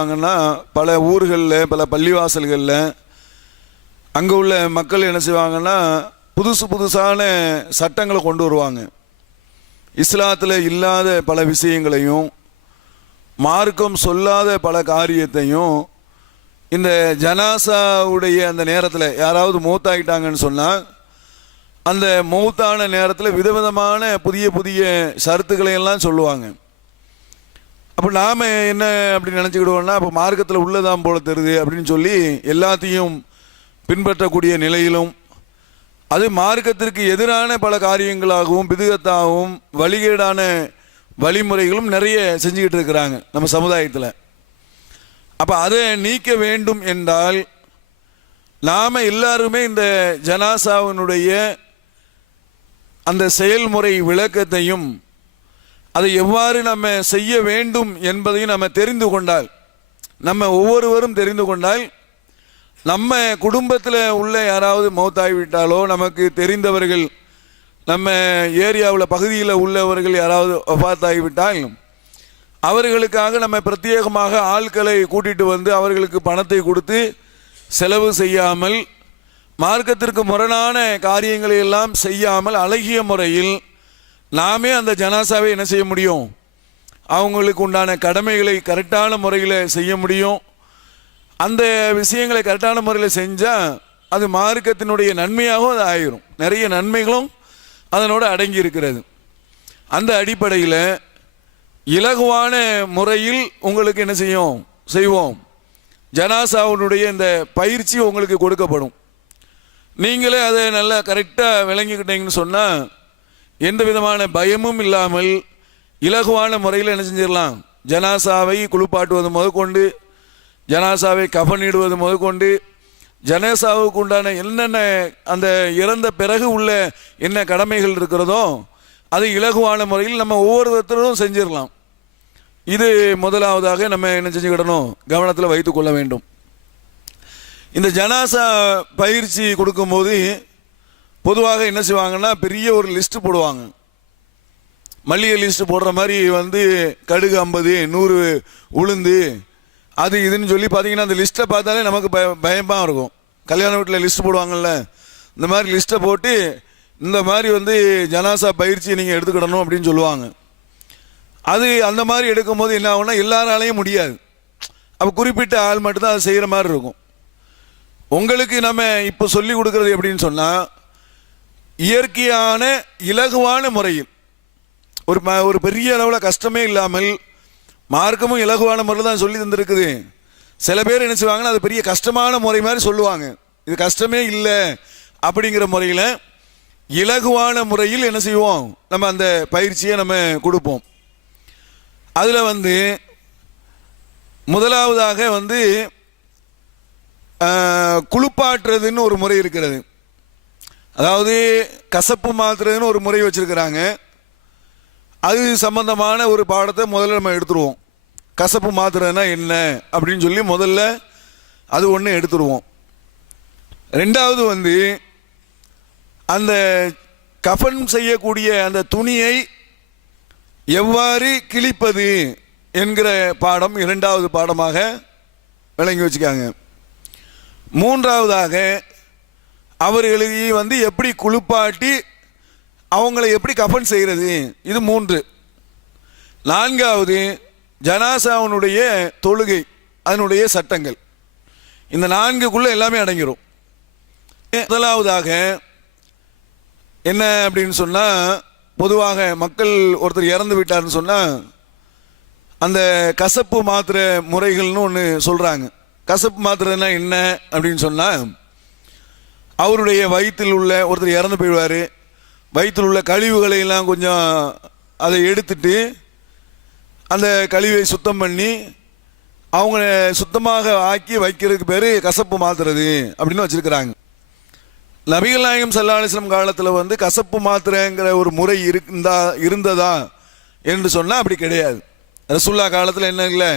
வாங்கன்னா பல ஊர்களில் பல பள்ளிவாசல்களில் அங்கே உள்ள மக்கள் என்ன செய்வாங்கன்னா புதுசான சட்டங்களை கொண்டு வருவாங்க. இஸ்லாத்தில் இல்லாத பல விஷயங்களையும் மார்க்கம் சொல்லாத பல காரியத்தையும் இந்த ஜனாசாவுடைய அந்த நேரத்தில் யாராவது மௌத்தாகிட்டாங்கன்னு சொன்னால் அந்த மௌத்தான நேரத்தில் விதவிதமான புதிய புதிய ஷரத்துக்களை எல்லாம் சொல்லுவாங்க. அப்போ நாம் என்ன அப்படி நினச்சிக்கிடுவோம்னா அப்போ மார்க்கத்தில் உள்ளதான் போல தருது அப்படின்னு சொல்லி எல்லாத்தையும் பின்பற்றக்கூடிய நிலையிலும் அது மார்க்கத்திற்கு எதிரான பல காரியங்களாகவும் பிதுகத்தாகவும் வழிகேடான வழிமுறைகளும் நிறைய செஞ்சுக்கிட்டு இருக்கிறாங்க நம்ம சமுதாயத்தில். அப்போ அதை நீக்க வேண்டும் என்றால் நாம் எல்லாருமே இந்த ஜனாசாவினுடைய அந்த செயல்முறை விளக்கத்தையும் அதை எவ்வாறு நம்ம செய்ய வேண்டும் என்பதையும் நம்ம தெரிந்து கொண்டால், நம்ம ஒவ்வொருவரும் தெரிந்து கொண்டால், நம்ம குடும்பத்தில் உள்ள யாராவது மௌத்தாகிவிட்டாலோ நமக்கு தெரிந்தவர்கள் நம்ம ஏரியாவில் பகுதியில் உள்ளவர்கள் யாராவது வஃபாத்தாகிவிட்டால் அவர்களுக்காக நம்ம பிரத்யேகமாக ஆட்களை கூட்டிகிட்டு வந்து அவர்களுக்கு பணத்தை கொடுத்து செலவு செய்யாமல் மார்க்கத்திற்கு முரணான காரியங்களை எல்லாம் செய்யாமல் அழகிய முறையில் நாமே அந்த ஜனாசாவை என்ன செய்ய முடியும், அவங்களுக்கு உண்டான கடமைகளை கரெக்டான முறையில் செய்ய முடியும். அந்த விஷயங்களை கரெக்டான முறையில் செஞ்சால் அது மார்க்கத்தினுடைய நன்மையாகவும் அது ஆயிரும். நிறைய நன்மைகளும் அதனோடு அடங்கி இருக்கிறது. அந்த அடிப்படையில் இலகுவான முறையில் உங்களுக்கு என்ன செய்வோம் ஜனாசாவுடைய இந்த பயிற்சி உங்களுக்கு கொடுக்கப்படும். நீங்களே அதை நல்லா கரெக்டாக விளங்கிக்கிட்டீங்கன்னு சொன்னால் எந்த விதமான பயமும் இல்லாமல் இலகுவான முறையில் என்ன செஞ்சிடலாம், ஜனாசாவை குளிப்பாட்டுவது முதற்கொண்டு ஜனாசாவை கஃனிடுவது முதற்கொண்டு ஜனாசாவுக்கு உண்டான என்னென்ன அந்த இறந்த பிறகு உள்ள என்ன கடமைகள் இருக்கிறதோ அது இலகுவான முறையில் நம்ம ஒவ்வொருத்தரும் செஞ்சிடலாம். இது முதலாவதாக நம்ம என்ன செஞ்சுக்கிடணும், கவனத்தில் வைத்து கொள்ள வேண்டும். இந்த ஜனாசா பயிற்சி கொடுக்கும்போது பொதுவாக என்ன செய்வாங்கன்னா பெரிய ஒரு லிஸ்ட்டு போடுவாங்க. மல்லிகை லிஸ்ட்டு போடுற மாதிரி கடுகு 50 100 உளுந்து அது இதுன்னு சொல்லி பார்த்தீங்கன்னா அந்த லிஸ்ட்டை பார்த்தாலே நமக்கு பயமாக இருக்கும். கல்யாண வீட்டில் லிஸ்ட்டு போடுவாங்கள்ல, இந்த மாதிரி லிஸ்ட்டை போட்டு இந்த மாதிரி ஜனாசா பயிற்சி நீங்கள் எடுத்துக்கிடணும் அப்படின்னு சொல்லுவாங்க. அது அந்த மாதிரி எடுக்கும்போது என்ன ஆகும்னா எல்லாராலையும் முடியாது. அப்போ குறிப்பிட்ட ஆள் மட்டும்தான் அதை செய்கிற மாதிரி இருக்கும். உங்களுக்கு நம்ம இப்போ சொல்லி கொடுக்குறது எப்படின்னு சொன்னால் இயற்கையான இலகுவான முறையில் ஒரு பெரிய அளவில் கஷ்டமே இல்லாமல் மார்க்கமும் இலகுவான முறையில் தான் சொல்லி தந்திருக்குது. சில பேர் என்ன செய்வாங்கன்னா அது பெரிய கஷ்டமான முறை மாதிரி சொல்லுவாங்க. இது கஷ்டமே இல்லை அப்படிங்கிற முறையில் இலகுவான முறையில் என்ன செய்வோம், நம்ம அந்த பயிற்சியை நம்ம கொடுப்போம். அதில் முதலாவதாக குளிப்பாட்டுறதுன்னு ஒரு முறை இருக்கிறது. அதாவது கசப்பு மாத்துறதுன்னு ஒரு முறை வச்சிருக்கிறாங்க. அது சம்பந்தமான ஒரு பாடத்தை முதல்ல நம்ம எடுத்துருவோம். கசப்பு மாத்துறதுனா என்ன அப்படின்னு சொல்லி முதல்ல அது ஒன்று எடுத்துருவோம். ரெண்டாவது அந்த கஃன் செய்யக்கூடிய அந்த துணியை எவ்வாறு கிழிப்பது என்கிற பாடம் இரண்டாவது பாடமாக விளங்கி வச்சுக்காங்க. மூன்றாவதாக அவர்களுக்கு எப்படி குளிப்பாட்டி அவங்களை எப்படி கஃன் செய்கிறது, இது 3. நான்காவது ஜனாசாவுடைய தொழுகை, அதனுடைய சட்டங்கள். இந்த 4க்குள்ள எல்லாமே அடங்கிடும். முதலாவதாக என்ன அப்படின்னு சொன்னால் பொதுவாக மக்கள் ஒருத்தர் இறந்து விட்டார்னு சொன்னால் அந்த கசப்பு மாத்திர முறைகள்னு ஒன்று சொல்கிறாங்க. கசப்பு மாத்திரன்னா என்ன அப்படின்னு சொன்னால் அவருடைய வயிற்றில் உள்ள ஒருத்தர் இறந்து போயிடுவார், வயிற்றில் உள்ள கழிவுகளை எல்லாம் கொஞ்சம் அதை எடுத்துட்டு அந்த கழிவை சுத்தம் பண்ணி அவங்க சுத்தமாக ஆக்கி வைக்கிறதுக்கு பேர் கசப்பு மாத்துறது அப்படின்னு வச்சிருக்கிறாங்க. நபிகள் நாயகம் ஸல்லல்லாஹு அலைஹி வஸல்லம் காலத்தில் கசப்பு மாத்திரைங்கிற ஒரு முறை இருந்ததா என்று சொன்னால் அப்படி கிடையாது. ரசூலுல்லாஹ் காலத்தில் என்ன இல்லை,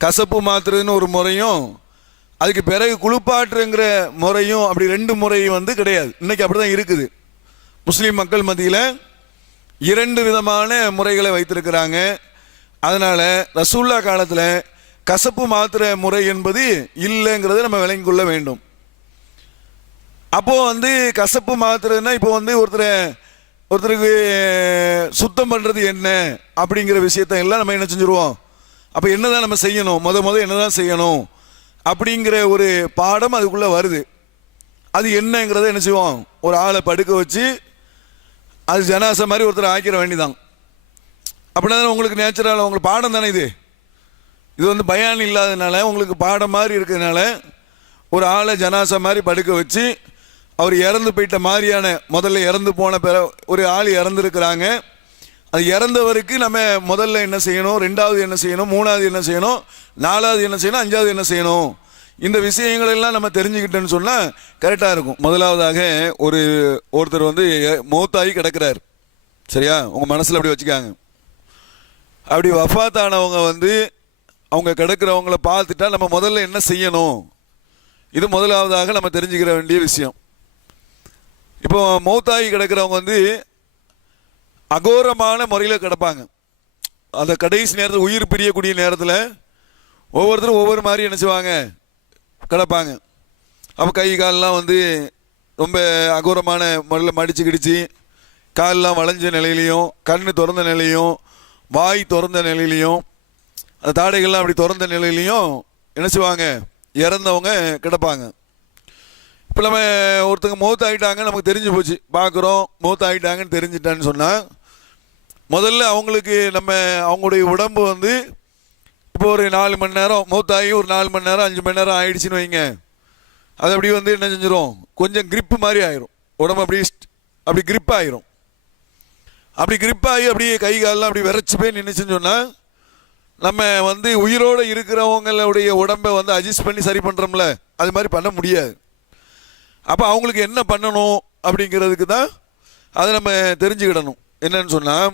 கசப்பு மாத்துறதுன்னு ஒரு முறையும் அதுக்கு பிறகு குளிப்பாட்டுங்கிற முறையும் அப்படி 2 முறையும் கிடையாது. இன்னைக்கு அப்படி தான் இருக்குது. முஸ்லீம் மக்கள் மத்தியில் 2 விதமான முறைகளை வைத்திருக்கிறாங்க. அதனால் ரசூலுல்லாஹ் காலத்தில் கசப்பு மாத்திர முறை என்பது இல்லைங்கிறத நம்ம விளங்கி கொள்ள வேண்டும். அப்போ வந்து கசப்பு மாத்திரைன்னா இப்போ வந்து ஒருத்தருக்கு சுத்தம் பண்றது என்ன அப்படிங்கிற விஷயத்த எல்லாம் நம்ம என்ன செஞ்சிருவோம். அப்போ என்னதான் நம்ம செய்யணும், முத என்னதான் செய்யணும் அப்படிங்கிற ஒரு பாடம் அதுக்குள்ள வருது. அது என்னங்கிறத என்ன செய்வோம், ஒரு ஆளை படுக்க வச்சு அது ஜனாசை மாதிரி ஒருத்தர் ஆக்கிற வேண்டிதான். அப்படின்னா உங்களுக்கு நேச்சுரல் உங்களுக்கு பாடம் தானே இது வந்து பயான் இல்லாததுனால உங்களுக்கு பாடம் மாதிரி இருக்கிறதுனால ஒரு ஆளை ஜனாசா மாதிரி படுக்க வச்சு அவர் இறந்து போயிட்ட மாதிரியான முதல்ல இறந்து போன ஒரு ஆள் இறந்துருக்கிறாங்க. அது இறந்தவருக்கு நம்ம முதல்ல என்ன செய்யணும், ரெண்டாவது என்ன செய்யணும், மூணாவது என்ன செய்யணும், நாலாவது என்ன செய்யணும், அஞ்சாவது என்ன செய்யணும், இந்த விஷயங்கள் எல்லாம் நம்ம தெரிஞ்சுக்கிட்டோன்னு சொன்னால் கரெக்டாக இருக்கும். முதலாவதாக ஒருத்தர் வந்து மௌத்தாகி கிடக்கிறார், சரியா? உங்கள் மனசில் அப்படி வச்சுக்காங்க. அப்படி வஃபாத்தானவங்க வந்து அவங்க கிடக்கிறவங்கள பார்த்துட்டா நம்ம முதல்ல என்ன செய்யணும், இது முதலாவதாக நம்ம தெரிஞ்சுக்கிற வேண்டிய விஷயம். இப்போ மௌத்தாகி கிடக்கிறவங்க வந்து அகோரமான முறையில் கிடப்பாங்க. அந்த கடைசி நேரத்தில் உயிர் பிரியக்கூடிய நேரத்தில் ஒவ்வொருத்தரும் ஒவ்வொரு மாதிரி என்ன செய்வாங்க, கிடப்பாங்க. அப்போ கை காலெலாம் வந்து ரொம்ப அகோரமான முறையில் மடித்து கிடிச்சு காலெலாம் வளைஞ்ச நிலையிலையும் கண் திறந்த நிலையும் வாய் திறந்த நிலையிலையும் அந்த தாடைகள்லாம் அப்படி திறந்த நிலையிலையும் என்ன செய்வாங்க, இறந்தவங்க கிடப்பாங்க. இப்போ நம்ம ஒருத்தங்க மௌத் ஆகிட்டாங்க நமக்கு தெரிஞ்சு போச்சு, பார்க்குறோம் மௌத் ஆகிட்டாங்கன்னு தெரிஞ்சிட்டான்னு சொன்னால் முதல்ல அவங்களுக்கு அவங்களுடைய உடம்பு வந்து இப்போ ஒரு 4 மணி நேரம் மௌத்தாகி ஒரு 4 மணி நேரம் 5 மணி நேரம் ஆயிடுச்சுன்னு வைங்க, அது அப்படி வந்து என்ன செஞ்சிடும், கொஞ்சம் கிரிப்பு மாதிரி ஆயிரும், உடம்பு அப்படி கிரிப் ஆயிரும். அப்படி கிரிப் ஆகி அப்படியே கை காலெலாம் அப்படி விரைச்சி போய் நின்றுச்சுன்னு சொன்னால் நம்ம வந்து உயிரோடு இருக்கிறவங்களுடைய உடம்பை வந்து அட்ஜஸ்ட் பண்ணி சரி பண்ணுறோம்ல, அது மாதிரி பண்ண முடியாது. அப்போ அவங்களுக்கு என்ன பண்ணணும் அப்படிங்கிறதுக்கு தான் அதை நம்ம தெரிஞ்சுக்கிடணும். என்னன்னு சொன்னால்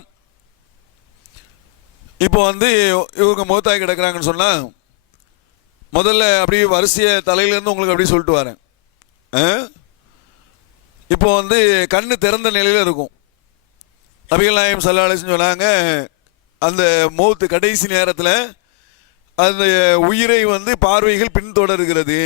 இப்போ வந்து இவங்க மௌத்தாகி கிடக்கிறாங்கன்னு சொன்னால் முதல்ல அப்படியே வரிசையை தலையிலேருந்து உங்களுக்கு அப்படியே சொல்லிட்டு வரேன். இப்போ வந்து கண்ணு திறந்த நிலையில் இருக்கும். நபிகள் நாயகம் ஸல்லல்லாஹு அலைஹி வஸல்லம் சொன்னாங்க, அந்த மௌத்து கடைசி நேரத்தில் அந்த உயிரை வந்து பார்வைகள் பின்தொடர்கிறது.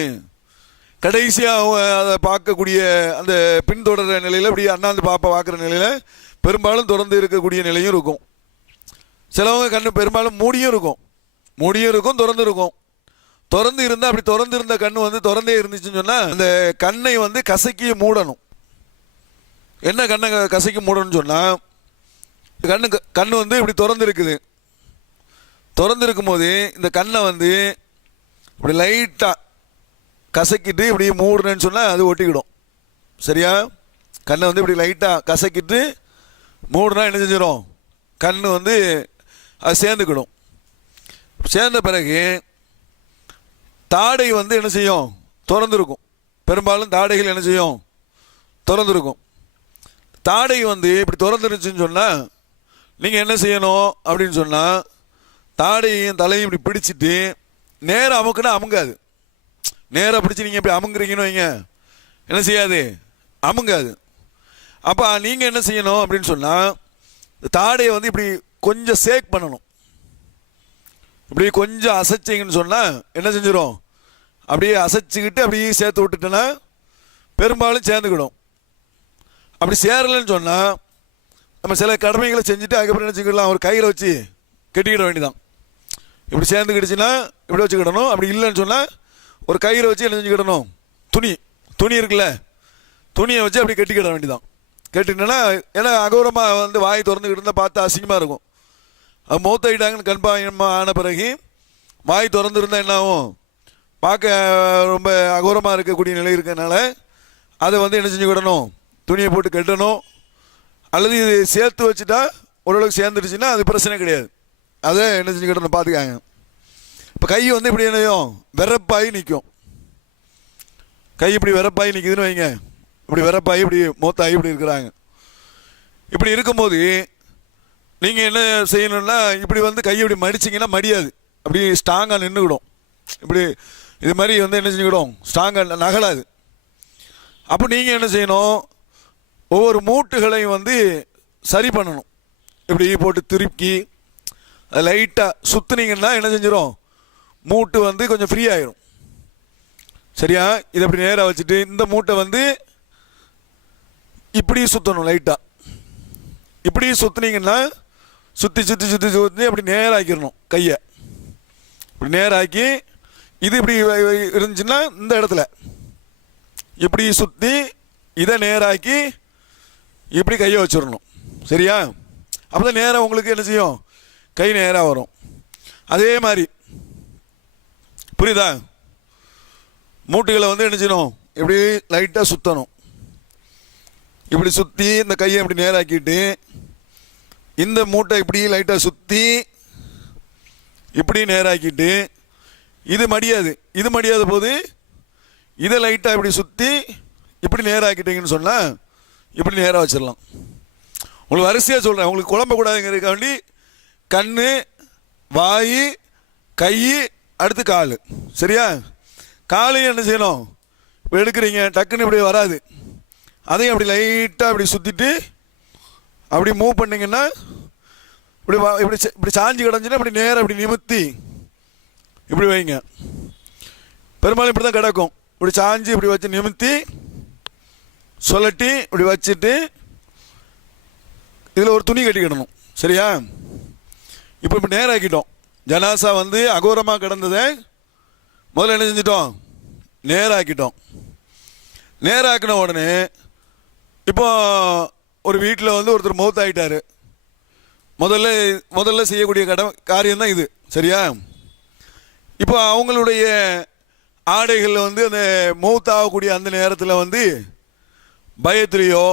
கடைசியாக அதை பார்க்கக்கூடிய அந்த பின்தொடர்ற நிலையில் அப்படி அண்ணாந்து பார்க்குற நிலையில் பெரும்பாலும் திறந்து இருக்கக்கூடிய நிலையும் இருக்கும். சிலவங்க கண்ணு பெரும்பாலும் மூடியும் இருக்கும் திறந்து இருக்கும். திறந்து இருந்தால் அப்படி திறந்து இருந்த கண்ணு வந்து திறந்தே இருந்துச்சுன்னு சொன்னால் அந்த கண்ணை வந்து கசக்கி மூடணும். என்ன கண்ணை கசக்கி மூடணும்னு சொன்னால் கண்ணு வந்து இப்படி திறந்து இருக்கும் போது இந்த கண்ணை வந்து இப்படி லைட்டாக கசக்கிட்டு இப்படி மூடுறேன்னு சொன்னால் அது ஒட்டிக்கிடும், சரியா? கண்ணை வந்து இப்படி லைட்டாக கசக்கிட்டு மூடுனா என்ன செஞ்சிடும், கண்ணு வந்து அது சேர்ந்துக்கிடும். சேர்ந்த பிறகு தாடை வந்து என்ன செய்யும், திறந்துருக்கும். பெரும்பாலும் தாடைகள் என்ன செய்யும், திறந்துருக்கும். தாடை வந்து இப்படி திறந்துருச்சுன்னு சொன்னால் நீங்கள் என்ன செய்யணும் அப்படின்னு சொன்னால் தாடையும் தலையும் இப்படி பிடிச்சிட்டு நேராக அமுக்குன்னா அமுங்காது. நேராக பிடிச்சி நீங்கள் இப்படி அமுங்குறீங்கன்னு வைங்க, என்ன செய்யாது, அமுங்காது. அப்போ நீங்கள் என்ன செய்யணும் அப்படின்னு சொன்னால் தாடையை வந்து இப்படி கொஞ்சம் சேக் பண்ணணும். இப்படி கொஞ்சம் அசைச்சிங்கன்னு சொன்னால் என்ன செஞ்சிடும், அப்படியே அசைச்சிக்கிட்டு அப்படியே சேர்த்து விட்டுட்டேன்னா பெரும்பாலும் சேர்ந்துக்கிடும். அப்படி சேரலைன்னு சொன்னால் நம்ம சில கடமைகளை செஞ்சுட்டு அதுக்கப்புறம் என்ன செஞ்சுக்கலாம், ஒரு கையில் வச்சு கட்டிக்கிட வேண்டியதான். இப்படி சேர்ந்துக்கிடுச்சுன்னா இப்படி வச்சுக்கிடணும். அப்படி இல்லைன்னு சொன்னால் ஒரு கயிறை வச்சு என்ன செஞ்சுக்கிடணும், துணி இருக்குல்ல, துணியை வச்சு அப்படி கட்டிக்கிட வேண்டியதான். கேட்டுட்டேன்னா ஏன்னா அகௌரவமாக வந்து வாய் திறந்துக்கிட்டு இருந்தால் பார்த்து அசிங்கமாக இருக்கும். அது மௌத்தாயிட்டாங்கன்னு கன்பாயமாக ஆன பிறகு வாய் திறந்துருந்தால் என்ன ஆகும், பார்க்க ரொம்ப அகௌரவமாக இருக்கக்கூடிய நிலை இருக்கிறதுனால அதை வந்து என்ன செஞ்சுக்கிடணும், துணியை போட்டு கட்டணும். அல்லது இது சேர்த்து வச்சுட்டா ஓரளவுக்கு சேர்ந்துருச்சுன்னா அது பிரச்சனை கிடையாது, அதை என்ன செஞ்சுக்கிடணும் பார்த்துக்காங்க. இப்போ கை வந்து இப்படி என்னையும் வெறப்பாகி நிற்கும், கை இப்படி வெறப்பாகி நிற்குதுன்னு வைங்க, இப்படி வெறப்பாகி இப்படி மௌத்தாகி இப்படி இருக்கிறாங்க. இப்படி இருக்கும்போது நீங்கள் என்ன செய்யணும்னா இப்படி வந்து கையை இப்படி மடிச்சிங்கன்னா மடியாது, அப்படி ஸ்ட்ராங்காக நின்றுக்கிடும். இப்படி இது மாதிரி வந்து என்ன செஞ்சுக்கிடும், ஸ்ட்ராங்காக நகலாது. அப்போ நீங்கள் என்ன செய்யணும், ஒவ்வொரு மூட்டுகளையும் வந்து சரி பண்ணணும். இப்படி போட்டு திருப்பி லைட்டாக சுற்றுனீங்கன்னா என்ன செஞ்சிடும், மூட்டு வந்து கொஞ்சம் ஃப்ரீ ஆயிரும். சரியா? இதை அப்படி நேராக வச்சுட்டு இந்த மூட்டை வந்து இப்படி சுற்றணும். லைட்டாக இப்படி சுற்றுனீங்கன்னா சுற்றி சுற்றி சுற்றி சுற்றி அப்படி நேராக்கிடணும். கையை இப்படி நேராக்கி இது இப்படி இருந்துச்சுன்னா இந்த இடத்துல இப்படி சுற்றி இதை நேராக்கி இப்படி கையை வச்சிடணும். சரியா? அப்போ தான் நேராக உங்களுக்கு என்ன செய்யும், கை நேராக வரும். அதே மாதிரி புரியுதா? மூட்டுகளை வந்து என்ன செய்யணும், இப்படி லைட்டாக சுற்றணும். இப்படி சுற்றி இந்த கையை இப்படி நேராக்கிட்டு இந்த மூட்டை இப்படி லைட்டாக சுற்றி இப்படி நேராக்கிட்டு இது மடியாது. இது மடியாத போது இதை லைட்டாக இப்படி சுற்றி இப்படி நேராக்கிட்டீங்கன்னு சொன்னால் இப்படி நேராக வச்சிடலாம். உங்களுக்கு வரிசையாக சொல்கிறேன், உங்களுக்கு குழம்பக்கூடாதுங்கிறதுக்காண்டி கண், வாய், கை, அடுத்து கால். சரியா? காலையும் என்ன செய்யணும், இப்போ எடுக்கிறீங்க டக்குன்னு இப்படி வராது. அதையும் அப்படி லைட்டாக இப்படி சுற்றிட்டு அப்படி மூவ் பண்ணிங்கன்னா இப்படி இப்படி இப்படி சாஞ்சி கிடஞ்சுன்னா இப்படி நேராக இப்படி நிமித்தி இப்படி வைங்க. பெரும்பாலும் இப்படி தான் கிடக்கும். இப்படி சாஞ்சி இப்படி வச்சு நிமித்தி சொல்லட்டி இப்படி வச்சுட்டு இதில் ஒரு துணி கட்டிக்கிடணும். சரியா? இப்போ இப்படி நேராக்கிட்டோம். ஜனாசா வந்து அகோரமாக கிடந்ததை முதல்ல என்ன செஞ்சிட்டோம், நேராக்கிட்டோம். நேராக்கின உடனே இப்போ ஒரு வீட்டில் வந்து ஒருத்தர் மௌத் ஆகிட்டார். முதல்ல செய்யக்கூடிய காரியம் தான் இது. சரியா? இப்போ அவங்களுடைய ஆடைகளில் வந்து அந்த மௌத் ஆகக்கூடிய அந்த நேரத்தில் வந்து பயத்திலையோ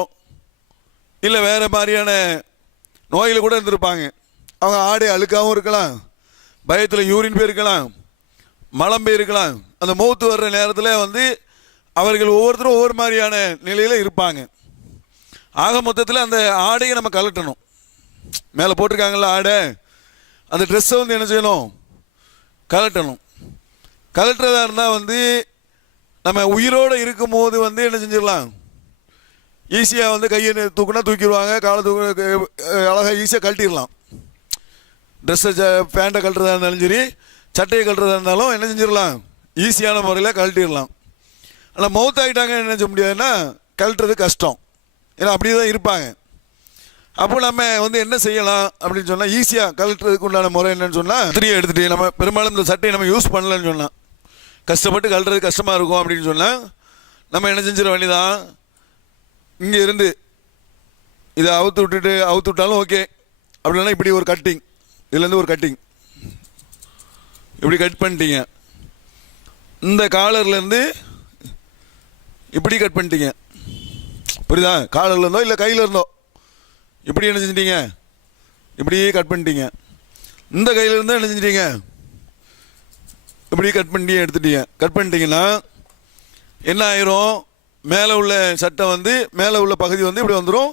இல்லை வேறு மாதிரியான நோயில் கூட இருந்திருப்பாங்க. அவங்க ஆடை அழுக்காகவும் இருக்கலாம், பயத்தில் யூரின் போயிருக்கலாம், மலம் போயிருக்கலாம். அந்த மௌத்து வர்ற நேரத்தில் வந்து அவர்கள் ஒவ்வொருத்தரும் ஒவ்வொரு மாதிரியான நிலையில் இருப்பாங்க. ஆக மொத்தத்தில் அந்த ஆடையை நம்ம கலட்டணும். மேலே போட்டிருக்காங்கல்ல ஆடை, அந்த ட்ரெஸ்ஸை வந்து என்ன செய்யணும், கலட்டணும். கலட்டுறதா இருந்தால் வந்து நம்ம உயிரோடு இருக்கும் போது வந்து என்ன செஞ்சிடலாம், ஈஸியாக வந்து கையை தூக்குனா தூக்கிடுவாங்க, காலை தூக்கு அழகாக ஈஸியாக கழட்டிடலாம். ட்ரெஸ்ஸை பேண்ட்டை கழட்டுறதா இருந்தாலும் சரி, சட்டையை கழட்டுறதா இருந்தாலும் என்ன செஞ்சிடலாம், ஈஸியான முறையில் கழட்டிடலாம். ஆனால் மௌத் ஆகிட்டாங்க என்ன செய்ய முடியாதுன்னா கழட்டுறது கஷ்டம். ஏன்னா அப்படியே தான் இருப்பாங்க. அப்போ நம்ம வந்து என்ன செய்யலாம் அப்படின்னு சொன்னால், ஈஸியாக கழட்டுறதுக்கு உண்டான முறை என்னன்னு சொன்னால், கத்திரியை எடுத்துகிட்டு நம்ம பெரும்பாலும் இந்த சட்டையை நம்ம யூஸ் பண்ணலன்னு சொன்னால், கஷ்டப்பட்டு கழட்டுறது கஷ்டமாக இருக்கும் அப்படின்னு சொன்னால் நம்ம என்ன செஞ்சிட வேண்டியதான், இங்கே இருந்து இதை அவுத்து விட்டாலும் ஓகே. அப்படின்னா இப்படி ஒரு கட்டிங், இதுலேருந்து ஒரு கட்டிங் இப்படி கட் பண்ணிட்டீங்க. இந்த காலர்லேருந்து இப்படி கட் பண்ணிட்டீங்க. புரியுதா? காலரில் இருந்தோ இல்லை கையில் இருந்தோ இப்படி என்ன செஞ்சிட்டீங்க, இப்படியே கட் பண்ணிட்டீங்க. இந்த கையிலேருந்து என்ன செஞ்சிட்டீங்க, இப்படி கட் பண்ணி எடுத்துட்டீங்க. கட் பண்ணிட்டீங்கன்னா என்ன ஆயிரும், மேலே உள்ள சட்டை வந்து மேலே உள்ள பகுதி வந்து இப்படி வந்துடும்.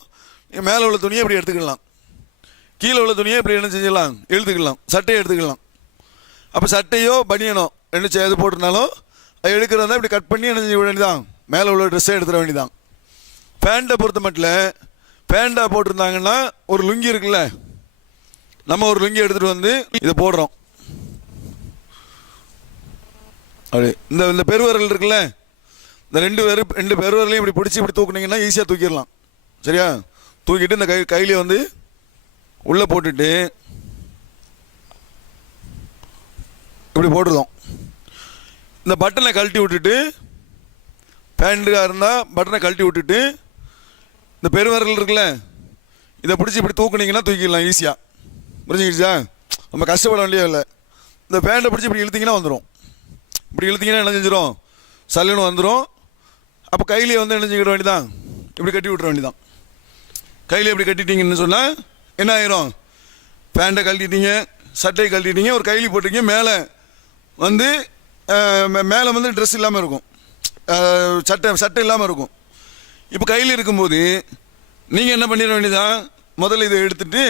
மேலே உள்ள துணியை இப்படி எடுத்துக்கலாம், கீழே உள்ள துணியை இப்படி என்ன செஞ்சிடலாம், எடுத்துக்கலாம், சட்டையை எடுத்துக்கலாம். அப்போ சட்டையோ பனியனோ என்ன எது போட்டிருந்தாலும் அது எடுக்கிறதா இப்படி கட் பண்ணி என்ன செய்ய வேண்டியதான், மேலே உள்ள ட்ரெஸ்ஸை எடுத்துட வேண்டியதான். பேண்ட்டை பொறுத்த மட்டும் பேண்டா போட்டிருந்தாங்கன்னா ஒரு லுங்கி இருக்குல்ல, நம்ம ஒரு லுங்கி எடுத்துகிட்டு வந்து இதை போடுறோம். அப்படி இந்த பெருவரல் இருக்குல்ல, இந்த ரெண்டு பெருவரலையும் இப்படி பிடிச்சி இப்படி தூக்குனீங்கன்னா ஈஸியாக தூக்கிடலாம். சரியா? தூக்கிட்டு இந்த கையிலே வந்து உள்ளே போட்டுட்டு இப்படி போட்டுருந்தோம். இந்த பட்டனை கழட்டி விட்டுட்டு, பேண்ட்டாக இருந்தால் பட்டனை கழட்டி விட்டுட்டு இந்த பெருவரல் இருக்குல்ல இதை பிடிச்சி இப்படி தூக்குனீங்கன்னா தூக்கிடலாம் ஈஸியாக. புரிஞ்சுக்கிடுச்சா? நம்ம கஷ்டப்பட வேண்டிய இல்லை. இந்த பேண்டை பிடிச்சி இப்படி இழுத்திங்கன்னா வந்துடும். இப்படி இழுத்திங்கன்னா என்ன செஞ்சிடும், சல்லுன்னு வந்துடும். அப்போ கையிலேயே வந்து என்ன செஞ்சிட வேண்டியதான், இப்படி கட்டி விட்டுற வேண்டியதான். கையிலே இப்படி கட்டிட்டீங்கன்னு சொன்னால் என்ன ஆயிரும், பேண்டை கழட்டிட்டீங்க, சட்டையை கழட்டிட்டீங்க, ஒரு கைலி போட்டிங்க, மேலே வந்து ட்ரெஸ் இல்லாமல் இருக்கும், சட்டை இல்லாமல் இருக்கும். இப்போ கையில் இருக்கும்போது நீங்கள் என்ன பண்ணிட வேண்டியதான், முதல்ல இதை எடுத்துட்டு,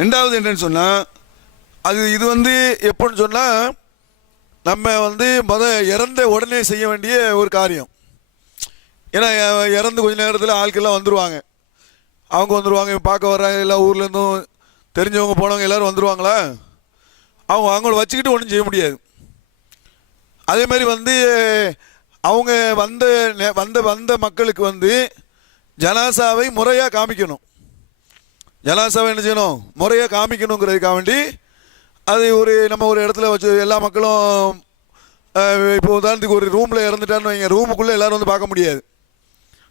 ரெண்டாவது என்னன்னு சொன்னால் இது வந்து எப்போன்னு சொன்னால் நம்ம வந்து இறந்த உடனே செய்ய வேண்டிய ஒரு காரியம். ஏன்னா இறந்து கொஞ்சம் நேரத்தில் ஆட்கள்லாம் வந்துடுவாங்க, அவங்க வந்துடுவாங்க, பார்க்க வர்றாங்க, எல்லா ஊர்லேருந்தும் தெரிஞ்சவங்க போனவங்க எல்லோரும் வந்துடுவாங்களா, அவங்கள வச்சுக்கிட்டு ஒன்றும் செய்ய முடியாது. அதே மாதிரி வந்து அவங்க வந்த வந்த வந்த மக்களுக்கு வந்து ஜனாசாவை முறையாக காமிக்கணும். ஜனாசாவை என்ன செய்யணும், முறையாக காமிக்கணுங்கிறதுக்காக வேண்டி அது நம்ம ஒரு இடத்துல வச்சு எல்லா மக்களும் இப்போ உதாரணத்துக்கு ஒரு ரூமில் இறந்துட்டான்னு வைங்க, ரூமுக்குள்ளே எல்லோரும் வந்து பார்க்க முடியாது.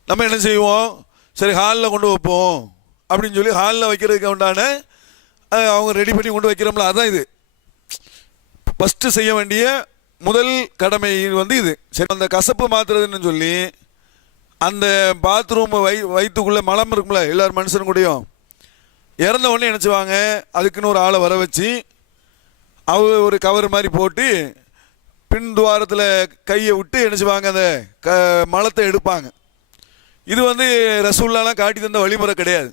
நம்ம என்ன செய்வோம், சரி ஹாலில் கொண்டு வைப்போம் அப்படின்னு சொல்லி ஹாலில் வைக்கிறதுக்கு உண்டான அவங்க ரெடி பண்ணி கொண்டு வைக்கிறோம்ல, அதுதான் இது ஃபஸ்ட்டு செய்ய வேண்டிய முதல் கடமை வந்து இது. சரி, அந்த கசப்பு மாற்றுறதுன்னு சொல்லி அந்த பாத்ரூம் வயிற்றுக்குள்ளே மலம் இருக்கும்ல எல்லாரும் மனுஷன் கூடயும், இறந்த உடனே நினச்சிவாங்க அதுக்குன்னு ஒரு ஆளை வர வச்சு ஒரு கவர் மாதிரி போட்டு பின் துவாரத்தில் கையை விட்டு நினச்சிவாங்க அந்த மலத்தை எடுப்பாங்க. இது வந்து ரசூல்லாலாம் காட்டி தந்த வழிமுறை கிடையாது.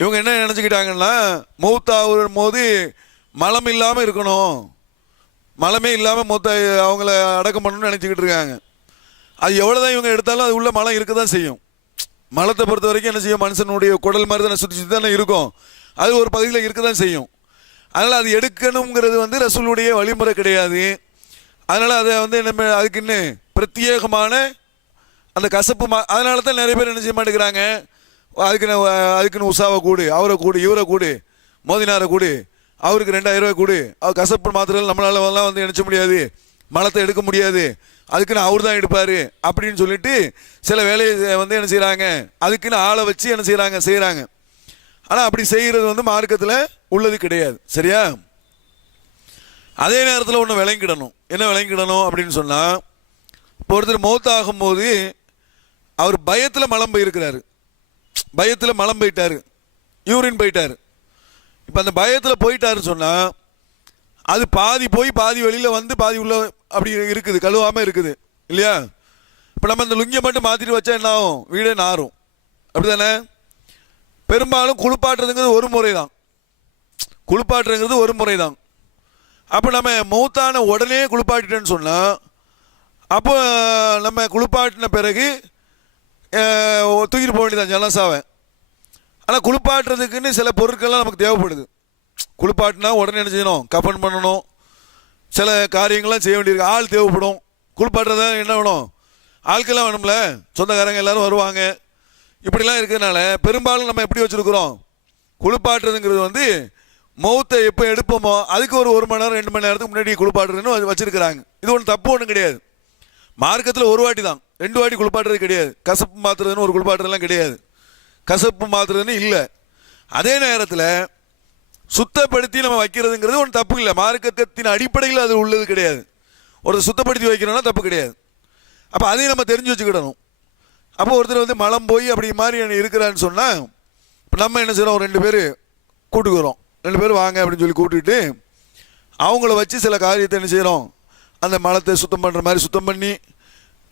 இவங்க என்ன நினச்சிக்கிட்டாங்கன்னா மௌத்தாகும் போது மலம் இல்லாமல் இருக்கணும், மலமே இல்லாமல் அவங்கள அடக்கம் பண்ணணும்னு நினச்சிக்கிட்டு இருக்காங்க. அது எவ்வளோதான் இவங்க எடுத்தாலும் அது உள்ள மலம் இருக்க தான் செய்யும். மலத்தை பொறுத்த வரைக்கும் என்ன செய்யும், மனுஷனுடைய குடல் மாதிரி தானே சுற்றி சுற்றி தானே இருக்கும், அது ஒரு பகுதியில் இருக்க தான் செய்யும். அதனால் அது எடுக்கணுங்கிறது வந்து ரசூலுடைய வழிமுறை கிடையாது. அதனால் அதை வந்து நம்ம அதுக்கு இன்னும் பிரத்யேகமான அந்த கசப்பு அதனால தான் நிறைய பேர் என்ன செய்ய மாட்டேங்கிறாங்க, அதுக்குன்னு உஷாவை கூடு, அவரை கூடு, இவரை கூடு, மோதினாரை கூடு, அவருக்கு 2000 ரூபாய் கூடு, அவர் கசப்பு மாத்திரைகள் நம்மளாலலாம் வந்து நினச்ச முடியாது, மலத்தை எடுக்க முடியாது, அதுக்குன்னு அவர் தான் எடுப்பார் அப்படின்னு சொல்லிட்டு சில வேலையை வந்து என்ன செய்கிறாங்க, அதுக்குன்னு ஆளை வச்சு என்ன செய்கிறாங்க. ஆனால் அப்படி செய்கிறது வந்து மார்க்கத்தில் உள்ளது கிடையாது. சரியா? அதே நேரத்தில் ஒன்று விளங்கிடணும். என்ன விளங்கிடணும் அப்படின்னு சொன்னால், இப்போ ஒருத்தர் மௌத்தாகும் போது அவர் பயத்தில் மலம் போயிருக்கிறாரு, பயத்தில் மலம் போயிட்டார், யூரின் போயிட்டார். இப்போ அந்த பயத்தில் போயிட்டாருன்னு சொன்னால் அது பாதி போய் பாதி வெளியில் வந்து பாதி உள்ள அப்படி இருக்குது, கழுவாமல் இருக்குது இல்லையா? இப்போ நம்ம அந்த லுங்கியை மட்டும் மாற்றிட்டு வச்சா என்ன ஆகும், வீடே நாரும். அப்படி தானே? பெரும்பாலும் குளிப்பாட்டுறதுங்கிறது ஒரு முறை தான், குளிப்பாட்டுறதுங்கிறது ஒரு முறை தான். அப்போ நம்ம மௌத்தான உடனே குளிப்பாட்டிட்டேன்னு சொன்னால் அப்போ நம்ம குளிப்பாட்டின பிறகு தூக்கிட்டு போக வேண்டியதான் ஜனாசாவை. ஆனால் குளிப்பாட்டுறதுக்குன்னு சில பொருட்கள்லாம் நமக்கு தேவைப்படுது. குளிப்பாட்டினா உடனே என்ன செய்யணும், கஃபன் பண்ணணும், சில காரியங்கள்லாம் செய்ய வேண்டியிருக்கு, ஆள் தேவைப்படும். குளிப்பாட்டுறத என்ன வேணும், ஆட்கள்லாம் வேணும்ல, சொந்தக்காரங்க எல்லோரும் வருவாங்க. இப்படிலாம் இருக்கிறதுனால பெரும்பாலும் நம்ம எப்படி வச்சுருக்குறோம், குளிப்பாட்டுறதுங்கிறது வந்து மௌத்தை எப்போ எடுப்போமோ அதுக்கு ஒரு மணி நேரம் 2 மணி நேரத்துக்கு முன்னாடி குளிப்பாட்டுறதுன்னு வச்சுருக்கிறாங்க. இது ஒன்றும் தப்பு ஒன்றும் கிடையாது. மார்க்கத்தில் ஒரு வாட்டி தான், 2 வாட்டி குளிப்பாட்டுறது கிடையாது. கசப்பு மாற்றுறதுன்னு ஒரு குளிப்பாட்டுறதுலாம் கிடையாது, கசப்பு மாற்றுறதுன்னு இல்லை. அதே நேரத்தில் சுத்தப்படுத்தி நம்ம வைக்கிறதுங்கிறது ஒன்றும் தப்பு இல்லை, மார்க்கத்தின் அடிப்படையில் அது உள்ளது கிடையாது. ஒரு சுத்தப்படுத்தி வைக்கணும்னா தப்பு கிடையாது. அப்போ அதையும் நம்ம தெரிஞ்சு வச்சுக்கிடணும். அப்போ ஒருத்தர் வந்து மலம் போய் அப்படி மாதிரி இருக்கிறான்னு சொன்னால் இப்போ நம்ம என்ன செய்கிறோம், 2 பேர் கூட்டுக்குறோம், 2 பேர் வாங்க அப்படின்னு சொல்லி கூப்பிட்டுட்டு அவங்கள வச்சு சில காரியத்தை என்ன செய்கிறோம், அந்த மலத்தை சுத்தம் பண்ணுற மாதிரி சுத்தம் பண்ணி,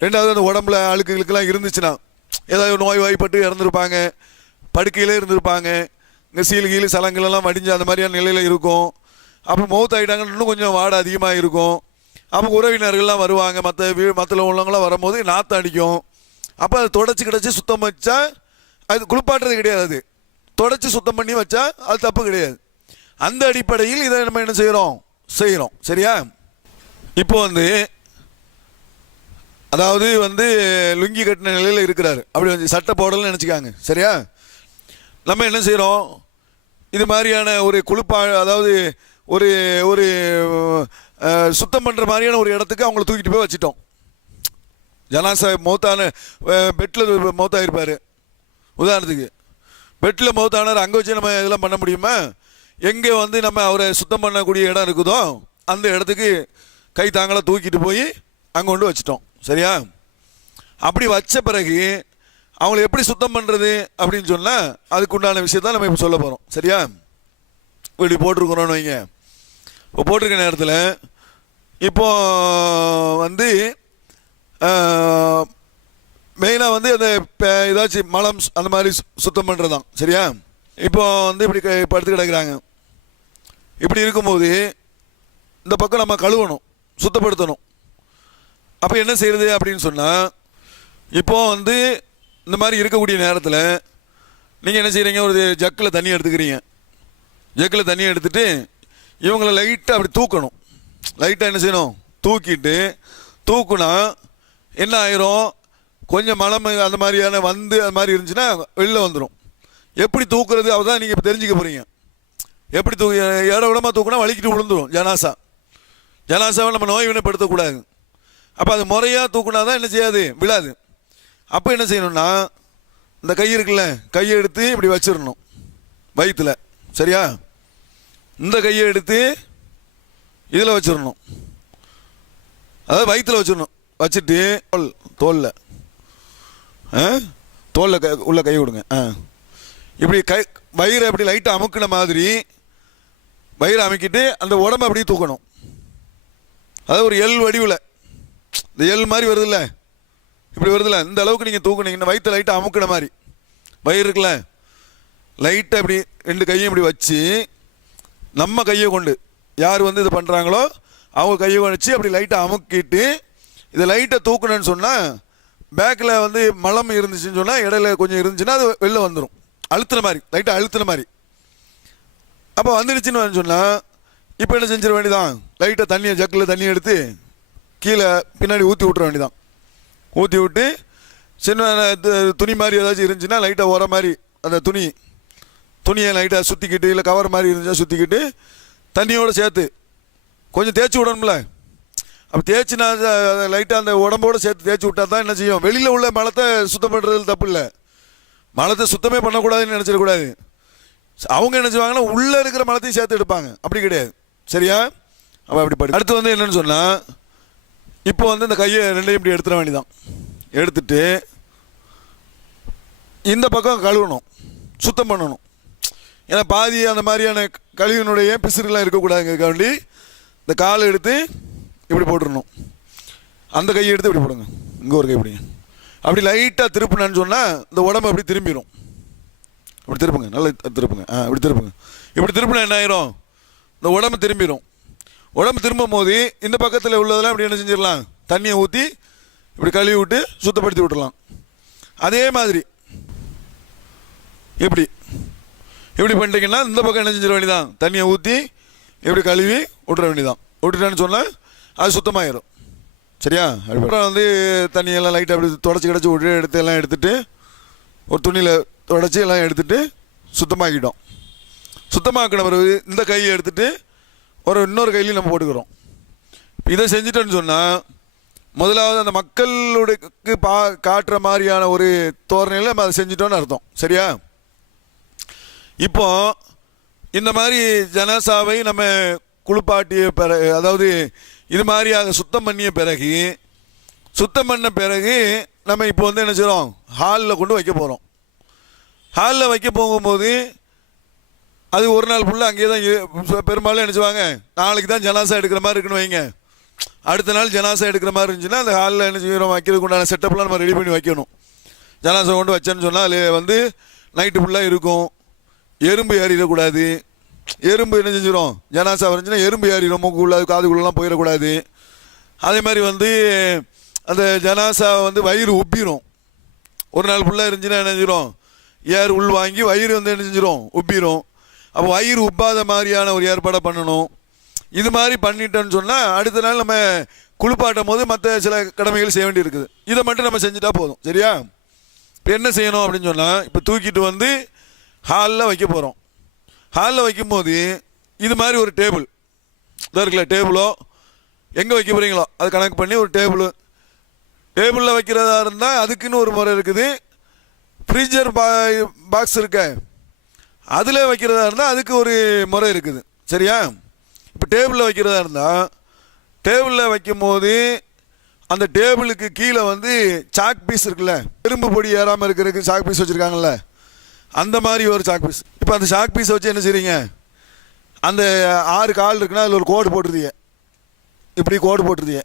ரெண்டாவது அந்த உடம்புல அழுக்குகளுக்கெல்லாம் இருந்துச்சுன்னா, ஏதாவது நோய் வாய்ப்பட்டு இறந்துருப்பாங்க, படுக்கையிலே இருந்திருப்பாங்க, இந்த சீல்கீழ் சலங்களெல்லாம் வடிஞ்சு அந்த மாதிரியான நிலையில் இருக்கும். அப்போ மௌத்தாயிட்டாங்கன்னு இன்னும் கொஞ்சம் வாடை அதிகமாக இருக்கும். அப்போ உறவினர்கள்லாம் வருவாங்க, மற்ற உள்ளவங்களாம் வரும்போது நாற்றம் அடிக்கும். அப்போ அதை தொடச்சி கிடச்சி சுத்தம் வச்சா அது குளிப்பாட்டுறது கிடையாது, அது தொடச்சி சுத்தம் பண்ணி வச்சா அது தப்பு கிடையாது. அந்த அடிப்படையில் இதை நம்ம என்ன செய்கிறோம். சரியா? இப்போ வந்து அதாவது வந்து லுங்கி கட்டின நிலையில் இருக்கிறாரு, அப்படி வந்து சட்டை போடலன்னு நினச்சிக்காங்க. சரியா? நம்ம என்ன செய்கிறோம், இது மாதிரியான ஒரு அதாவது ஒரு ஒரு சுத்தம் பண்ணுற மாதிரியான ஒரு இடத்துக்கு அவங்கள தூக்கிட்டு போய் வச்சுட்டோம். ஜனாசா மௌத்தான பெட்டில் மௌத்தாயிருப்பார், உதாரணத்துக்கு பெட்டில் மௌத்தானார், அங்கே வச்சு நம்ம இதெல்லாம் பண்ண முடியுமா? எங்கே வந்து நம்ம அவரை சுத்தம் பண்ணக்கூடிய இடம் இருக்குதோ அந்த இடத்துக்கு கை தாங்களாக தூக்கிட்டு போய் அங்கே கொண்டு வச்சிட்டோம். சரியா? அப்படி வச்ச பிறகு அவங்கள எப்படி சுத்தம் பண்ணுறது அப்படின்னு சொன்னால் அதுக்கு உண்டான விஷயத்தான் நம்ம இப்போ சொல்ல போகிறோம். சரியா? இப்படி போட்டிருக்கிறோன்னு வைங்க. இப்போ போட்டிருக்க நேரத்தில் இப்போ வந்து மெயினாக வந்து அந்த ஏதாச்சும் மலம் அந்த மாதிரி சுத்தம் பண்ணுறது தான். சரியா? இப்போ வந்து இப்படி படுத்து கிடக்கிறாங்க. இப்படி இருக்கும்போது இந்த பக்கம் நம்ம கழுவணும், சுத்தப்படுத்தணும். அப்போ என்ன செய்கிறது அப்படின்னு சொன்னால், இப்போ வந்து இந்த மாதிரி இருக்கக்கூடிய நேரத்தில் நீங்கள் என்ன செய்கிறீங்க, ஒரு ஜக்கில் தண்ணி எடுத்துக்கிறீங்க. ஜக்கில் தண்ணி எடுத்துகிட்டு இவங்களை லைட்டாக அப்படி தூக்கணும். லைட்டாக என்ன செய்யணும், தூக்குனா என்ன ஆயிரும், கொஞ்சம் மலம் அந்த மாதிரியான அது மாதிரி இருந்துச்சுன்னா வெளில வந்துடும். எப்படி தூக்குறது அவதான் நீங்கள் இப்போ தெரிஞ்சுக்க போகிறீங்க. எப்படி இட விடமாக தூக்குனா வலிக்கிட்டு விழுந்துடும். ஜனாசாவை நம்ம நோய் வினைப்படுத்தக்கூடாது. அப்போ அது முறையாக தூக்குனா தான் என்ன செய்யாது, விழாது. அப்போ என்ன செய்யணும்னா இந்த கை இருக்குல்ல, கையை எடுத்து இப்படி வச்சிடணும் வயிற்றுல. சரியா, இந்த கையை எடுத்து இதில் வச்சிடணும், அதாவது வயிற்றுல வச்சிடணும். வச்சுட்டு தோலில் உள்ள கை விடுங்க. இப்படி வயிறை அப்படி லைட்டாக அமுக்கின மாதிரி வயிறை அமுக்கிட்டு அந்த உடம்பை அப்படியே தூக்கணும். அதாவது ஒரு எல் வடிவில், இந்த எல் மாதிரி வருதுல்ல, இப்படி வருதுல்ல, இந்த அளவுக்கு நீங்கள் தூக்குனீங்கன்னா வயிற்று லைட்டாக அமுக்கின மாதிரி வயிறு இருக்குல்ல, லைட்டாக இப்படி 2 கையும் இப்படி வச்சு நம்ம கையை கொண்டு யார் இது பண்ணுறாங்களோ அவங்க கையை வச்சு அப்படி லைட்டாக அமுக்கிட்டு இதை லைட்டாக தூக்கணும்னு சொன்னால் பேக்கில் மலம் இருந்துச்சுன்னு சொன்னால் இடையில கொஞ்சம் இருந்துச்சுன்னா அது வெளில வந்துடும். அழுத்துன மாதிரி, லைட்டாக அழுத்துன மாதிரி. அப்போ வந்துடுச்சுன்னு சொன்னால் இப்போ என்ன செஞ்சிட வேண்டியதான், லைட்டாக ஜக்கில் தண்ணியை எடுத்து கீழே பின்னாடி ஊற்றி விட்ற வேண்டியதான். ஊற்றி விட்டு சின்ன துணி மாதிரி ஏதாச்சும் இருந்துச்சுன்னா லைட்டாக உர மாதிரி அந்த துணியை லைட்டாக சுற்றிக்கிட்டு, இல்லை கவர் மாதிரி இருந்துச்சா சுற்றிக்கிட்டு தண்ணியோடு சேர்த்து கொஞ்சம் தேய்ச்சி விடணும்ல. அப்போ தேய்ச்சினா லைட்டாக அந்த உடம்போடு சேர்த்து தேய்ச்சி விட்டா தான் என்ன செய்யும், வெளியில் உள்ள மலத்தை சுத்தம் பண்ணுறது தப்பு இல்லை. மலத்தை சுத்தமே பண்ணக்கூடாதுன்னு நினச்சிடக்கூடாது. அவங்க என்ன செய்வாங்கன்னா உள்ளே இருக்கிற மலத்தையும் சேர்த்து எடுப்பாங்க. அப்படி கிடையாது. சரியா, அப்போ அப்படி படி. அடுத்து என்னன்னு சொன்னால் இப்போ இந்த கையை 2யும் இப்படி எடுத்துட வேண்டியதான். எடுத்துட்டு இந்த பக்கம் கழுவணும், சுத்தம் பண்ணணும். ஏன்னா பாதி அந்த மாதிரியான கழிவினுடைய பிசுறுலாம் இருக்கக்கூடாதுங்கிறக்காண்டி இந்த காலை எடுத்து இப்படி போட்டுடணும். அந்த கையை எடுத்து இப்படி போடுங்க, இங்கே ஒரு கை பிடிங்க. அப்படி லைட்டாக திருப்பினான்னு சொன்னால் இந்த உடம்பு அப்படி திரும்பிடும். இப்படி திருப்புங்க, நல்லா திருப்புங்க. இப்படி திருப்புங்க. இப்படி திருப்பினா என்ன ஆயிரும், இந்த உடம்பு திரும்பிடும். உடம்பு திரும்பும் போது இந்த பக்கத்தில் உள்ளதெல்லாம் இப்படி என்ன செஞ்சிடலாம், தண்ணியை ஊற்றி இப்படி கழுவி விட்டு சுத்தப்படுத்தி விட்டுடலாம். அதே மாதிரி இப்படி பண்ணிட்டீங்கன்னா இந்த பக்கம் என்ன செஞ்சிட வேண்டியதான், தண்ணியை ஊற்றி இப்படி கழுவி விட்டுற வேண்டியதான். விட்டுட்டான்னு சொன்னால் அது சுத்தமாயிரும். சரியா, அப்புறம் தண்ணியெல்லாம் லைட்டாக அப்படி தொடச்சி கிடச்சி விட்டு எடுத்து எல்லாம் எடுத்துகிட்டு ஒரு துணியில் தொடச்சி எல்லாம் எடுத்துகிட்டு சுத்தமாக்கிட்டோம். சுத்தமாக்கின பிறகு இந்த கையை எடுத்துகிட்டு இன்னொரு கையிலையும் நம்ம போட்டுக்கிறோம். இதை செஞ்சிட்டோன்னு சொன்னால் முதலாவது அந்த மக்களுக்கு காட்டுற மாதிரியான ஒரு தோரணையில் நம்ம அதை செஞ்சிட்டோன்னு அர்த்தம். சரியா, இப்போ இந்த மாதிரி ஜனாசாவை நம்ம குளிப்பாட்டிய பிறகு, அதாவது இது மாதிரி அதை சுத்தம் பண்ண பிறகு நம்ம இப்போ என்ன செய்கிறோம், ஹாலில் கொண்டு வைக்க போகிறோம். ஹாலில் வைக்க போகும்போது அது ஒரு நாள் ஃபுல்லாக அங்கேயே தான் பெரும்பாலும் என்ன செய்வாங்க, நாளைக்கு தான் ஜனாசா எடுக்கிற மாதிரி இருக்குன்னு வைங்க. அடுத்த நாள் ஜனாசா எடுக்கிற மாதிரி இருந்துச்சுன்னா அந்த ஹாலில் என்ன செய்கிறோம், வைக்கிறதுக்கு உண்டான செட்டப்லாம் நம்ம ரெடி பண்ணி வைக்கணும். ஜனாசா கொண்டு வச்சேன்னு சொன்னால் அது நைட்டு ஃபுல்லாக இருக்கும். எறும்பு ஏறிடக்கூடாது. எறும்பு என்ன செஞ்சிடும், ஜனாசா வந்துச்சுன்னா எறும்பு ஏறிடும், மூக்குள்ள காதுக்குள்ளெலாம் போயிடக்கூடாது. அதே மாதிரி அந்த ஜனாசா வயிறு உப்பிடும். ஒரு நாள் ஃபுல்லாக இருந்துச்சுன்னா என்ன செஞ்சிடும், ஏர் உள் வாங்கி வயிறு என்ன செஞ்சிடும், உப்பிடும். அப்போ வயிறு உப்பாத மாதிரியான ஒரு ஏற்பாடை பண்ணணும். இது மாதிரி பண்ணிட்டோன்னு சொன்னால் அடுத்த நாள் நம்ம குளிப்பாட்டும் போது மற்ற சில கடமைகள் செய்ய வேண்டி இருக்குது. இதை மட்டும் நம்ம செஞ்சுட்டா போதும். சரியா, இப்போ என்ன செய்யணும் அப்படின்னு சொன்னால், இப்போ தூக்கிட்டு ஹாலில் வைக்க போகிறோம். ஹாலில் வைக்கும்போது இது மாதிரி ஒரு டேபிள் இதாக இருக்குல்ல, டேபிளோ எங்கே வைக்க போகிறீங்களோ அது கணக்கு பண்ணி ஒரு டேபிளில் வைக்கிறதா இருந்தால் அதுக்குன்னு ஒரு முறை இருக்குது. ஃப்ரீஜர் பாக்ஸ் இருக்க அதில் வைக்கிறதா இருந்தால் அதுக்கு ஒரு முறை இருக்குது. சரியா, இப்போ டேபிளில் வைக்கிறதா இருந்தால் டேபிளில் வைக்கும்போது அந்த டேபிளுக்கு கீழே சாக் பீஸ் இருக்குல்ல, எறும்பு பொடி ஏறாமல் இருக்கிறதுக்கு சாக் பீஸ் வச்சுருக்காங்கல்ல, அந்த மாதிரி ஒரு சாக் பீஸ். இப்போ அந்த சாக் பீஸை வச்சு என்ன செய்றீங்க, அந்த 6 கால் இருக்குன்னா அதில் ஒரு கோடு போட்டுருதீங்க. இப்படி கோடு போட்டுருதீங்க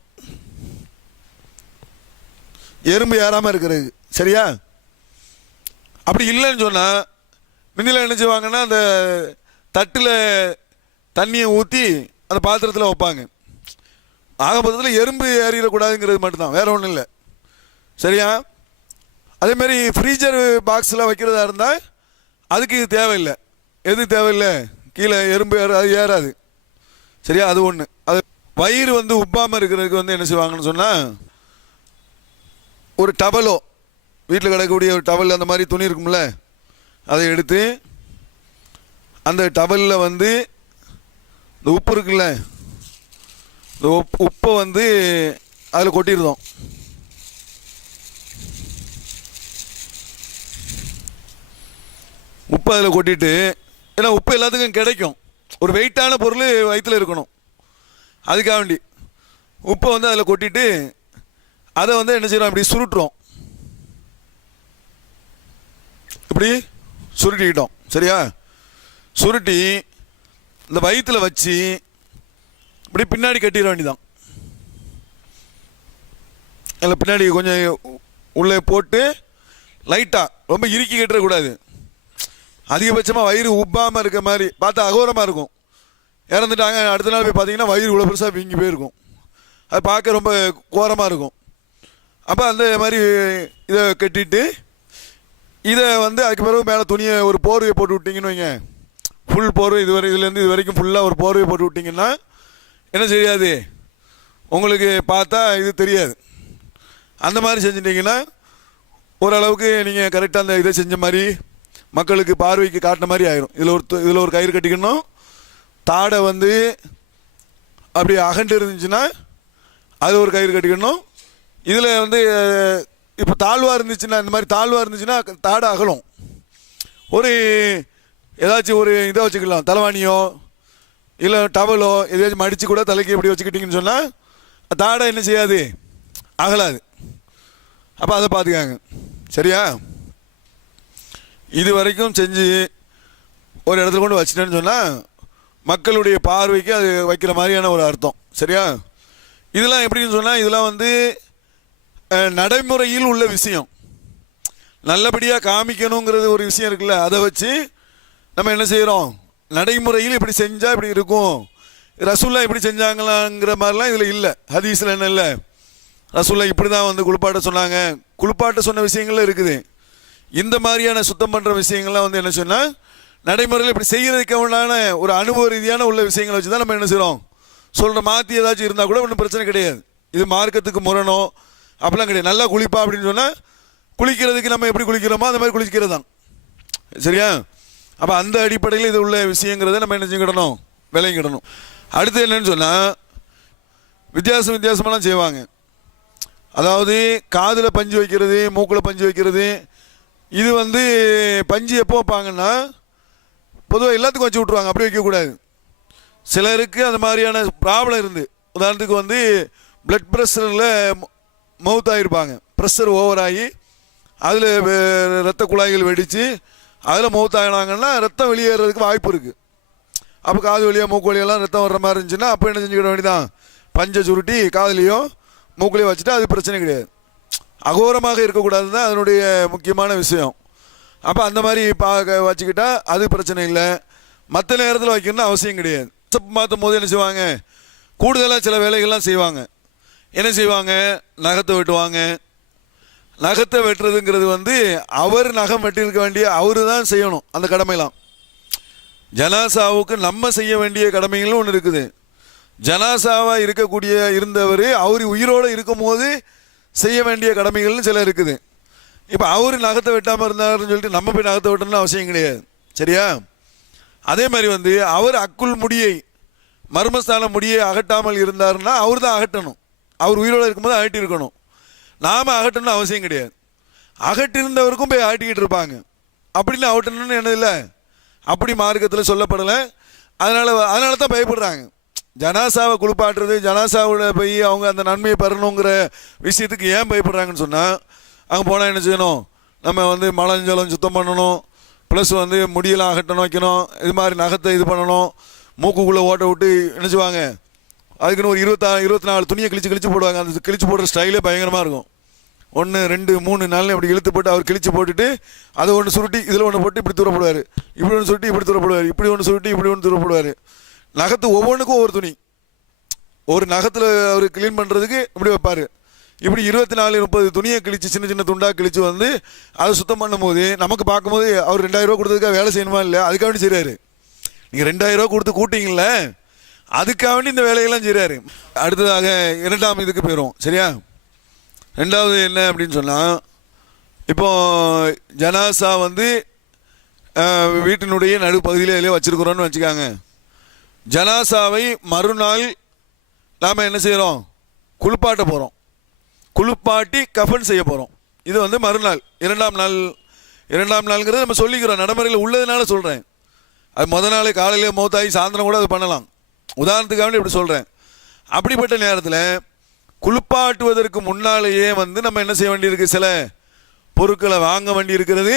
எறும்பு ஏறாமல் இருக்கிறது. சரியா, அப்படி இல்லைன்னு சொன்னால் முந்தில என்ன செய்வாங்கன்னா அந்த தட்டில் தண்ணியை ஊற்றி அந்த பாத்திரத்தில் வைப்பாங்க. ஆக மொத்தத்தில் எறும்பு ஏறிடக்கூடாதுங்கிறது மட்டும்தான், வேற ஒன்றும் இல்லை. சரியா, அதேமாரி ஃப்ரீஜர் பாக்ஸில் வைக்கிறதா இருந்தால் அதுக்கு இது தேவையில்லை. எது தேவையில்லை, கீழே எறும்பு அது ஏறாது. சரியா, அது ஒன்று. அது வயிறு வந்து உப்பாமல் இருக்கிறதுக்கு வந்து என்ன செய்வாங்கன்னு சொன்னால், ஒரு டவலோ, வீட்டில் கிடக்கக்கூடிய ஒரு டவல் அந்த மாதிரி துணி இருக்கும்ல, அதை எடுத்து அந்த டவலில் வந்து இந்த உப்பு இருக்குல்ல, இந்த உப்பை வந்து அதில் கொட்டிடுதோம். உப்பு அதில் கொட்டிட்டு, ஏன்னா உப்பு எல்லாத்துக்கும் கிடைக்கும், ஒரு வெயிட்டான பொருள் வயிற்றில் இருக்கணும், அதுக்காக வேண்டி உப்பை வந்து அதில் கொட்டிட்டு அதை வந்து என்ன செய்கிறோம், இப்படி சுருட்டுறோம். இப்படி சுருட்டிக்கிட்டோம், சரியா? சுருட்டி இந்த வயிற்றில் வச்சு இப்படி பின்னாடி கட்டிட வேண்டியதான். அதில் பின்னாடி கொஞ்சம் உள்ளே போட்டு லைட்டாக, ரொம்ப இறுக்கி கட்டுறக்கூடாது. அதிகபட்சமாக வயிறு உப்பாமல் இருக்க மாதிரி பார்த்தா அகோரமாக இருக்கும். இறந்துட்டாங்க அடுத்த நாள் போய் பார்த்தீங்கன்னா வயிறு இவ்வளோ பெருசாக வீங்கி போயிருக்கும். அது பார்க்க ரொம்ப கோரமாக இருக்கும். அப்போ அந்த மாதிரி இதை கட்டிட்டு இதை வந்து அதுக்கு பிறகு மேலே துணியை ஒரு போர்வையை போட்டு விட்டிங்கன்னு வைங்க, ஃபுல் போர்வை, இதுலேருந்து இது வரைக்கும் ஃபுல்லாக ஒரு போர்வையை போட்டு விட்டிங்கன்னா என்ன செய்யாது, உங்களுக்கு பார்த்தா இது தெரியாது. அந்த மாதிரி செஞ்சிட்டிங்கன்னா ஓரளவுக்கு நீங்கள் கரெக்டாக அந்த இதை செஞ்ச மாதிரி மக்களுக்கு பார்வைக்கு காட்டின மாதிரி ஆயிரும். இதில் ஒரு கயிறு கட்டிக்கணும். தாடை வந்து அப்படி அகண்டு இருந்துச்சுன்னா அது ஒரு கயிறு கட்டிக்கணும். இதில் வந்து இப்போ தாழ்வாக இருந்துச்சுன்னா, இந்த மாதிரி தாழ்வாக இருந்துச்சுன்னா தாடை அகலும். ஒரு ஏதாச்சும் ஒரு இதை வச்சுக்கலாம், தலைவாணியோ இல்லை டவலோ எதாச்சும் மடித்து கூட தலைக்கு எப்படி வச்சுக்கிட்டிங்கன்னு சொன்னால் தாடை என்ன செய்யாது, அகலாது. அப்போ அதை பார்த்துக்காங்க, சரியா? இது வரைக்கும் செஞ்சு ஒரு இடத்துல கொண்டு வச்சிட்டேன்னு சொன்னால் மக்களுடைய பார்வைக்கு அது வைக்கிற மாதிரியான ஒரு அர்த்தம், சரியா? இதெல்லாம் எப்படின்னு சொன்னால், இதெல்லாம் வந்து நடைமுறையில் உள்ள விஷயம். நல்லபடியாக காமிக்கணுங்கிறது ஒரு விஷயம் இருக்குல்ல, அதை வச்சு நம்ம என்ன செய்கிறோம், நடைமுறையில் இப்படி செஞ்சால் இப்படி இருக்கும், ரசூல்லா இப்படி செஞ்சாங்களாங்கிற மாதிரிலாம் இதில் இல்லை. ஹதீஸில் என்ன இல்லை, ரசூல்லா இப்படி தான் வந்து குளிப்பாட்ட சொன்னாங்க, குளிப்பாட்ட சொன்ன விஷயங்கள்லாம் இருக்குது. இந்த மாதிரியான சுத்தம் பண்ணுற விஷயங்கள்லாம் வந்து என்ன சொன்னால் நடைமுறையில் இப்படி செய்கிறதுக்கு உண்டான ஒரு அனுபவ ரீதியான உள்ள விஷயங்களை வச்சு தான் நம்ம என்ன செய்கிறோம் சொல்கிற. மாற்றி ஏதாச்சும் இருந்தால் கூட ஒன்றும் பிரச்சனை கிடையாது. இது மார்க்கத்துக்கு முரணோ அப்படிலாம் கிடையாது. நல்லா குளிப்பா அப்படின்னு சொன்னால் குளிக்கிறதுக்கு நம்ம எப்படி குளிக்கிறோமோ அந்த மாதிரி குளிக்கிறது தான், சரியா? அப்போ அந்த அடிப்படையில் இது உள்ள விஷயங்கிறத நம்ம என்ன செஞ்சுக்கிடணும், விளங்கிக்கிடணும். அடுத்து என்னன்னு சொன்னால் வித்தியாசமெல்லாம் செய்வாங்க. அதாவது காதில் பஞ்சு வைக்கிறது, மூக்கில் பஞ்சு வைக்கிறது. இது வந்து பஞ்சு எப்போ வைப்பாங்கன்னா பொதுவாக எல்லாத்துக்கும் வச்சு விட்ருவாங்க, அப்படி வைக்கக்கூடாது. சிலருக்கு அந்த மாதிரியான ப்ராப்ளம் இருந்து, உதாரணத்துக்கு வந்து பிளட் ப்ரெஷரில் மவுத் ஆகிருப்பாங்க, ப்ரெஷர் ஓவராகி அதில் ரத்த குழாய்கள் வெடித்து அதில் மவுத் ஆகினாங்கன்னா ரத்தம் வெளியேறதுக்கு வாய்ப்பு இருக்குது. அப்போ காது வழியாக மூக்கு வழியெல்லாம் ரத்தம் வர்ற மாதிரி இருந்துச்சுன்னா அப்போ என்ன செஞ்சுக்கிட வேண்டியதான், பஞ்சை சுருட்டி காதுலேயோ மூக்குலேயோ வச்சுட்டா அது பிரச்சனை கிடையாது. அகோரமாக இருக்கக்கூடாது தான் அதனுடைய முக்கியமான விஷயம். அப்போ அந்த மாதிரி வச்சுக்கிட்டா அது பிரச்சனை இல்லை. மற்ற நேரத்தில் வைக்கணும்னு அவசியம் கிடையாது. மாற்றும் போது என்ன செய்வாங்க, கூடுதலாக சில வேலைகள்லாம் செய்வாங்க. என்ன செய்வாங்க, நகத்தை வெட்டுவாங்க. நகத்தை வெட்டுறதுங்கிறது வந்து அவர் நகம் வெட்டியிருக்க வேண்டிய அவர் தான் செய்யணும் அந்த கடமையெல்லாம். ஜனாசாவுக்கு நம்ம செய்ய வேண்டிய கடமைகளும் ஒன்று இருக்குது. ஜனாசாவாக இருந்தவர் அவர் உயிரோடு இருக்கும் போது செய்ய வேண்டிய கடமைகள்னு சில இருக்குது. இப்போ அவர் நகத்தை வெட்டாமல் இருந்தாருன்னு சொல்லிட்டு நம்ம போய் நகத்தை வெட்டணும்னு அவசியம் கிடையாது, சரியா? அதே மாதிரி வந்து அவர் அக்குள் முடியை, மர்மஸ்தான முடியை அகட்டாமல் இருந்தாருன்னா அவர் தான் அகட்டணும். அவர் உயிரோடு இருக்கும்போது அகட்டியிருக்கணும். நாம் அகட்டணும்னு அவசியம் கிடையாது. அகட்டிருந்தவருக்கும் போய் அகட்டிக்கிட்டு இருப்பாங்க. அப்படின்னு அகட்டணும்னு என்ன இல்லை, அப்படி மார்க்கத்தில் சொல்லப்படலை. அதனால தான் பயப்படுறாங்க. ஜனாசாவை குளிப்பாட்டுறது, ஜனாசாவோட போய் அவங்க அந்த நன்மையை பெறணுங்கிற விஷயத்துக்கு ஏன் பயப்படுறாங்கன்னு சொன்னால், அங்கே போனால் என்ன செய்யணும், நம்ம வந்து மலஞ்சலம் சுத்தம் பண்ணணும், ப்ளஸ் வந்து முடியெல்லாம் அகட்டணும், வைக்கணும், இது மாதிரி நகத்தை இது பண்ணணும், மூக்குக்குள்ளே ஓட்ட விட்டு என்ன செய்வாங்க, அதுக்குன்னு ஒரு 24 துணியை கிழிச்சு போடுவாங்க. அந்த கிழிச்சு போடுற ஸ்டைலே பயங்கரமாக இருக்கும். 1 2 3 4 அப்படி இழுத்து போட்டு அவர் கிழிச்சு போட்டுட்டு அதை ஒன்று சுருட்டி இதில் ஒன்று போட்டு இப்படி தூரப்படுவார், இப்படி ஒன்று சுருட்டி இப்படி தூரப்படுவார், இப்படி ஒன்று சுருட்டி இப்படி ஒன்று தூரப்படுவார். நகத்து ஒவ்வொன்றுக்கும் ஒவ்வொரு துணி, ஒரு நகத்தில் அவர் க்ளீன் பண்ணுறதுக்கு இப்படி வைப்பார். இப்படி 24 30 துணியை கிழிச்சு சின்ன சின்ன துண்டாக கிழிச்சு வந்து அதை சுத்தம் பண்ணும்போது நமக்கு பார்க்கும்போது அவர் 2000 ரூபா கொடுத்ததுக்காக வேலை செய்யணுமா இல்லை, அதுக்காக செய்கிறாரு. நீங்கள் 2000 ரூபா கொடுத்து கூட்டிங்கள, அதுக்காக வேண்டி இந்த வேலையெல்லாம் செய்கிறாரு. அடுத்ததாக இரண்டாம் இதுக்கு போயிடும். சரியா? ரெண்டாவது என்ன அப்படின்னு சொன்னால், இப்போ ஜனாசா வந்து வீட்டினுடைய நடுப்பகுதியில் எதுலேயே வச்சுருக்குறோன்னு வச்சுக்காங்க. ஜனாசாவை மறுநாள் நாம் என்ன செய்கிறோம்? குளிப்பாட்ட போகிறோம். குளிப்பாட்டி கஃபன் செய்ய போகிறோம். இது வந்து மறுநாள், இரண்டாம் நாள்ங்கிறது நம்ம சொல்லிக்கிறோம், நடைமுறையில் உள்ளதுனால சொல்கிறேன். அது முதல் நாள் காலையிலே மௌத்தாகி சாயந்தரம் கூட அது பண்ணலாம். உதாரணத்துக்காக இப்படி சொல்கிறேன். அப்படிப்பட்ட நேரத்தில் குளிப்பாட்டுவதற்கு முன்னாலேயே வந்து நம்ம என்ன செய்ய வேண்டியிருக்கு? சில பொருட்களை வாங்க வேண்டி இருக்கிறது.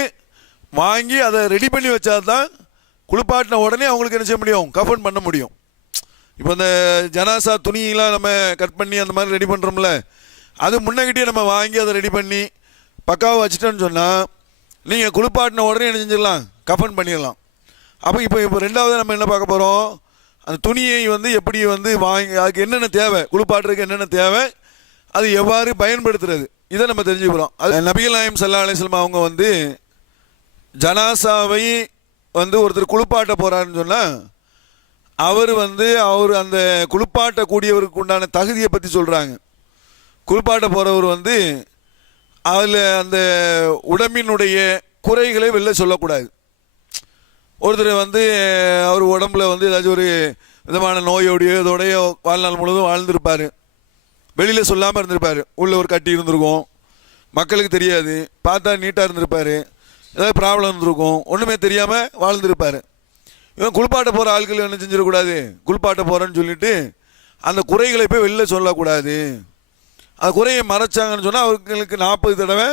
வாங்கி அதை ரெடி பண்ணி வச்சா தான் குளிப்பாட்டின உடனே அவங்களுக்கு என்ன செய்ய முடியும்? கஃபன் பண்ண முடியும். இப்போ இந்த ஜனாசா துணியெலாம் நம்ம கட் பண்ணி அந்த மாதிரி ரெடி பண்ணுறோம்ல, அது முன்னகிட்டே நம்ம வாங்கி அதை ரெடி பண்ணி பக்காவாக வச்சுட்டோன்னு சொன்னால் நீங்கள் குளிப்பாட்டின உடனே என்ன செஞ்சிடலாம்? கஃபன் பண்ணிடலாம். அப்போ இப்போ ரெண்டாவது நம்ம என்ன பார்க்க போகிறோம்? அந்த துணியை வந்து எப்படி வந்து வாங்கி அதுக்கு என்னென்ன தேவை, குளிப்பாட்டுறதுக்கு என்னென்ன தேவை, அது எவ்வாறு பயன்படுத்துறது, இதை நம்ம தெரிஞ்சுக்கிறோம். அது நபிகள் நாயகம் ஸல்லல்லாஹு அலைஹி வஸல்லம் அவங்க வந்து ஜனாசாவை வந்து ஒருத்தர் குளிப்பாட்ட போகிறாருன்னு சொன்னால் அவர் அந்த குளிப்பாட்டக்கூடியவருக்கு உண்டான தகுதியை பற்றி சொல்கிறாங்க. குளிப்பாட்ட போகிறவர் வந்து அதில் அந்த உடம்பினுடைய குறைகளை வெளில சொல்லக்கூடாது. ஒருத்தர் வந்து அவர் உடம்புல வந்து ஏதாச்சும் ஒரு விதமான நோயோடையோ இதோடையோ வாழ்நாள் முழுவதும் வாழ்ந்திருப்பார். வெளியில் சொல்லாமல் இருந்திருப்பார். உள்ளே ஒரு கட்டி இருந்திருக்கும், மக்களுக்கு தெரியாது. பார்த்தா நீட்டாக இருந்திருப்பார். ஏதாவது ப்ராப்ளம் இருந்திருக்கும், ஒன்றுமே தெரியாமல் வாழ்ந்திருப்பார். இவன் குளிப்பாட்ட போகிற ஆட்கள் என்ன செஞ்சிடக்கூடாது? குளிப்பாட்ட போகிறேன்னு சொல்லிட்டு அந்த குறைகளை போய் வெளியில் சொல்லக்கூடாது. அந்த குறையை மறைச்சாங்கன்னு சொன்னால் அவர்களுக்கு 40 தடவை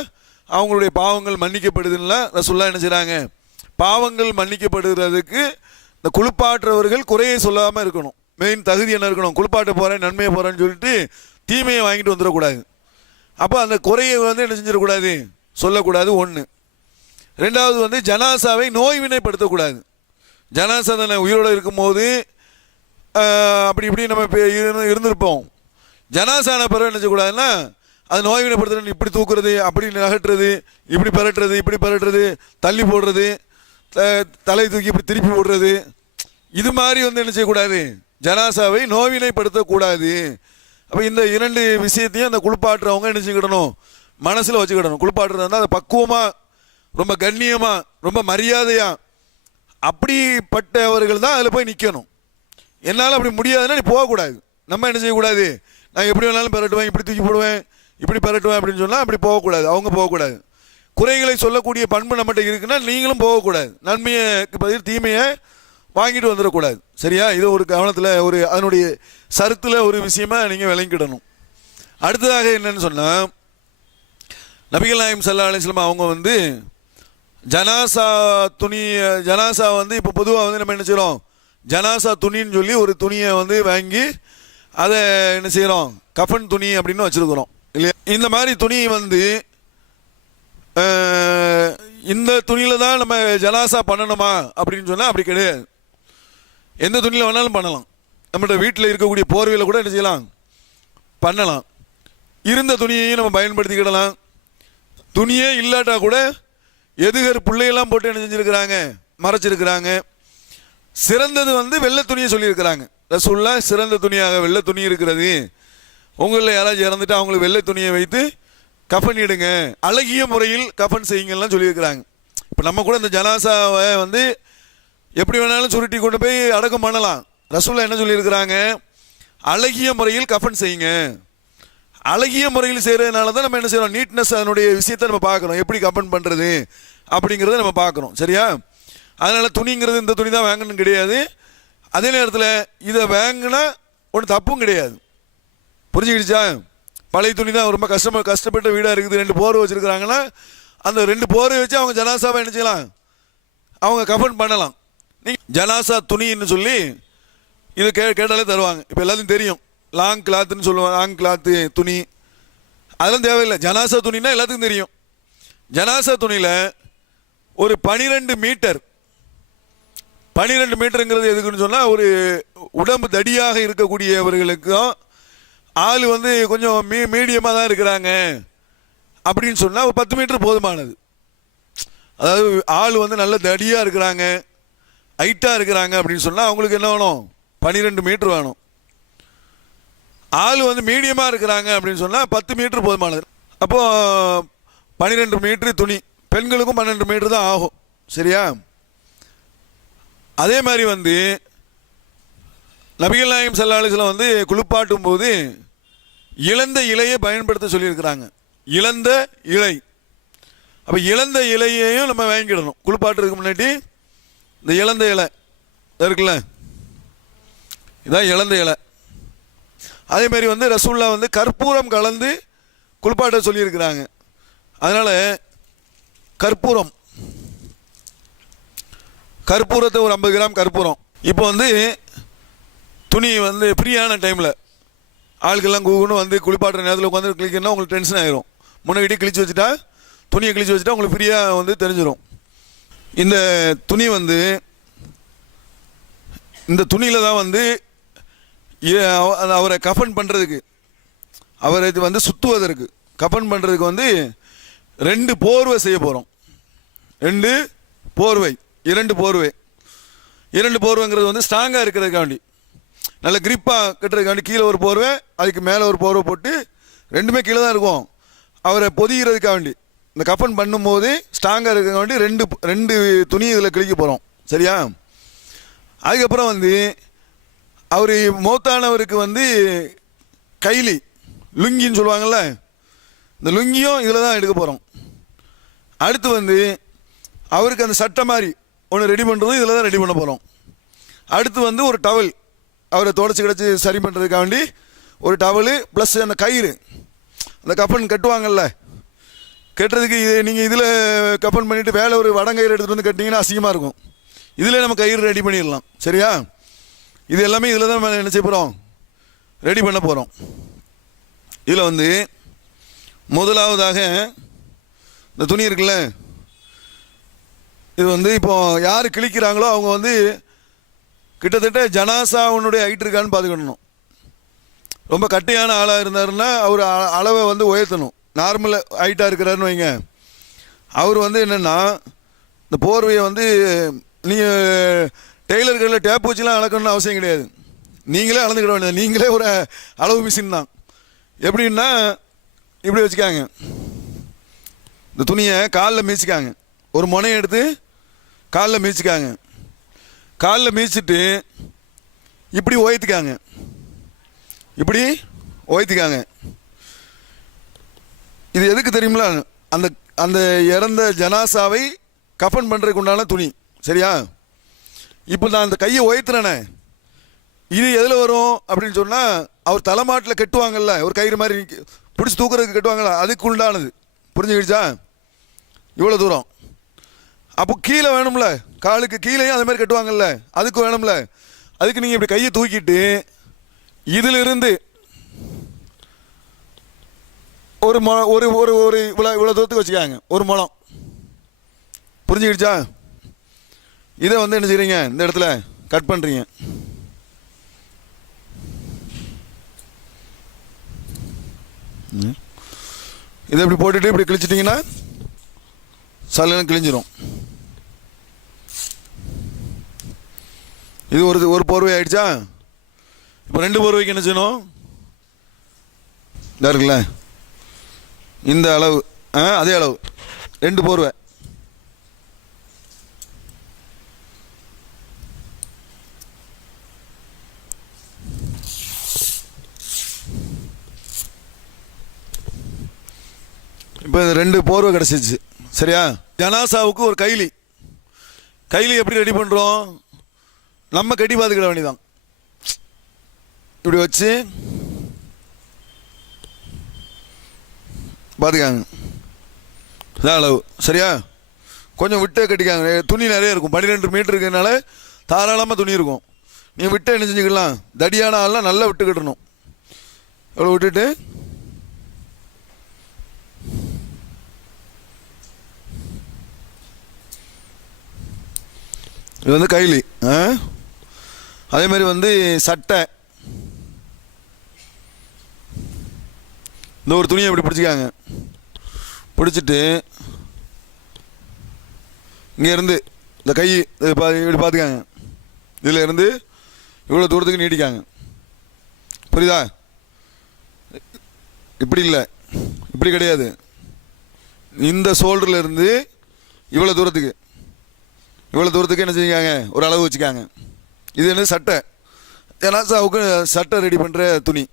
அவங்களுடைய பாவங்கள் மன்னிக்கப்படுதுன்னா ரசூலுல்லாஹ் என்ன செய்கிறாங்க? பாவங்கள் மன்னிக்கப்படுகிறதுக்கு இந்த குளிப்பாட்டுறவர்கள் குறையை சொல்லாமல் இருக்கணும். மெயின் தகுதி என்ன இருக்கணும்? குளிப்பாட்ட போகிறேன், நன்மையை போகிறேன்னு சொல்லிட்டு தீமையை வாங்கிட்டு வந்துடக்கூடாது. அப்போ அந்த குறையை வந்து என்ன செஞ்சிடக்கூடாது? சொல்லக்கூடாது. ஒன்று. ரெண்டாவது வந்து ஜனாசாவை நோய்வினைப்படுத்தக்கூடாது. ஜனாசா தானே உயிரோடு இருக்கும்போது அப்படி இப்படி நம்ம இருந்திருப்போம். ஜனாசான பிறகு என்ன செய்யக்கூடாதுன்னா அது நோய்வினைப்படுத்துறது, இப்படி தூக்குறது, அப்படி நகட்டுறது, இப்படி பரட்டுறது, தள்ளி போடுறது, தலை தூக்கி இப்படி திருப்பி போடுறது, இது மாதிரி வந்து என்ன செய்யக்கூடாது? ஜனாசாவை நோய்வினைப்படுத்தக்கூடாது. அப்போ இந்த 2 விஷயத்தையும் அந்த குளிப்பாட்டுறவங்க என்ன செய்யணும்? மனசில் வச்சுக்கிடணும். குளிப்பாட்டுறது வந்து அதை பக்குவமாக, ரொம்ப கண்ணியமாக, ரொம்ப மரியாதையாக, அப்படிப்பட்டவர்கள் தான் அதில் போய் நிற்கணும். என்னால் அப்படி முடியாதுன்னா நீ போகக்கூடாது. நம்ம என்ன செய்யக்கூடாது? நான் எப்படி வேணாலும் பரட்டுவேன், இப்படி தூக்கி போடுவேன், இப்படி பரட்டுவேன் அப்படின்னு சொன்னால் அப்படி போகக்கூடாது. அவங்க போகக்கூடாது. குறைகளை சொல்லக்கூடிய பண்பு நம்மகிட்ட இருக்குன்னா நீங்களும் போகக்கூடாது. நன்மைக்கு பதில் தீமையை வாங்கிட்டு வந்துடக்கூடாது. சரியா? இது ஒரு கவனத்தில் அதனுடைய சருத்தில் ஒரு விஷயமா நீங்கள் விளங்கிடணும். அடுத்ததாக என்னன்னு சொன்னால், நபிகள் நாயகம் ஸல்லல்லாஹு அலைஹி வஸல்லம் அவங்க வந்து ஜனாசா வந்து இப்போ பொதுவாக வந்து நம்ம என்ன செய்கிறோம்? ஜனாசா துணின்னு சொல்லி ஒரு துணியை வந்து வாங்கி அதை என்ன செய்கிறோம்? கஃபன் துணி அப்படின்னு வச்சுருக்குறோம் இல்லையா? இந்த மாதிரி துணி வந்து இந்த துணியில் தான் நம்ம ஜனாசா பண்ணணுமா அப்படின்னு சொன்னால் அப்படி கிடையாது. எந்த துணியில் வேணாலும் பண்ணலாம். நம்மளோட வீட்டில் இருக்கக்கூடிய போர்வையில் கூட என்ன செய்யலாம்? பண்ணலாம். இருந்த துணியையும் நம்ம பயன்படுத்திக்கிடலாம். துணியே இல்லாட்டா கூட எதுகர் பிள்ளையெல்லாம் போட்டு என்ன செஞ்சுருக்கிறாங்க? மறைச்சிருக்கிறாங்க. சிறந்தது வந்து வெள்ளை துணியை சொல்லியிருக்கிறாங்க. ரசூலுல்லாஹ் சிறந்த துணியாக வெள்ளை துணி இருக்கிறது, உங்களில் யாராச்சும் இறந்துட்டு அவங்களுக்கு வெள்ளை துணியை வைத்து கஃபன் இடுங்க, அழகிய முறையில் கஃபன் செய்யுங்கலாம் சொல்லியிருக்கிறாங்க. இப்போ நம்ம கூட இந்த ஜனாசாவை வந்து எப்படி வேணாலும் சுருட்டி கொண்டு போய் அடக்கம் பண்ணலாம். ரசூலுல்லாஹ் என்ன சொல்லியிருக்கிறாங்க? அழகிய முறையில் கஃபன் செய்யுங்க. அழகிய முறையில் செய்கிறதுனால தான் நம்ம என்ன செய்கிறோம்? நீட்னஸ், அதனுடைய விஷயத்தை நம்ம பார்க்குறோம். எப்படி கஃபன் பண்ணுறது அப்படிங்கிறத நம்ம பார்க்குறோம். சரியா? அதனால் துணிங்கிறது இந்த துணி தான் வாங்கணும்னு கிடையாது. அதே நேரத்தில் இதை வாங்கினா ஒன்றும் தப்பும் கிடையாது. புரிஞ்சுக்கிடுச்சா? பழைய துணி தான் ரொம்ப கஷ்டப்பட்ட வீடாக இருக்குது, 2 போர்வை வச்சுருக்கிறாங்கன்னா அந்த 2 போர்வை வச்சு அவங்க ஜனாசாவை என்ன செய்யலாம்? அவங்க கஃபன் பண்ணலாம். நீங்கள் ஜனாசா துணின்னு சொல்லி இதை கேட்டாலே தருவாங்க. இப்போ எல்லாத்தையும் தெரியும், லாங் கிளாத்துன்னு சொல்லுவாங்க. லாங் கிளாத்து துணி அதெல்லாம் தேவையில்லை. ஜனாசா துணின்னா எல்லாத்துக்கும் தெரியும். ஜனாசா துணியில் ஒரு 12 மீட்டர், 12 மீட்டருங்கிறது எதுக்குன்னு சொன்னால், ஒரு உடம்பு தடியாக இருக்கக்கூடியவர்களுக்கும் ஆள் வந்து கொஞ்சம் மீடியமாக தான் இருக்கிறாங்க அப்படின்னு சொன்னால் ஒரு 10 மீட்டர் போதுமானது. அதாவது ஆள் வந்து நல்ல தடியாக இருக்கிறாங்க, ஹைட்டாக இருக்கிறாங்க அப்படின்னு சொன்னால் அவங்களுக்கு என்ன வேணும்? 12 மீட்டர் வேணும். ஆள் வந்து மீடியமாக இருக்கிறாங்க அப்படின்னு சொன்னால் 10 மீட்டர் போதுமானது. அப்போது 12 மீட்டர் துணி, பெண்களுக்கும் 12 மீட்டர் தான் ஆகும். சரியா? அதே மாதிரி வந்து நபிகள் நாயகம் ஸல்லல்லாஹு அலைஹி வஸல்லம் வந்து குளிப்பாட்டும் போது இழந்த இலையை பயன்படுத்த சொல்லியிருக்கிறாங்க. இழந்த இலை. அப்போ இழந்த இலையையும் நம்ம வாங்கிக்கிடணும். குளிப்பாட்டுறதுக்கு முன்னாடி இந்த இழந்த இலை இருக்குல்ல, இதான் இழந்த இலை. அதே மாதிரி வந்து ரசூல்லா வந்து கற்பூரம் கலந்து குளிப்பாட்ட சொல்லியிருக்கிறாங்க. அதனால் கற்பூரத்தை ஒரு 50 கிராம் கற்பூரம். இப்போ வந்து துணி வந்து ஃப்ரீயான டைமில் ஆளுக்கெல்லாம் கூகுன்னு வந்து குளிப்பாட்டுற நேரத்தில் உட்காந்து கிளிக்கணும்னா உங்களுக்கு டென்ஷன் ஆயிரும். முன்னாடி கிழிச்சு வச்சுட்டா, துணியை கிழிச்சு வச்சுட்டா உங்களுக்கு ஃப்ரீயாக வந்து தெரிஞ்சிடும். இந்த துணி வந்து இந்த துணியில் தான் வந்து அவரை கஃபன் பண்ணுறதுக்கு, அவரை இது வந்து சுற்றுவதற்கு, கஃபன் பண்ணுறதுக்கு வந்து 2 போர்வை செய்ய போகிறோம். 2 போர்வை, 2 போர்வை. 2 போர்வைங்கிறது வந்து ஸ்ட்ராங்காக இருக்கிறதுக்காண்டி, நல்ல கிரிப்பாக கட்டுறதுக்காண்டி கீழே ஒரு போர்வை, அதுக்கு மேலே ஒரு போர்வை போட்டு 2மே கீழே தான் இருக்கும். அவரை பொதிகிறதுக்காண்டி, இந்த கஃபன் பண்ணும்போது ஸ்ட்ராங்காக இருக்கிறதுக்காண்டி 2 துணி இதில் கிழிக்க போகிறோம். சரியா? அதுக்கப்புறம் வந்து அவர் மௌத்தானவருக்கு வந்து கைலி, லுங்கின்னு சொல்லுவாங்கள்ல, இந்த லுங்கியும் இதில் தான் எடுக்க போகிறோம். அடுத்து வந்து அவருக்கு அந்த சட்டை மாதிரி ஒன்று ரெடி பண்ணுறதும் இதில் தான் ரெடி பண்ண போகிறோம். அடுத்து வந்து ஒரு டவல், அவரை தொடச்சி கிடச்சி சரி பண்ணுறதுக்காண்டி ஒரு டவலு ப்ளஸ் அந்த கயிறு, அந்த கஃபன் கட்டுவாங்கல்ல, கட்டுறதுக்கு இது நீங்கள் இதில் கஃபன் பண்ணிவிட்டு வேலை ஒரு வடங்கயிறு எடுத்துகிட்டு வந்து கட்டிங்கன்னா அசிங்கமாக இருக்கும். இதில் நம்ம கயிறு ரெடி பண்ணிடலாம். சரியா? இது எல்லாமே இதில் தான் நம்ம என்ன செய்ய போகிறோம், ரெடி பண்ண போகிறோம். இதில் வந்து முதலாவதாக இந்த துணி இருக்குல்ல, இது வந்து இப்போ யார் கிழிக்கிறாங்களோ அவங்க வந்து கிட்டத்தட்ட ஜனாசாவுனுடைய ஹைட் இருக்கான்னு பார்த்துக்கணும். ரொம்ப கட்டையான ஆளாக இருந்தாருன்னா அவர் அளவை வந்து உயர்த்தணும். நார்மல் ஹைட்டாக இருக்கிறாருன்னு வைங்க, அவர் வந்து என்னென்னா இந்த போர்வையை வந்து நீங்கள் டெய்லர்களில் டேப் வச்சுலாம் அளக்கணும்னு அவசியம் கிடையாது. நீங்களே அளந்துக்கிட வேண்டியது. நீங்களே ஒரு அளவு மிஷின் தான். எப்படின்னா இப்படி வச்சுக்காங்க, இந்த துணியை காலில் மீச்சிக்காங்க, ஒரு முனையை எடுத்து காலில் மீச்சிக்காங்க, காலில் மீச்சிட்டு இப்படி ஓய்த்துக்காங்க, இப்படி ஓய்த்துக்காங்க. இது எதுக்கு தெரியுங்களா? அந்த அந்த இறந்த ஜனாசாவை கஃபன் பண்ணுறதுக்கு உண்டான துணி. சரியா? இப்போ நான் அந்த கையை உயர்த்துறேனே, இது எதில் வரும் அப்படின்னு சொன்னால் அவர் தலைமாட்டில் கட்டுவாங்கல்ல, ஒரு கயிறு மாதிரி பிடிச்சி தூக்குறதுக்கு கட்டுவாங்கல்ல, அதுக்கு உண்டானது. புரிஞ்சுக்கிடுச்சா? இவ்வளோ தூரம். அப்போ கீழே வேணும்ல, காலுக்கு கீழேயும் அது மாதிரி கட்டுவாங்கல்ல, அதுக்கு வேணும்ல. அதுக்கு நீங்கள் இப்படி கையை தூக்கிட்டு இதிலிருந்து ஒரு ஒரு ஒரு ஒரு இவ்வளோ தூரத்துக்கு வச்சுக்காங்க, ஒரு முழம். புரிஞ்சுக்கிடுச்சா? இதை வந்து என்ன செய்கிறீங்க, இந்த இடத்துல கட் பண்ணுறீங்க. இதை இப்படி போட்டுட்டு இப்படி கிழிச்சிட்டிங்கன்னா சல்லுன்னு கிழிஞ்சிரும். இது ஒரு போர்வை ஆயிடுச்சா? இப்போ 2 போர்வைக்கு என்ன செய்யணும்? இந்த இருக்குல்ல, இந்த அளவு, அதே அளவு 2 போர்வை. இப்போ 2 போர்வை கிடச்சிச்சு. சரியா? ஜனாசாவுக்கு ஒரு கைலி. கைலி எப்படி ரெடி பண்ணுறோம்? நம்ம கட்டி பார்த்துக்கிட வேண்டியதான். இப்படி வச்சு பார்த்துக்காங்க, இதான் அளவு. சரியா? கொஞ்சம் விட்டே கட்டிக்காங்க. துணி நிறைய இருக்கும், 12 மீட்டர் இருக்கிறதுனால தாராளமாக துணி இருக்கும். நீங்கள் விட்டே என்ன செஞ்சுக்கலாம், தடியான ஆள்லாம் நல்லா விட்டு கட்டணும். எவ்வளோ விட்டுட்டு இது வந்து கைலி. அதே மாதிரி வந்து சட்டை, இந்த ஒரு துணியை இப்படி பிடிச்சிக்காங்க. பிடிச்சிட்டு இங்கேருந்து இந்த கை இப்படி பார்த்துக்காங்க, இதில் இருந்து இவ்வளோ தூரத்துக்கு நீட்டிக்காங்க. புரியுதா? இப்படி இல்லை, இப்படி கிடையாது. இந்த ஷோல்டரில் இருந்து இவ்வளோ தூரத்துக்கு என்ன செஞ்சுக்காங்க, ஒரு அளவு வச்சுக்காங்க. இது என்ன சட்டை, ஜனாசாவுக்கு சட்டை ரெடி பண்ணுற துணி.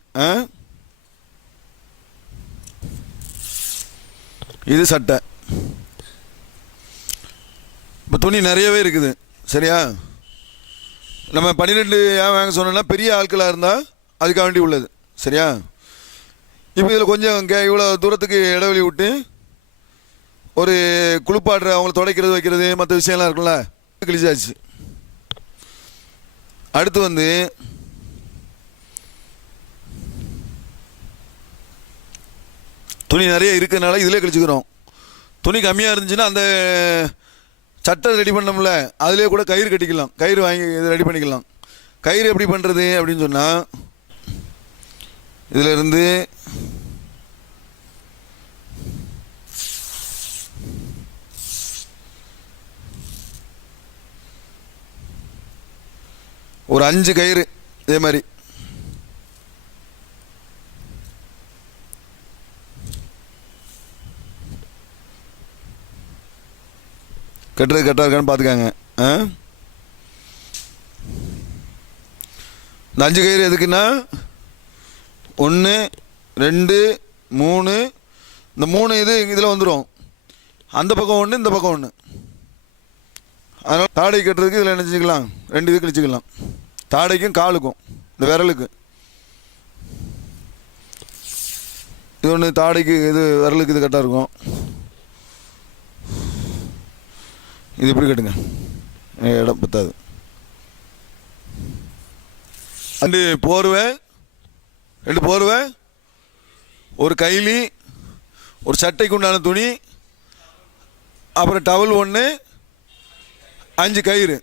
இது சட்டை. இப்போ துணி நிறையவே இருக்குது. சரியா? நம்ம 12 ஏன் வாங்க சொன்னோன்னா பெரிய ஆட்களாக இருந்தால் அதுக்காக வேண்டி உள்ளது. சரியா? இப்போ இதில் கொஞ்சம் இவ்வளோ தூரத்துக்கு இடைவெளி விட்டு ஒரு குளிப்பாடுற, அவங்கள துடைக்கிறது வைக்கிறது மற்ற விஷயம்லாம் இருக்குல்ல, கிழிச்சாச்சு. அடுத்து வந்து துணி நிறைய இருக்கிறதுனால இதிலே கிழிச்சுக்கிறோம். துணி கம்மியாக இருந்துச்சுன்னா அந்த சட்டை ரெடி பண்ணோம்ல, அதிலே கூட கயிறு கட்டிக்கலாம், கயிறு வாங்கி இது ரெடி பண்ணிக்கலாம். கயிறு எப்படி பண்ணுறது அப்படின்னு சொன்னால், இதில் இருந்து ஒரு 5 கயிறு இதே மாதிரி கட்டுறது கரெக்டாக இருக்கான்னு பார்த்துக்காங்க. இந்த 5 கயிறு எதுக்குன்னா 1 2 3, இந்த 3 இதில் வந்துடும். அந்த பக்கம் 1, இந்த பக்கம் 1. அதனால் தாடை கட்டுறதுக்கு இதில் என்ன செஞ்சுக்கலாம், 2 இது கிழிச்சிக்கலாம். தாடைக்கும் காலுக்கும் இந்த விரலுக்கு இது ஒன்று, தாடைக்கு இது விரலுக்கு இது கரெக்டாக இருக்கும். இது இப்படி கட்டுங்க, இடம் பத்தாது. 2 போர்வை, ஒரு கைலி, ஒரு சட்டைக்கு உண்டான துணி, அப்புறம் டவல் 1, 5 கயிறு.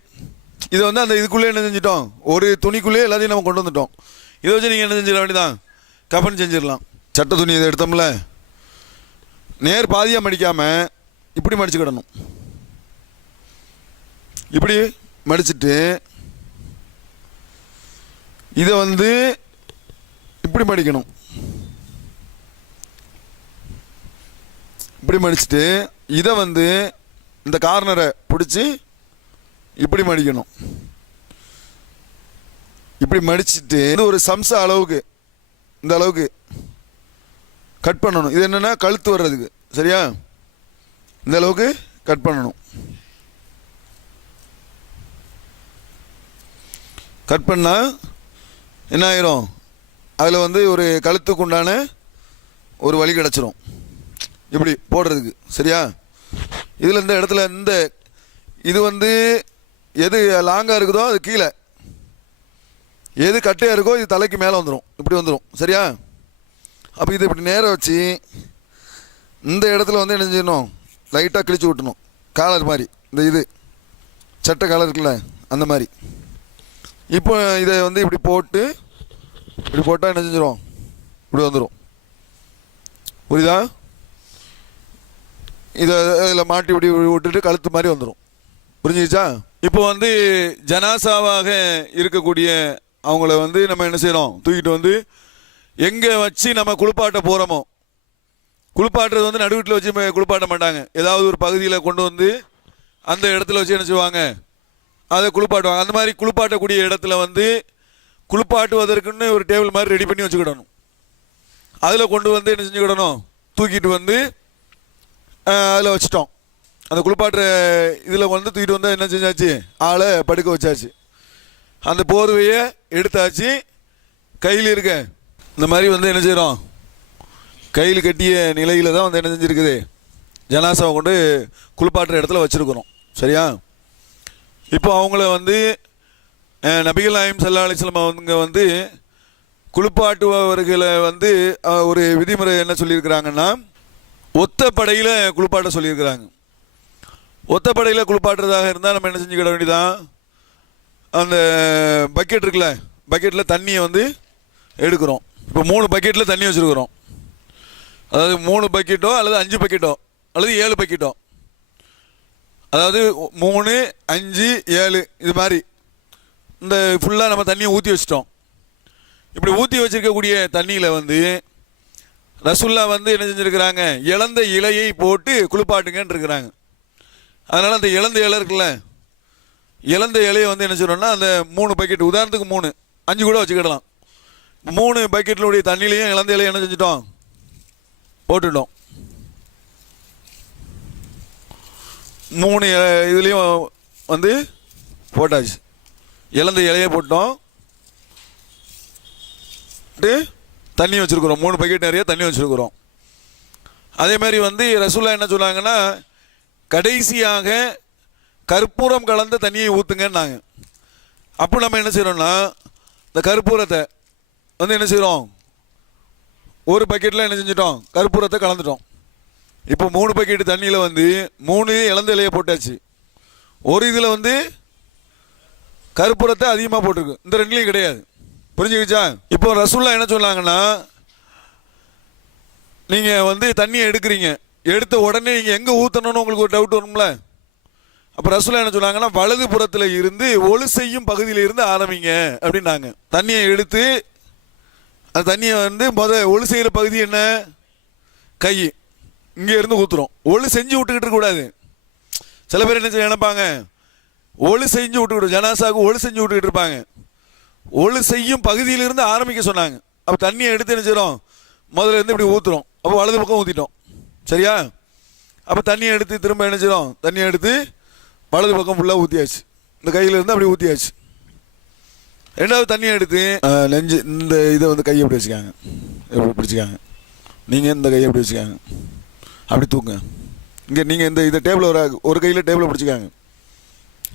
இதை வந்து அந்த இதுக்குள்ளே என்ன செஞ்சிட்டோம், ஒரு துணிக்குள்ளே எல்லாத்தையும் நம்ம கொண்டு வந்துட்டோம். இதை வச்சு நீங்கள் என்ன செஞ்சிட வேண்டியதான், கஃன் செஞ்சிடலாம். சட்டை துணி இதை எடுத்தோம்ல, நேர் பாதியாக மடிக்காமல் இப்படி மடிச்சுக்கிடணும். இப்படி மடிச்சுட்டு இதை வந்து இப்படி மடிக்கணும். இப்படி மடிச்சுட்டு இதை வந்து இந்த கார்னரை பிடிச்சி இப்படி மடிக்கணும். இப்படி மடிச்சுட்டு ஒரு சம்சா அளவுக்கு, இந்த அளவுக்கு கட் பண்ணணும். இது என்னென்னா கழுத்து வர்றதுக்கு. சரியா? இந்த அளவுக்கு கட் பண்ணணும். கட் பண்ணால் என்ன ஆயிரும், அதில் வந்து ஒரு கழுத்துக்கு உண்டான ஒரு வழி கிடச்சிரும் இப்படி போடுறதுக்கு. சரியா? இதில் இந்த இடத்துல இது வந்து எது லாங்காக இருக்குதோ அது கீழே, எது கட்டையாக இருக்கோ இது தலைக்கு மேலே வந்துடும், இப்படி வந்துடும். சரியா? அப்போ இது இப்படி நேராக வச்சு இந்த இடத்துல வந்து என்ன செய்யணும், லைட்டாக கிழிச்சு விட்டணும். காலர் மாதிரி, இந்த இது சட்டை காலர் இருக்குல்ல அந்த மாதிரி. இப்போ இதை வந்து இப்படி போட்டால் என்ன செஞ்சிடும், இப்படி வந்துடும். புரியுதா? இதை இதில் மாட்டி இப்படி விட்டுட்டு கழுத்து மாதிரி வந்துடும். புரிஞ்சுச்சா? இப்போ வந்து ஜனாசாவாக இருக்கக்கூடிய அவங்கள வந்து நம்ம என்ன செய்யறோம், தூக்கிட்டு வந்து எங்கே வச்சு நம்ம குளிப்பாட்ட போகிறோமோ, குளிப்பாட்டுறது வந்து நடுவீட்டில் வச்சு குளிப்பாட்ட மாட்டாங்க. ஏதாவது ஒரு பகுதியில் கொண்டு வந்து அந்த இடத்துல வச்சு என்ன செய்வாங்க, அதை குளிப்பாட்டுவாங்க. அந்த மாதிரி குளிப்பாட்டக்கூடிய இடத்துல வந்து குளிப்பாட்டுவதற்குன்னு ஒரு டேபிள் மாதிரி ரெடி பண்ணி வச்சுக்கிடணும். அதில் கொண்டு வந்து என்ன செஞ்சுக்கிடணும், தூக்கிட்டு வந்து அதில் வச்சிட்டோம். அந்த குளிப்பாட்டுற இதில் வந்து தூக்கிட்டு வந்து என்ன செஞ்சாச்சு, ஆளை படுக்க வச்சாச்சு. அந்த போர்வையை எடுத்தாச்சு. கையில் இருக்க இந்த மாதிரி வந்து என்ன செய்கிறோம், கையில் கட்டிய நிலையில் தான் வந்து என்ன செஞ்சுருக்குது, ஜனாசாவை கொண்டு குளிப்பாட்டுற இடத்துல வச்சுருக்குறோம். சரியா? இப்போ அவங்கள வந்து நபிகள் நாயகம் ஸல்லல்லாஹு அலைஹி வஸல்லம் அவங்க வந்து குளிப்பாட்டுபவர்களை வந்து ஒரு விதிமுறை என்ன சொல்லியிருக்கிறாங்கன்னா, ஒத்த படையில் குளிப்பாட்ட சொல்லியிருக்கிறாங்க. ஒத்த படையில் குளிப்பாட்டுறதாக இருந்தால் நம்ம என்ன செஞ்சுக்கிட வேண்டியதான், அந்த பக்கெட் இருக்குல்ல, பக்கெட்டில் தண்ணியை வந்து எடுக்கிறோம். இப்போ 3 பக்கெட்டில் தண்ணி வச்சுருக்குறோம். அதாவது 3 பக்கெட்டோ அல்லது 5 பக்கெட்டோ அல்லது 7 பக்கெட்டோ, அதாவது 3, 5, 7 இது மாதிரி இந்த ஃபுல்லாக நம்ம தண்ணியை ஊற்றி வச்சிட்டோம். இப்படி ஊற்றி வச்சிருக்கக்கூடிய தண்ணியில் வந்து ரசுல்லா வந்து என்ன செஞ்சுருக்கிறாங்க, இழந்த இலையை போட்டு குளிப்பாட்டுங்கன்னு இருக்கிறாங்க. அதனால் அந்த இழந்த இலை இருக்குல்ல, இழந்த இலையை வந்து என்ன செய்யணும்னா அந்த 3 பக்கெட், உதாரணத்துக்கு 3 5 கூட வச்சுக்கிடலாம். 3 பக்கெட்டினுடைய தண்ணியிலையும் இழந்த இலையை என்ன செஞ்சிட்டோம், போட்டுட்டோம். 3 இதுலேயும் வந்து போட்டாச்சு. இழந்த இலையை போட்டோம், தண்ணி வச்சுருக்குறோம். 3 பக்கெட் நிறைய தண்ணி வச்சுருக்குறோம். அதே மாதிரி வந்து ரசூல்லா என்ன சொன்னாங்கன்னா, கடைசியாக கற்பூரம் கலந்த தண்ணியை ஊற்றுங்கன்னாங்க. அப்போ நம்ம என்ன செய்கிறோம்னா, இந்த கற்பூரத்தை வந்து என்ன செய்கிறோம், ஒரு பக்கெட்டில் என்ன செஞ்சிட்டோம், கற்பூரத்தை கலந்துட்டோம். இப்போ 3 பக்கெட்டு தண்ணியில் வந்து 3 இழந்த இலையை போட்டாச்சு. ஒரு இதில் வந்து கற்பூரத்தை அதிகமாக போட்டிருக்கு, இந்த 2லையும் கிடையாது. புரிஞ்சுக்கிச்சா? இப்போ ரசூல்லா என்ன சொன்னாங்கன்னா, நீங்கள் வந்து தண்ணியை எடுக்கிறீங்க, எடுத்த உடனே நீங்கள் எங்கே ஊற்றணும்னு உங்களுக்கு ஒரு டவுட் வரும்ல. அப்போ ரசூல்லா என்ன சொன்னாங்கன்னா, வலது புறத்தில் இருந்து ஒளி செய்யும் பகுதியில் இருந்து ஆரம்பிங்க அப்படின்னாங்க. தண்ணியை எடுத்து அந்த தண்ணியை வந்து ஒளி செய்கிற பகுதி என்ன, கை, இங்கே இருந்து ஊற்றுறோம். ஒளி செஞ்சு விட்டுக்கிட்டு இருக்கக்கூடாது. சில பேர் என்ன நினைப்பாங்க, ஒளி செஞ்சு விட்டுக்கிட்டு, ஜனாசாவுக்கு ஒளி செஞ்சு விட்டுக்கிட்டு இருப்பாங்க. ஒளி செய்யும் பகுதியிலிருந்து ஆரம்பிக்க சொன்னாங்க. அப்போ தண்ணியை எடுத்து என்ன செய்கிறோம், முதல்ல இருந்து இப்படி ஊற்றுறோம். அப்போ வலது பக்கம் ஊற்றிட்டோம். சரியா? அப்போ தண்ணியை எடுத்து திரும்ப என்ன செய்கிறோம், தண்ணியை எடுத்து வலது பக்கம் ஃபுல்லாக ஊற்றியாச்சு. இந்த கையிலேருந்து அப்படி ஊற்றியாச்சு. ரெண்டாவது தண்ணியை எடுத்து நெஞ்சு இந்த இதை வந்து கையை எப்படி வச்சுக்காங்க, எப்படி பிடிச்சிக்காங்க. நீங்கள் இந்த கையை எப்படி வச்சுக்காங்க, அப்படி தூக்குங்க. இங்கே நீங்கள் இந்த இதை டேபிள் ஒரு கையில் டேபிளை பிடிச்சிக்காங்க,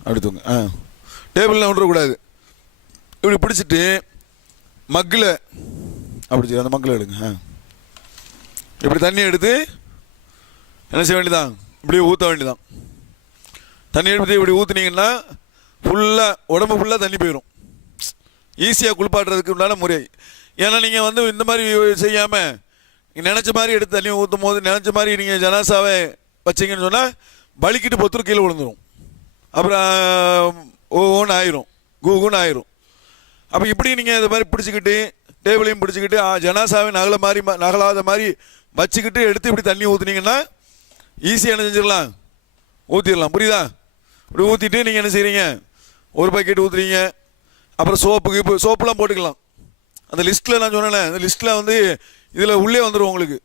அப்படி தூங்க. டேபிளில் விட்டுறக்கூடாது. இப்படி பிடிச்சிட்டு மக்கில் அப்படி அந்த மக்கில் எடுங்க. இப்படி தண்ணி எடுத்து என்ன செய்ய வேண்டியதான், இப்படியே ஊற்ற வேண்டியதான். தண்ணி எடுத்து இப்படி ஊற்றுனீங்கன்னா ஃபுல்லாக உடம்பு ஃபுல்லாக தண்ணி போயிடும். ஈஸியாக குளிப்பாட்டுறதுக்கு உண்டான முறை. ஏன்னா நீங்கள் வந்து இந்த மாதிரி செய்யாமல் நீங்கள் நினச்ச மாதிரி எடுத்து தண்ணி ஊற்றும் போது நினச்ச மாதிரி நீங்கள் ஜனாசாவை வச்சிங்கன்னு சொன்னால் வலிக்கிட்டு பொத்துரு கீழே விழுந்துடும். அப்புறம் ஓன்னு ஆயிரும், கூகுன்னு ஆயிரும். அப்போ இப்படி நீங்கள் இந்த மாதிரி பிடிச்சிக்கிட்டு டேபிளையும் பிடிச்சிக்கிட்டு ஜனாசாவை நகலாத மாதிரி வச்சுக்கிட்டு எடுத்து இப்படி தண்ணி ஊற்றுனீங்கன்னா ஈஸியாக என்ன செஞ்சிடலாம், ஊற்றிடலாம். புரியுதா? இப்படி ஊற்றிட்டு நீங்கள் என்ன செய்கிறீங்க, ஒரு பக்கெட் ஊற்றுறீங்க. அப்புறம் சோப்புலாம் போட்டுக்கலாம். அந்த லிஸ்ட்டில் நான் சொன்னேன், அந்த லிஸ்ட்டில் வந்து இதில் உள்ளே வந்துடும் உங்களுக்கு.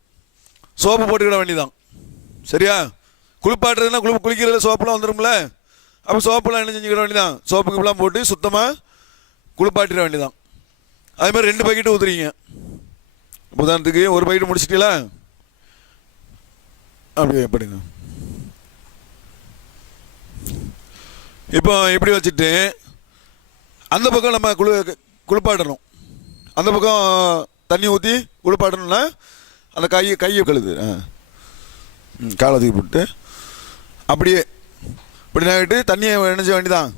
சோப்பு போட்டுக்கிட வேண்டியதான். சரியா? குளிப்பாட்டுறதுன்னா குளிக்கிறதுல சோப்புலாம் வந்துடும்ல. அப்போ சோப்பெல்லாம் என்ன செஞ்சுக்கிட வேண்டியதான், சோப்புக்குலாம் போட்டு சுத்தமாக குளிப்பாட்டிட வேண்டியதான். அதே மாதிரி 2 பக்கெட்டு ஊற்றுறீங்க. உதாரணத்துக்கு ஒரு பக்கெட்டு முடிச்சிட்டீங்களா, அப்படியே எப்படிங்க இப்போ இப்படி வச்சுட்டு அந்த பக்கம் நம்ம குளிப்பாட்டணும். அந்த பக்கம் தண்ணி ஊற்றி குளிப்பாட்டணும்னா அந்த கையை கழுது காலை தூக்கி போட்டு அப்படியே இப்படி நாகிட்டு தண்ணியை என்ன செய்ய வேண்டியதான்,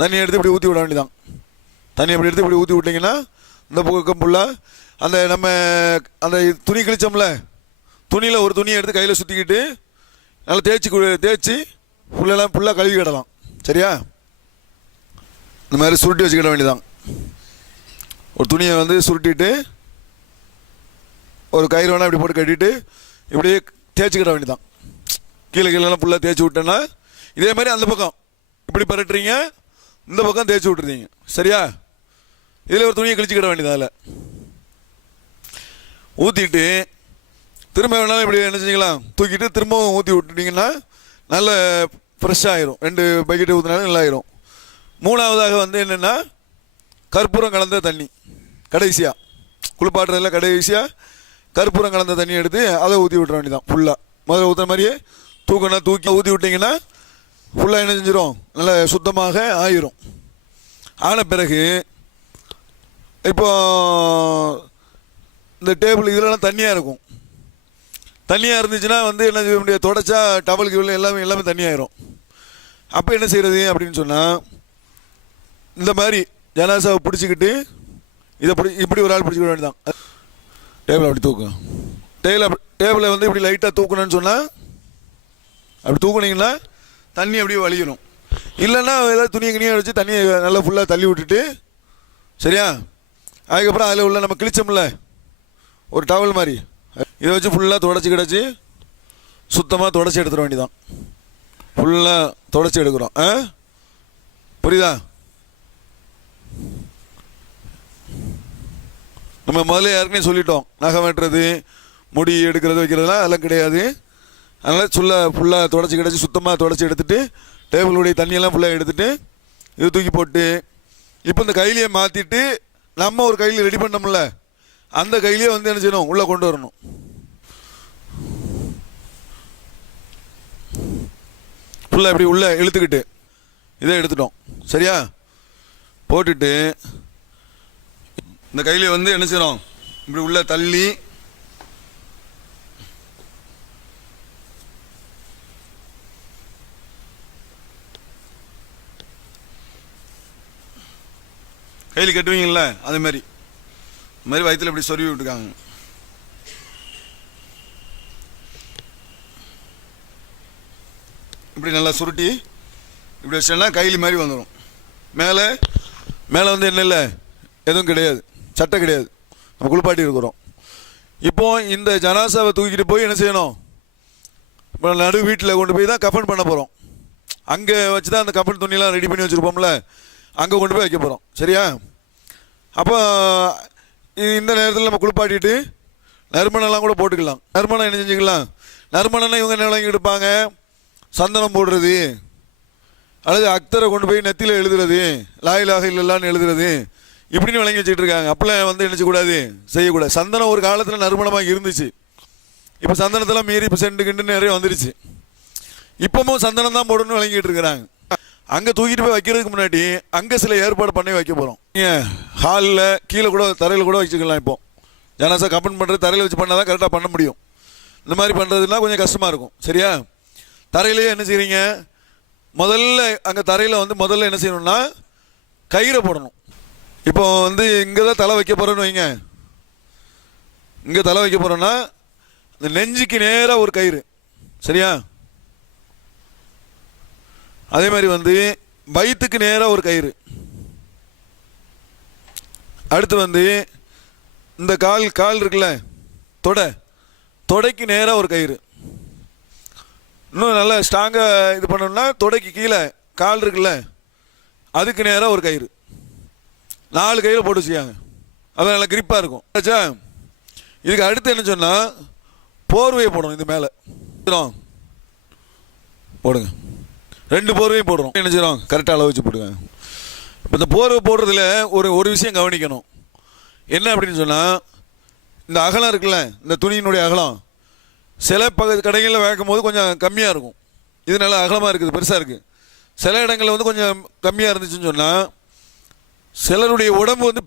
தண்ணியை எடுத்து இப்படி ஊற்றி விட வேண்டியதான். தண்ணி அப்படி எடுத்து இப்படி ஊற்றி விட்டிங்கன்னா இந்த பக்கம் ஃபுல்லாக அந்த நம்ம அந்த துணி கிழிச்சோம்ல, துணியில் ஒரு துணியை எடுத்து கையில் சுற்றிக்கிட்டு நல்லா தேய்ச்சி ஃபுல்லாக கழுவி கிடலாம். சரியா? இந்த மாதிரி சுருட்டி வச்சுக்கிட வேண்டியதான். ஒரு துணியை வந்து சுருட்டிட்டு ஒரு கயிறு வேணால் இப்படி போட்டு கட்டிட்டு இப்படியே தேய்ச்சிக்கிட வேண்டியதான். கீழெல்லாம் ஃபுல்லாக தேய்ச்சி விட்டேன்னா இதே மாதிரி அந்த பக்கம் இப்படி பரட்டுறீங்க, இந்த பக்கம் தேய்ச்சி விட்டுறீங்க. சரியா? இதில் ஒரு துணியை கிழிச்சிக்கிட வேண்டியதான். அதில் ஊற்றிட்டு திரும்ப வேணாலும் இப்படி என்ன செஞ்சுக்கலாம், தூக்கிட்டு திரும்பவும் ஊற்றி விட்டுட்டிங்கன்னா நல்ல ஃப்ரெஷ்ஷாக ஆயிரும். 2 பக்கெட்டு ஊற்றினாலும் நல்லா ஆயிரும். 3ஆவதாக வந்து என்னென்னா கற்பூரம் கலந்த தண்ணி. கடைசியாக குளிப்பாட்டுறதுல கடைசியாக கற்பூரம் கலந்த தண்ணி எடுத்து அதை ஊற்றி விட்ற வேண்டியதான். ஃபுல்லாக முதல்ல ஊற்றுற மாதிரியே தூக்கி ஊற்றி விட்டிங்கன்னா ஃபுல்லாக என்ன செஞ்சிடும், நல்லா சுத்தமாக ஆயிரும். ஆன பிறகு இப்போ இந்த டேபிள் இதெல்லாம் தண்ணியாக இருக்கும். தண்ணியாக இருந்துச்சுன்னா வந்து என்ன செய்ய முடியாது, தொடச்சா டவலுக்கு எல்லாமே தண்ணியாயிரும். அப்போ என்ன செய்கிறது அப்படின்னு சொன்னால் இந்த மாதிரி ஜனாசாவை பிடிச்சிக்கிட்டு இதை இப்படி ஒரு ஆள் பிடிச்சிக்க வேண்டியதான். டேபிள் அப்படி தூக்கும். டேபிளை வந்து இப்படி லைட்டாக தூக்கணும்னு சொன்னால் அப்படி தூக்குனீங்கன்னா தண்ணி அப்படியே வலிக்கணும். இல்லைன்னா ஏதாவது துணியை கிணியை வச்சு தண்ணியை நல்லா ஃபுல்லாக தள்ளி விட்டுட்டு, சரியா, அதுக்கப்புறம் அதில் உள்ள நம்ம கிழிச்சோம்ல ஒரு டவல் மாதிரி, இதை வச்சு ஃபுல்லாக தொடச்சி கிடச்சி சுத்தமாக தொடச்சி எடுத்துட வேண்டியதான். ஃபுல்லாக தொடச்சி எடுக்கிறோம். புரியுதா? நம்ம முதல்ல யாருக்குனே சொல்லிட்டோம், நகை வெட்டுறது முடி எடுக்கிறது வைக்கிறதுலாம் அதெல்லாம் கிடையாது. அதனால் ஃபுல்லாக தொடச்சி கிடச்சி சுத்தமாக தொடச்சி எடுத்துகிட்டு டேபிளுடைய தண்ணியெல்லாம் ஃபுல்லாக எடுத்துகிட்டு இது தூக்கி போட்டு, இப்போ இந்த கையிலையே மாற்றிட்டு நம்ம ஒரு கையில் ரெடி பண்ணோம்ல அந்த கையிலேயே வந்து என்ன செய்யணும், உள்ளே கொண்டு வரணும். ஃபுல்லாக இப்படி உள்ளே இழுத்துக்கிட்டு இதை எடுத்துட்டோம். சரியா? போட்டுட்டு இந்த கையில வந்து என்ன செய்யணும், இப்படி உள்ள தள்ளி கையில் கட்டுவீங்கல்ல அதே மாதிரி வயிற்றுல இப்படி சொருவி விட்டுருக்காங்க. இப்படி நல்லா சுருட்டி இப்படி வச்சோன்னா கையில் மாதிரி வந்துடும். மேலே மேலே வந்து என்ன இல்லை, எதுவும் கிடையாது, சட்டை கிடையாது, நம்ம குளிப்பாட்டி இருக்கிறோம். இப்போ இந்த ஜனாசாவை தூக்கிட்டு போய் என்ன செய்யணும், இப்போ நடு வீட்டில் கொண்டு போய் தான் கஃபன் பண்ண போகிறோம். அங்கே வச்சு தான் அந்த கஃபன் துணியெல்லாம் ரெடி பண்ணி வச்சுருப்போம்ல, அங்கே கொண்டு போய் வைக்க போகிறோம். சரியா? அப்போ இந்த நேரத்தில் நம்ம குளிப்பாட்டிட்டு நறுமணம்லாம் கூட போட்டுக்கலாம். நறுமணம் என்ன செஞ்சுக்கலாம், நறுமணம்னா இவங்க என்ன விளங்கி எடுப்பாங்க, சந்தனம் போடுறது அல்லது அக்தரை கொண்டு போய் நெத்தியில் எழுதுறது, லாயிலாக இல்லைல்லான்னு எழுதுறது, இப்படின்னு விளங்கி வச்சுக்கிட்டு இருக்காங்க. அப்பெல்லாம் வந்து என்ன செய்யக்கூடாது, செய்யக்கூடாது. சந்தனம் ஒரு காலத்தில் நறுமணமாக இருந்துச்சு. இப்போ சந்தனத்தெல்லாம் மீறி இப்போ செண்டு கிண்டுன்னு நிறைய வந்துருச்சு. இப்போவும் சந்தனம் தான் போடணும்னு விளங்கிட்டு இருக்கிறாங்க. அங்கே தூக்கிட்டு போய் வைக்கிறதுக்கு முன்னாடி அங்கே சில ஏற்பாடு பண்ணி வைக்க போகிறோம். நீங்கள் ஹாலில் கீழே கூட தரையில் கூட வச்சுக்கலாம். இப்போ ஜனாசா கம்பன் பண்ணுறது தரையில் வச்சு பண்ணால் தான் கரெக்டாக பண்ண முடியும். இந்த மாதிரி பண்ணுறதுனா கொஞ்சம் கஷ்டமாக இருக்கும். சரியா? தரையிலேயே என்ன செய்கிறீங்க, முதல்ல அங்கே தரையில் வந்து முதல்ல என்ன செய்யணும்னா கயிறை போடணும். இப்போ வந்து இங்கே தான் தலை வைக்க போகிறோன்னு வைங்க, இங்கே தலை வைக்க போகிறோன்னா இந்த நெஞ்சுக்கு நேராக ஒரு கயிறு. சரியா? அதே மாதிரி வந்து வயிற்றுக்கு நேராக ஒரு கயிறு. அடுத்து வந்து இந்த கால் இருக்குல்ல, தொடைக்கு நேராக ஒரு கயிறு. இன்னும் நல்லா ஸ்ட்ராங்காக இது பண்ணணும்னா தொடைக்கு கீழே கால் இருக்குல்ல, அதுக்கு நேராக ஒரு கயிறு. 4 கயிறு போட்டு வச்சுக்காங்க. அது நல்லா கிரிப்பாக இருக்கும். ஆச்சா? இதுக்கு அடுத்து என்ன சொன்னால் போர்வையை போடணும். இது மேலே போடுங்க, 2 போர்வையும் போடுறோம். என்ன செய்யறோம், கரெக்டாக அளவு வச்சு போடுங்க. இப்போ இந்த போர்வை போடுறதுல ஒரு விஷயம் கவனிக்கணும். என்ன அப்படின்னு சொன்னால், இந்த அகலம் இருக்குல்ல, இந்த துணியினுடைய அகலம் சில கடைகளில் வைக்கும் போது கொஞ்சம் கம்மியாக இருக்கும். இது நல்லா அகலமாக இருக்குது, பெருசாக இருக்குது. சில இடங்களில் வந்து கொஞ்சம் கம்மியாக இருந்துச்சுன்னு சொன்னால், சிலருடைய உடம்பு வந்து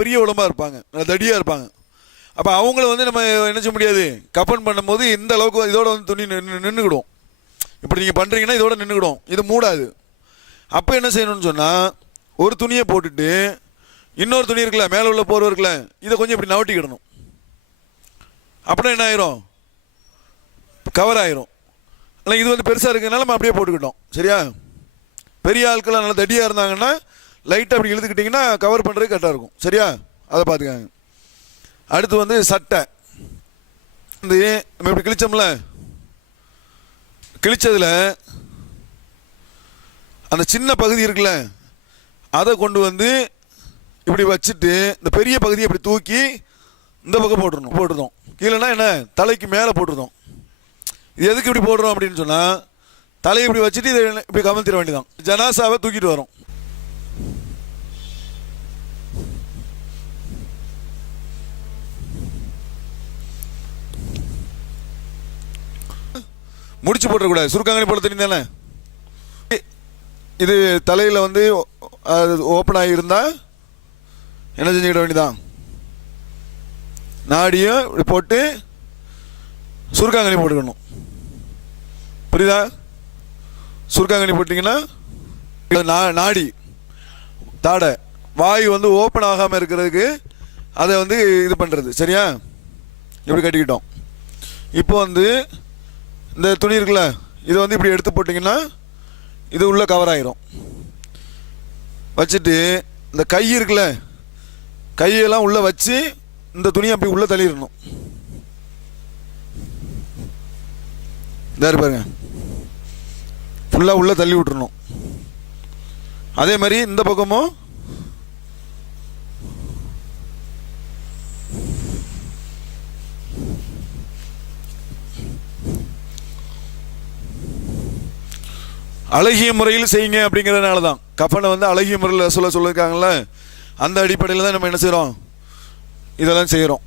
பெரிய உடம்பாக இருப்பாங்க, நல்லா தடியாக இருப்பாங்க. அப்போ அவங்கள வந்து நம்ம என்ன செய்ய முடியாது, கஃபன் பண்ணும்போது இந்த அளவுக்கு இதோட வந்து துணி நின்றுக்கிடும். இப்படி நீங்கள் பண்ணுறீங்கன்னா இதோட நின்றுக்கிடும், இது மூடாது. அப்போ என்ன செய்யணும்னு சொன்னால், ஒரு துணியை போட்டுட்டு இன்னொரு துணி இருக்குல்ல, மேலே உள்ள போர்வை இருக்குல்ல, இதை கொஞ்சம் இப்படி நவட்டிக்கிடணும். அப்படின்னா என்ன ஆயிரும், கவர் ஆயிரும். ஆனால் இது வந்து பெருசாக இருக்கிறதுனால நம்ம அப்படியே போட்டுக்கிட்டோம். சரியா? பெரிய ஆட்கள்லாம் நல்லா தடியாக இருந்தாங்கன்னா லைட்டாக அப்படி இழுத்துக்கிட்டிங்கன்னா கவர் பண்ணுறது கரெக்டாக இருக்கும். சரியா? அதை பார்த்துக்காங்க. அடுத்து வந்து சட்டை. இந்த நம்ம இப்படி கிழிச்சோம்ல, கிழிச்சதில் அந்த சின்ன பகுதி இருக்குல்ல, அதை கொண்டு வந்து இப்படி வச்சுட்டு இந்த பெரிய பகுதியை இப்படி தூக்கி இந்த பக்கம் போட்டுருந்தோம். கீழேனா என்ன, தலைக்கு மேலே போட்டுருந்தோம். இது எதுக்கு இப்படி போடுறோம் அப்படின்னு சொன்னால், தலையை இப்படி வச்சுட்டு இதை இப்படி கமழ்த்திட வேண்டியதான். ஜனாசாவை தூக்கிட்டு வரோம். முடிச்சு போட்டுறக்கூடாது, சுருக்காங்கனி போட தெரியும் தானே. இது தலையில் வந்து ஓப்பன் ஆகியிருந்தால் என்ன செஞ்சுக்கிட வேண்டியதான், நாடியும் இப்படி போட்டு சுருக்காங்கனி போட்டுக்கணும். புரியுதா? சுருக்காங்கனி போட்டிங்கன்னா நாடி தாடை வாயு வந்து ஓப்பன் ஆகாமல் இருக்கிறதுக்கு அதை வந்து இது பண்ணுறது. சரியா? இப்படி கட்டிக்கிட்டோம். இப்போ வந்து இந்த துணி இருக்குல்ல, இதை வந்து இப்படி எடுத்து போட்டிங்கன்னா இது உள்ள கவர் ஆயிரும். வச்சுட்டு இந்த கை இருக்குல்ல, கையெல்லாம் உள்ள வச்சு இந்த துணியை அப்படி உள்ள தள்ளிடணும். பாருங்க, ஃபுல்லாக உள்ள தள்ளி விட்டுறணும். அதே மாதிரி இந்த பக்கமும் அழகிய முறையில் செய்யுங்க அப்படிங்கிறதுனால தான் கஃபனை வந்து அழகிய முறையில் சொல்லியிருக்காங்கல்ல, அந்த அடிப்படையில் தான் நம்ம என்ன செய்கிறோம், இதெல்லாம் செய்கிறோம்.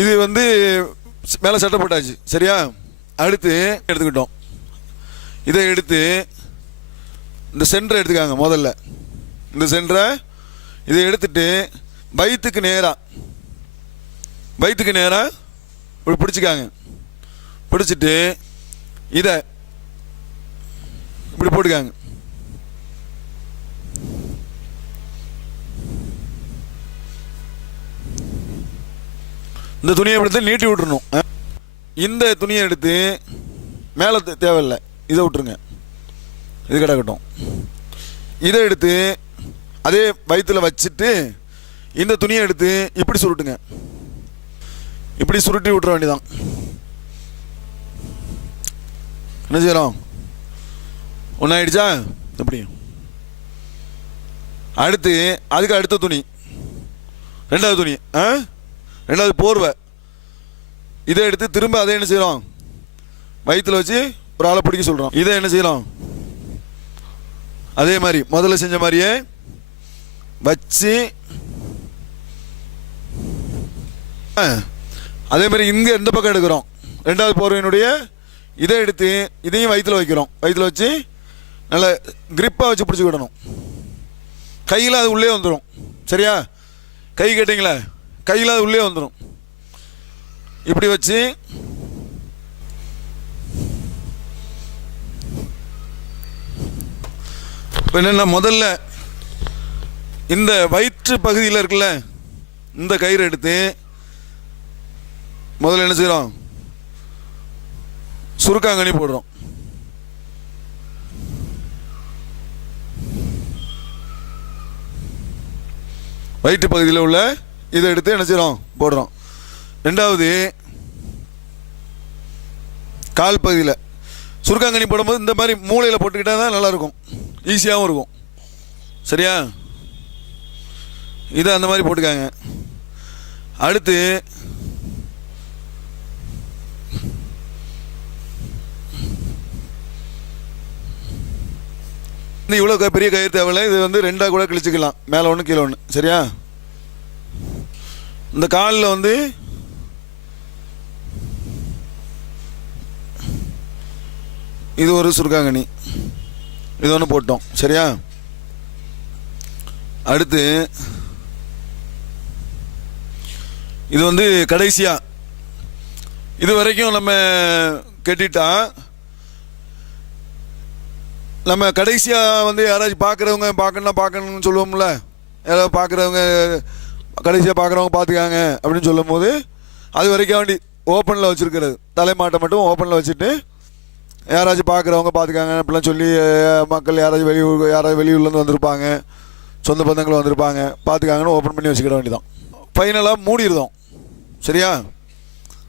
இது வந்து மேலே சட்டை போட்டாச்சு, சரியா? அடுத்து எடுத்துக்கிட்டோம். இதை எடுத்து இந்த சென்டரை எடுத்துக்காங்க. முதல்ல இந்த சென்டரை இதை எடுத்துட்டு வயிற்றுக்கு நேராக இப்படி பிடிச்சிக்காங்க. பிடிச்சிட்டு இதை இப்படி போட்டுக்காங்க. இந்த துணியை எடுத்து நீட்டி விட்டுறணும். இந்த துணியை எடுத்து மேலே தேவையில்லை, இதை விட்டுருங்க, இது கிடக்கட்டும். இதை எடுத்து அதே வயிற்றில் வச்சுட்டு இந்த துணியை எடுத்து இப்படி சுருட்டுங்க. இப்படி சுருட்டி விட்டுற வேண்டியதான். என்ன செய்யறோம், ஒன்றாயிடுச்சா? எப்படி? அடுத்து அதுக்கு அடுத்த துணி, ரெண்டாவது துணி, ரெண்டாவது போர்வை. இதை எடுத்து திரும்ப அதை என்ன செய்கிறோம், வயிற்றில் வச்சு ஒரு ஆளை பிடிக்க சொல்கிறோம். இதை என்ன செய்யறோம், அதே மாதிரி முதல்ல செஞ்ச மாதிரியே வச்சு அதே மாதிரி இங்கே எந்த பக்கம் எடுக்கிறோம், ரெண்டாவது போர்வையினுடைய இதை எடுத்து இதையும் வயிற்றில் வைக்கிறோம். வயிற்றில் வச்சு நல்லா கிரிப்பாக வச்சு பிடிச்சி விடணும். கையில் அது உள்ளே வந்துடும், சரியா? கை கேட்டிங்களே, கையில் அது உள்ளே வந்துடும். இப்படி வச்சு இப்போ என்னென்னா, முதல்ல இந்த வயிற்று பகுதியில் இருக்குல்ல, இந்த கயிறு எடுத்து முதல்ல என்ன செய்கிறோம், சுருக்காங்கனி போடுறோம். வயிற்று பகுதியில் உள்ள இதை எடுத்து என்ன செய்கிறோம், போடுறோம். ரெண்டாவது கால் பகுதியில் சுருக்காங்கனி போடும்போது இந்த மாதிரி மூளையில் போட்டுக்கிட்டால் தான் நல்லாயிருக்கும், ஈஸியாகவும் இருக்கும், சரியா? இதை அந்த மாதிரி போட்டுக்காங்க. அடுத்து இந்த இவ்வளோ பெரிய கயிறு தேவையில்லை, இது வந்து ரெண்டாக கூட கிழிச்சிக்கலாம், மேலே ஒன்று கீழே ஒன்று, சரியா? இந்த காலில் வந்து இது ஒரு சுருக்காங்கனி, இது ஒன்று போட்டோம், சரியா? அடுத்து இது வந்து கடைசியாக இது வரைக்கும் நம்ம கட்டிட்டா, நம்ம கடைசியாக வந்து யாராச்சும் பார்க்குறவங்க பார்க்கணும்னு சொல்லுவோம்ல, யாராவது பார்க்குறவங்க கடைசியாக பார்க்குறவங்க பார்த்துக்காங்க அப்படின்னு சொல்லும் போது அது வரைக்கும் வேண்டி ஓப்பனில் வச்சுருக்கிறது, தலைமாட்டை மட்டும் ஓப்பனில் வச்சுட்டு யாராச்சும் பார்க்குறவங்க பார்த்துக்காங்க அப்படிலாம் சொல்லி மக்கள் யாராவது வெளியூர்லேருந்து வந்திருப்பாங்க, சொந்த பந்தங்கள் வந்திருப்பாங்க, பார்த்துக்காங்கன்னு ஓப்பன் பண்ணி வச்சுக்கிட வேண்டியதான். ஃபைனலாக மூடிடுதோம், சரியா?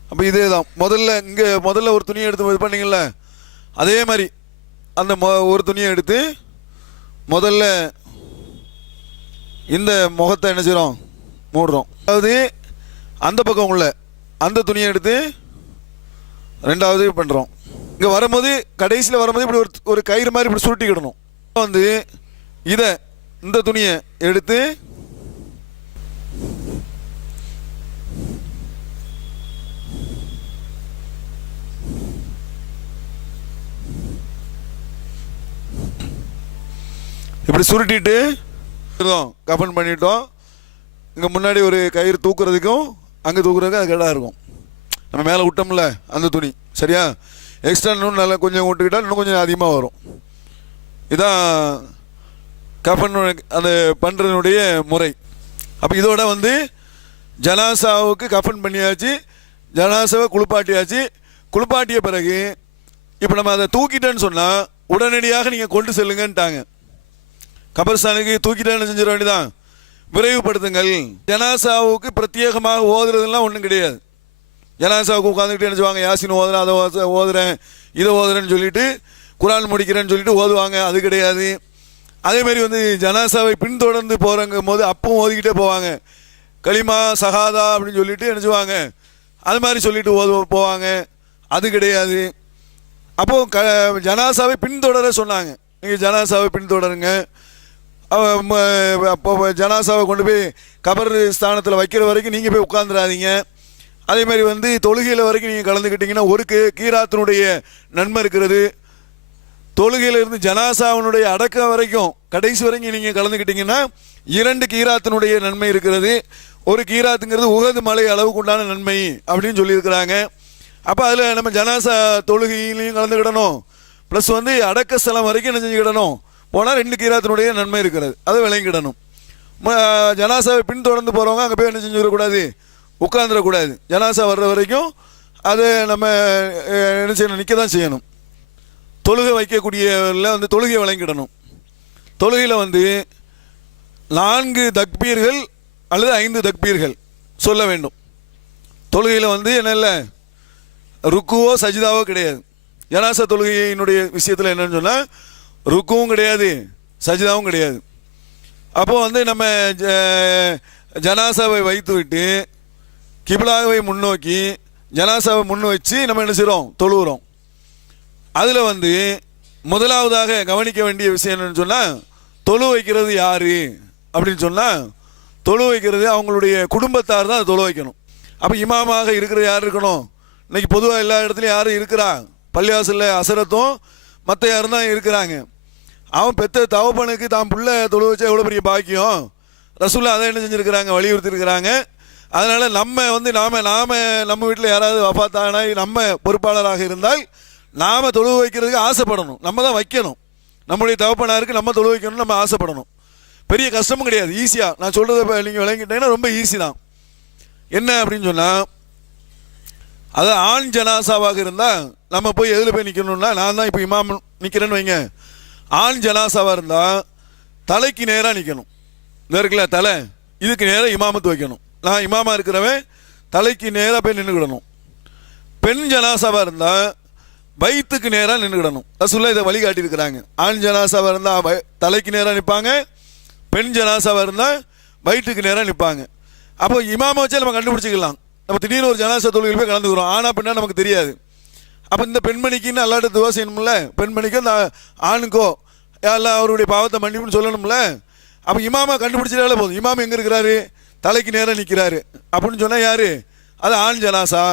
அப்போ இதே தான் முதல்ல ஒரு துணியை எடுத்து இது பண்ணிங்கள, அதே மாதிரி அந்த ஒரு துணியை எடுத்து முதல்ல இந்த முகத்தை என்ன செய்கிறோம், மூடுறோம். அதாவது அந்த பக்கம் உள்ள அந்த துணியை எடுத்து ரெண்டாவது பண்ணுறோம். இங்கே வரும்போது கடைசியில் வரும்போது இப்படி ஒரு கயிறு மாதிரி இப்படி சுருட்டிக்கிடணும். வந்து இதை இந்த துணியை எடுத்து இப்படி சுருட்டிட்டு கஃபன் பண்ணிட்டோம். இங்கே முன்னாடி ஒரு கயிறு தூக்குறதுக்கும் அங்கே தூக்குறதுக்கும் அது கரெக்டாக இருக்கும். நம்ம மேலே விட்டோம்ல அந்த துணி, சரியா? எக்ஸ்ட்ரா இன்னும் நல்லா கொஞ்சம் விட்டுக்கிட்டால் இன்னும் கொஞ்சம் அதிகமாக வரும். இதுதான் கஃபன் அந்த பண்ணுறதுனுடைய முறை. அப்போ இதோட வந்து ஜனாசாவுக்கு கஃபன் பண்ணியாச்சு, ஜனாசாவை குளிப்பாட்டியாச்சு. குளிப்பாட்டிய பிறகு இப்போ நம்ம அதை தூக்கிட்டேன்னு சொன்னால் உடனடியாக நீங்கள் கொண்டு செல்லுங்கன்ட்டாங்க. கபர்ஸ்தானுக்கு தூக்கிட்டேன்னு செஞ்சிட வேண்டியதான், விரைவுபடுத்துங்கள். ஜனாசாவுக்கு பிரத்யேகமாக ஓதுறதுலாம் ஒன்றும் கிடையாது. ஜனாசாவுக்கு உட்காந்துக்கிட்டு நினச்சுவாங்க, யாசின் ஓதுறேன், அதை ஓதுறேன், இதை ஓதுறேன்னு சொல்லிட்டு குரான் முடிக்கிறேன்னு சொல்லிட்டு ஓதுவாங்க. அது கிடையாது. அதேமாரி வந்து ஜனாசாவை பின்தொடர்ந்து போகிறங்கும் போது அப்பவும் ஓதிக்கிட்டே போவாங்க. களிமா சஹாதா அப்படின்னு சொல்லிட்டு நினச்சுவாங்க, அது மாதிரி சொல்லிட்டு போவாங்க. அது கிடையாது. அப்போது ஜனாசாவை பின்தொடர சொன்னாங்க. நீங்கள் ஜனாசாவை பின்தொடருங்க. அப்போ ஜனாசாவை கொண்டு போய் கபர் ஸ்தானத்தில் வைக்கிற வரைக்கும் நீங்கள் போய் உட்காந்துடாதீங்க. அதேமாதிரி வந்து தொழுகையில் வரைக்கும் நீங்கள் கலந்துக்கிட்டிங்கன்னா ஒரு கீராத்தினுடைய நன்மை இருக்கிறது. தொழுகையில் இருந்து ஜனாசாவினுடைய அடக்கம் வரைக்கும் கடைசி வரைக்கும் நீங்கள் கலந்துக்கிட்டிங்கன்னா 2 கீராத்தினுடைய நன்மை இருக்கிறது. ஒரு கீராத்துங்கிறது உகது மலை அளவுக்கு உண்டான நன்மை அப்படின்னு சொல்லியிருக்கிறாங்க. அப்போ அதில் நம்ம ஜனாசா தொழுகையிலையும் கலந்துக்கிடணும், ப்ளஸ் வந்து அடக்க ஸ்தலம் வரைக்கும் என்ன செஞ்சுக்கிடணும், போனால் 2 கீராத்தினுடைய நன்மை இருக்கிறது, அதை விளங்கிடணும். ஜனாசாவை பின்தொடர்ந்து போகிறவங்க அங்கே போய் என்ன செஞ்சுக்கூடாது, உட்காந்துடக்கூடாது. ஜனாசா வர்ற வரைக்கும் அதை நம்ம என்ன செய்யணும், நிற்க தான் செய்யணும். தொழுகை வைக்கக்கூடியவில் வந்து தொழுகையை விளங்கிடணும். தொழுகையில் வந்து 4 தக்பீர்கள் அல்லது 5 தக்பீர்கள் சொல்ல வேண்டும். தொழுகையில் வந்து என்ன இல்லை, ருக்குவோ சஜிதாவோ கிடையாது. ஜனாசா தொழுகையினுடைய விஷயத்தில் என்னன்னு சொன்னால் ருக்குவும் கிடையாது, சஜிதாவும் கிடையாது. அப்போது வந்து நம்ம ஜனாசாவை வைத்து விட்டு கிபிலாவை முன்னோக்கி ஜனாசாவை முன் வச்சு நம்ம என்ன செய்கிறோம், தொழுகிறோம். அதில் வந்து முதலாவதாக கவனிக்க வேண்டிய விஷயம் என்னன்னு சொன்னால், தொழு வைக்கிறது யார் அப்படின்னு சொன்னால், தொழு வைக்கிறது அவங்களுடைய குடும்பத்தார் தான் தொழு வைக்கணும். அப்போ இமாமாக இருக்கிற யார் இருக்கணும், இன்றைக்கி பொதுவாக எல்லா இடத்துலையும் யாரும் இருக்கிறா, பள்ளிவாசலில் அசரத்தும் மற்ற யாரும் தான் இருக்கிறாங்க. அவன் பெத்த தவப்பனுக்கு தான் புள்ள தொழு வச்சா எவ்வளோ பெரிய பாக்கியம். ரசூல்லா அதை என்ன செஞ்சுருக்கிறாங்க, வலியுறுத்திருக்கிறாங்க. அதனால் நம்ம வந்து நாம் நம்ம வீட்டில் யாராவது வஃபாத்தானா நம்ம பொறுப்பாளராக இருந்தால் நாம் தொழுவு வைக்கிறதுக்கு ஆசைப்படணும். நம்ம தான் வைக்கணும். நம்முடைய தகப்பனாருக்கு நம்ம தொழுவு வைக்கணும்னு நம்ம ஆசைப்படணும். பெரிய கஷ்டமும் கிடையாது, ஈஸியாக. நான் சொல்கிறத இப்போ நீங்கள் விளங்கிட்டீங்கன்னா ரொம்ப ஈஸி தான். என்ன அப்படின்னு சொன்னால், அது ஆண் ஜனாசாவாக இருந்தால் நம்ம போய் எதில் போய் நிற்கணும்னா, நான் தான் இப்போ இமாம் நிற்கிறேன்னு வைங்க. ஆண் ஜனாசாவாக இருந்தால் தலைக்கு நேராக நிற்கணும். இந்த இருக்குல்ல தலை, இதுக்கு நேராக இமாமத்து வைக்கணும். நான் இமாமாக இருக்கிறவன் தலைக்கு நேராக போய் நின்றுக்கிடணும். பெண் ஜனாசாவாக இருந்தால் வயிற்றுக்கு நேராக நின்றுக்கிடணும். ரசூலுல்லாஹ் இதை வழிகாட்டியிருக்கிறாங்க. ஆண் ஜனாசாவாக இருந்தால் தலைக்கு நேராக நிற்பாங்க, பெண் ஜனாசாவாக இருந்தால் வயிற்றுக்கு நேராக நிற்பாங்க. அப்போ இமாமை வச்சே நம்ம கண்டுபிடிச்சிக்கலாம். நம்ம திடீர்னு ஒரு ஜனாசா தொழுகையில் போய் கலந்துக்கிறோம், ஆனால் பெண்ணா நமக்கு தெரியாது. அப்போ இந்த பெண்மணிக்குன்னு அல்லாட்ட துவா செய்யணும்ல, பெண்மணிக்கோ அந்த ஆணுக்கோ எல்லாம் அவருடைய பாவத்தை மன்னிப்புன்னு சொல்லணும்ல. அப்போ இமாமை கண்டுபிடிச்சிட்டாலே போதும். இமாம் எங்கே இருக்கிறாரு, தலைக்கு நேராக நிற்கிறாரு அப்படின்னு சொன்னால் யார், அது ஆண் ஜனாசா.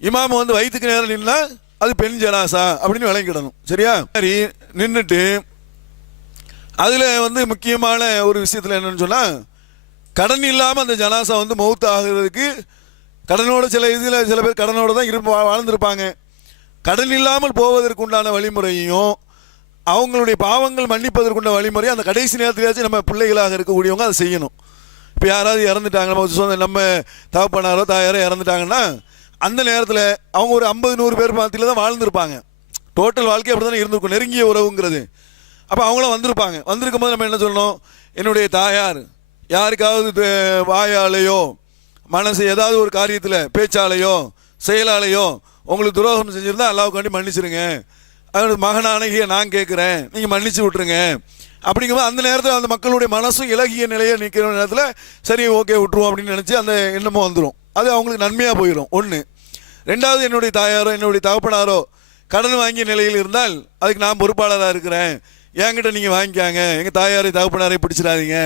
இமாமை வந்து வயிற்றுக்கு நேரம் நின்னா அது பெண் ஜனாசா அப்படின்னு விளங்கிடணும். சரியா? சரி, நின்றுட்டு அதில் வந்து முக்கியமான ஒரு விஷயத்தில் என்னன்னு சொன்னால், கடன் இல்லாமல் அந்த ஜனாசா வந்து மௌத்து ஆகிறதுக்கு, கடனோட சில பேர் கடனோட தான் வாழ்ந்திருப்பாங்க. கடன் இல்லாமல் போவதற்கு உண்டான வழிமுறையும் அவங்களுடைய பாவங்கள் மன்னிப்பதற்குண்ட வழிமுறையும் அந்த கடைசி நேரத்திலேயாச்சும் நம்ம பிள்ளைகளாக இருக்கக்கூடியவங்க அதை செய்யணும். இப்போ யாராவது இறந்துட்டாங்க, நம்ம தகப்பனாரோ தாயாரோ இறந்துட்டாங்கன்னா அந்த நேரத்தில் அவங்க ஒரு 50-100 பேர் மத்தியில் தான் வாழ்ந்துருப்பாங்க. டோட்டல் வாழ்க்கை அப்படி தானே இருந்திருக்கும், நெருங்கிய உறவுங்கிறது. அப்போ அவங்களும் வந்திருக்கும் போது நம்ம என்ன சொல்லணும், என்னுடைய தாயார் யாருக்காவது வாயாலேயோ மனசு ஏதாவது ஒரு காரியத்தில் பேச்சாலேயோ செயலாலேயோ உங்களுக்கு துரோகம் செஞ்சுருந்தா அல்லாவுக்காண்டி மன்னிச்சிருங்க, அதோட மகனானகிய நான் கேட்குறேன், நீங்கள் மன்னிச்சு விட்ருங்க. அப்படிங்கும்போது அந்த நேரத்தில் அந்த மக்களுடைய மனசும் இலகிய நிலையை நிற்கிற நேரத்தில் சரி ஓகே விட்டுருவோம் அப்படின்னு நினச்சி அந்த எண்ணமும் வந்துடும். அது அவங்களுக்கு நன்மையாக போயிடும். ஒன்று. ரெண்டாவது, என்னுடைய தாயாரோ என்னுடைய தகப்பனாரோ கடன் வாங்கிய நிலையில் இருந்தால் அதுக்கு நான் பொறுப்பாளராக இருக்கிறேன், என்கிட்ட நீங்கள் வாங்கிக்காங்க, எங்கள் தாயாரை தகப்பனாரை பிடிச்சிடாதீங்க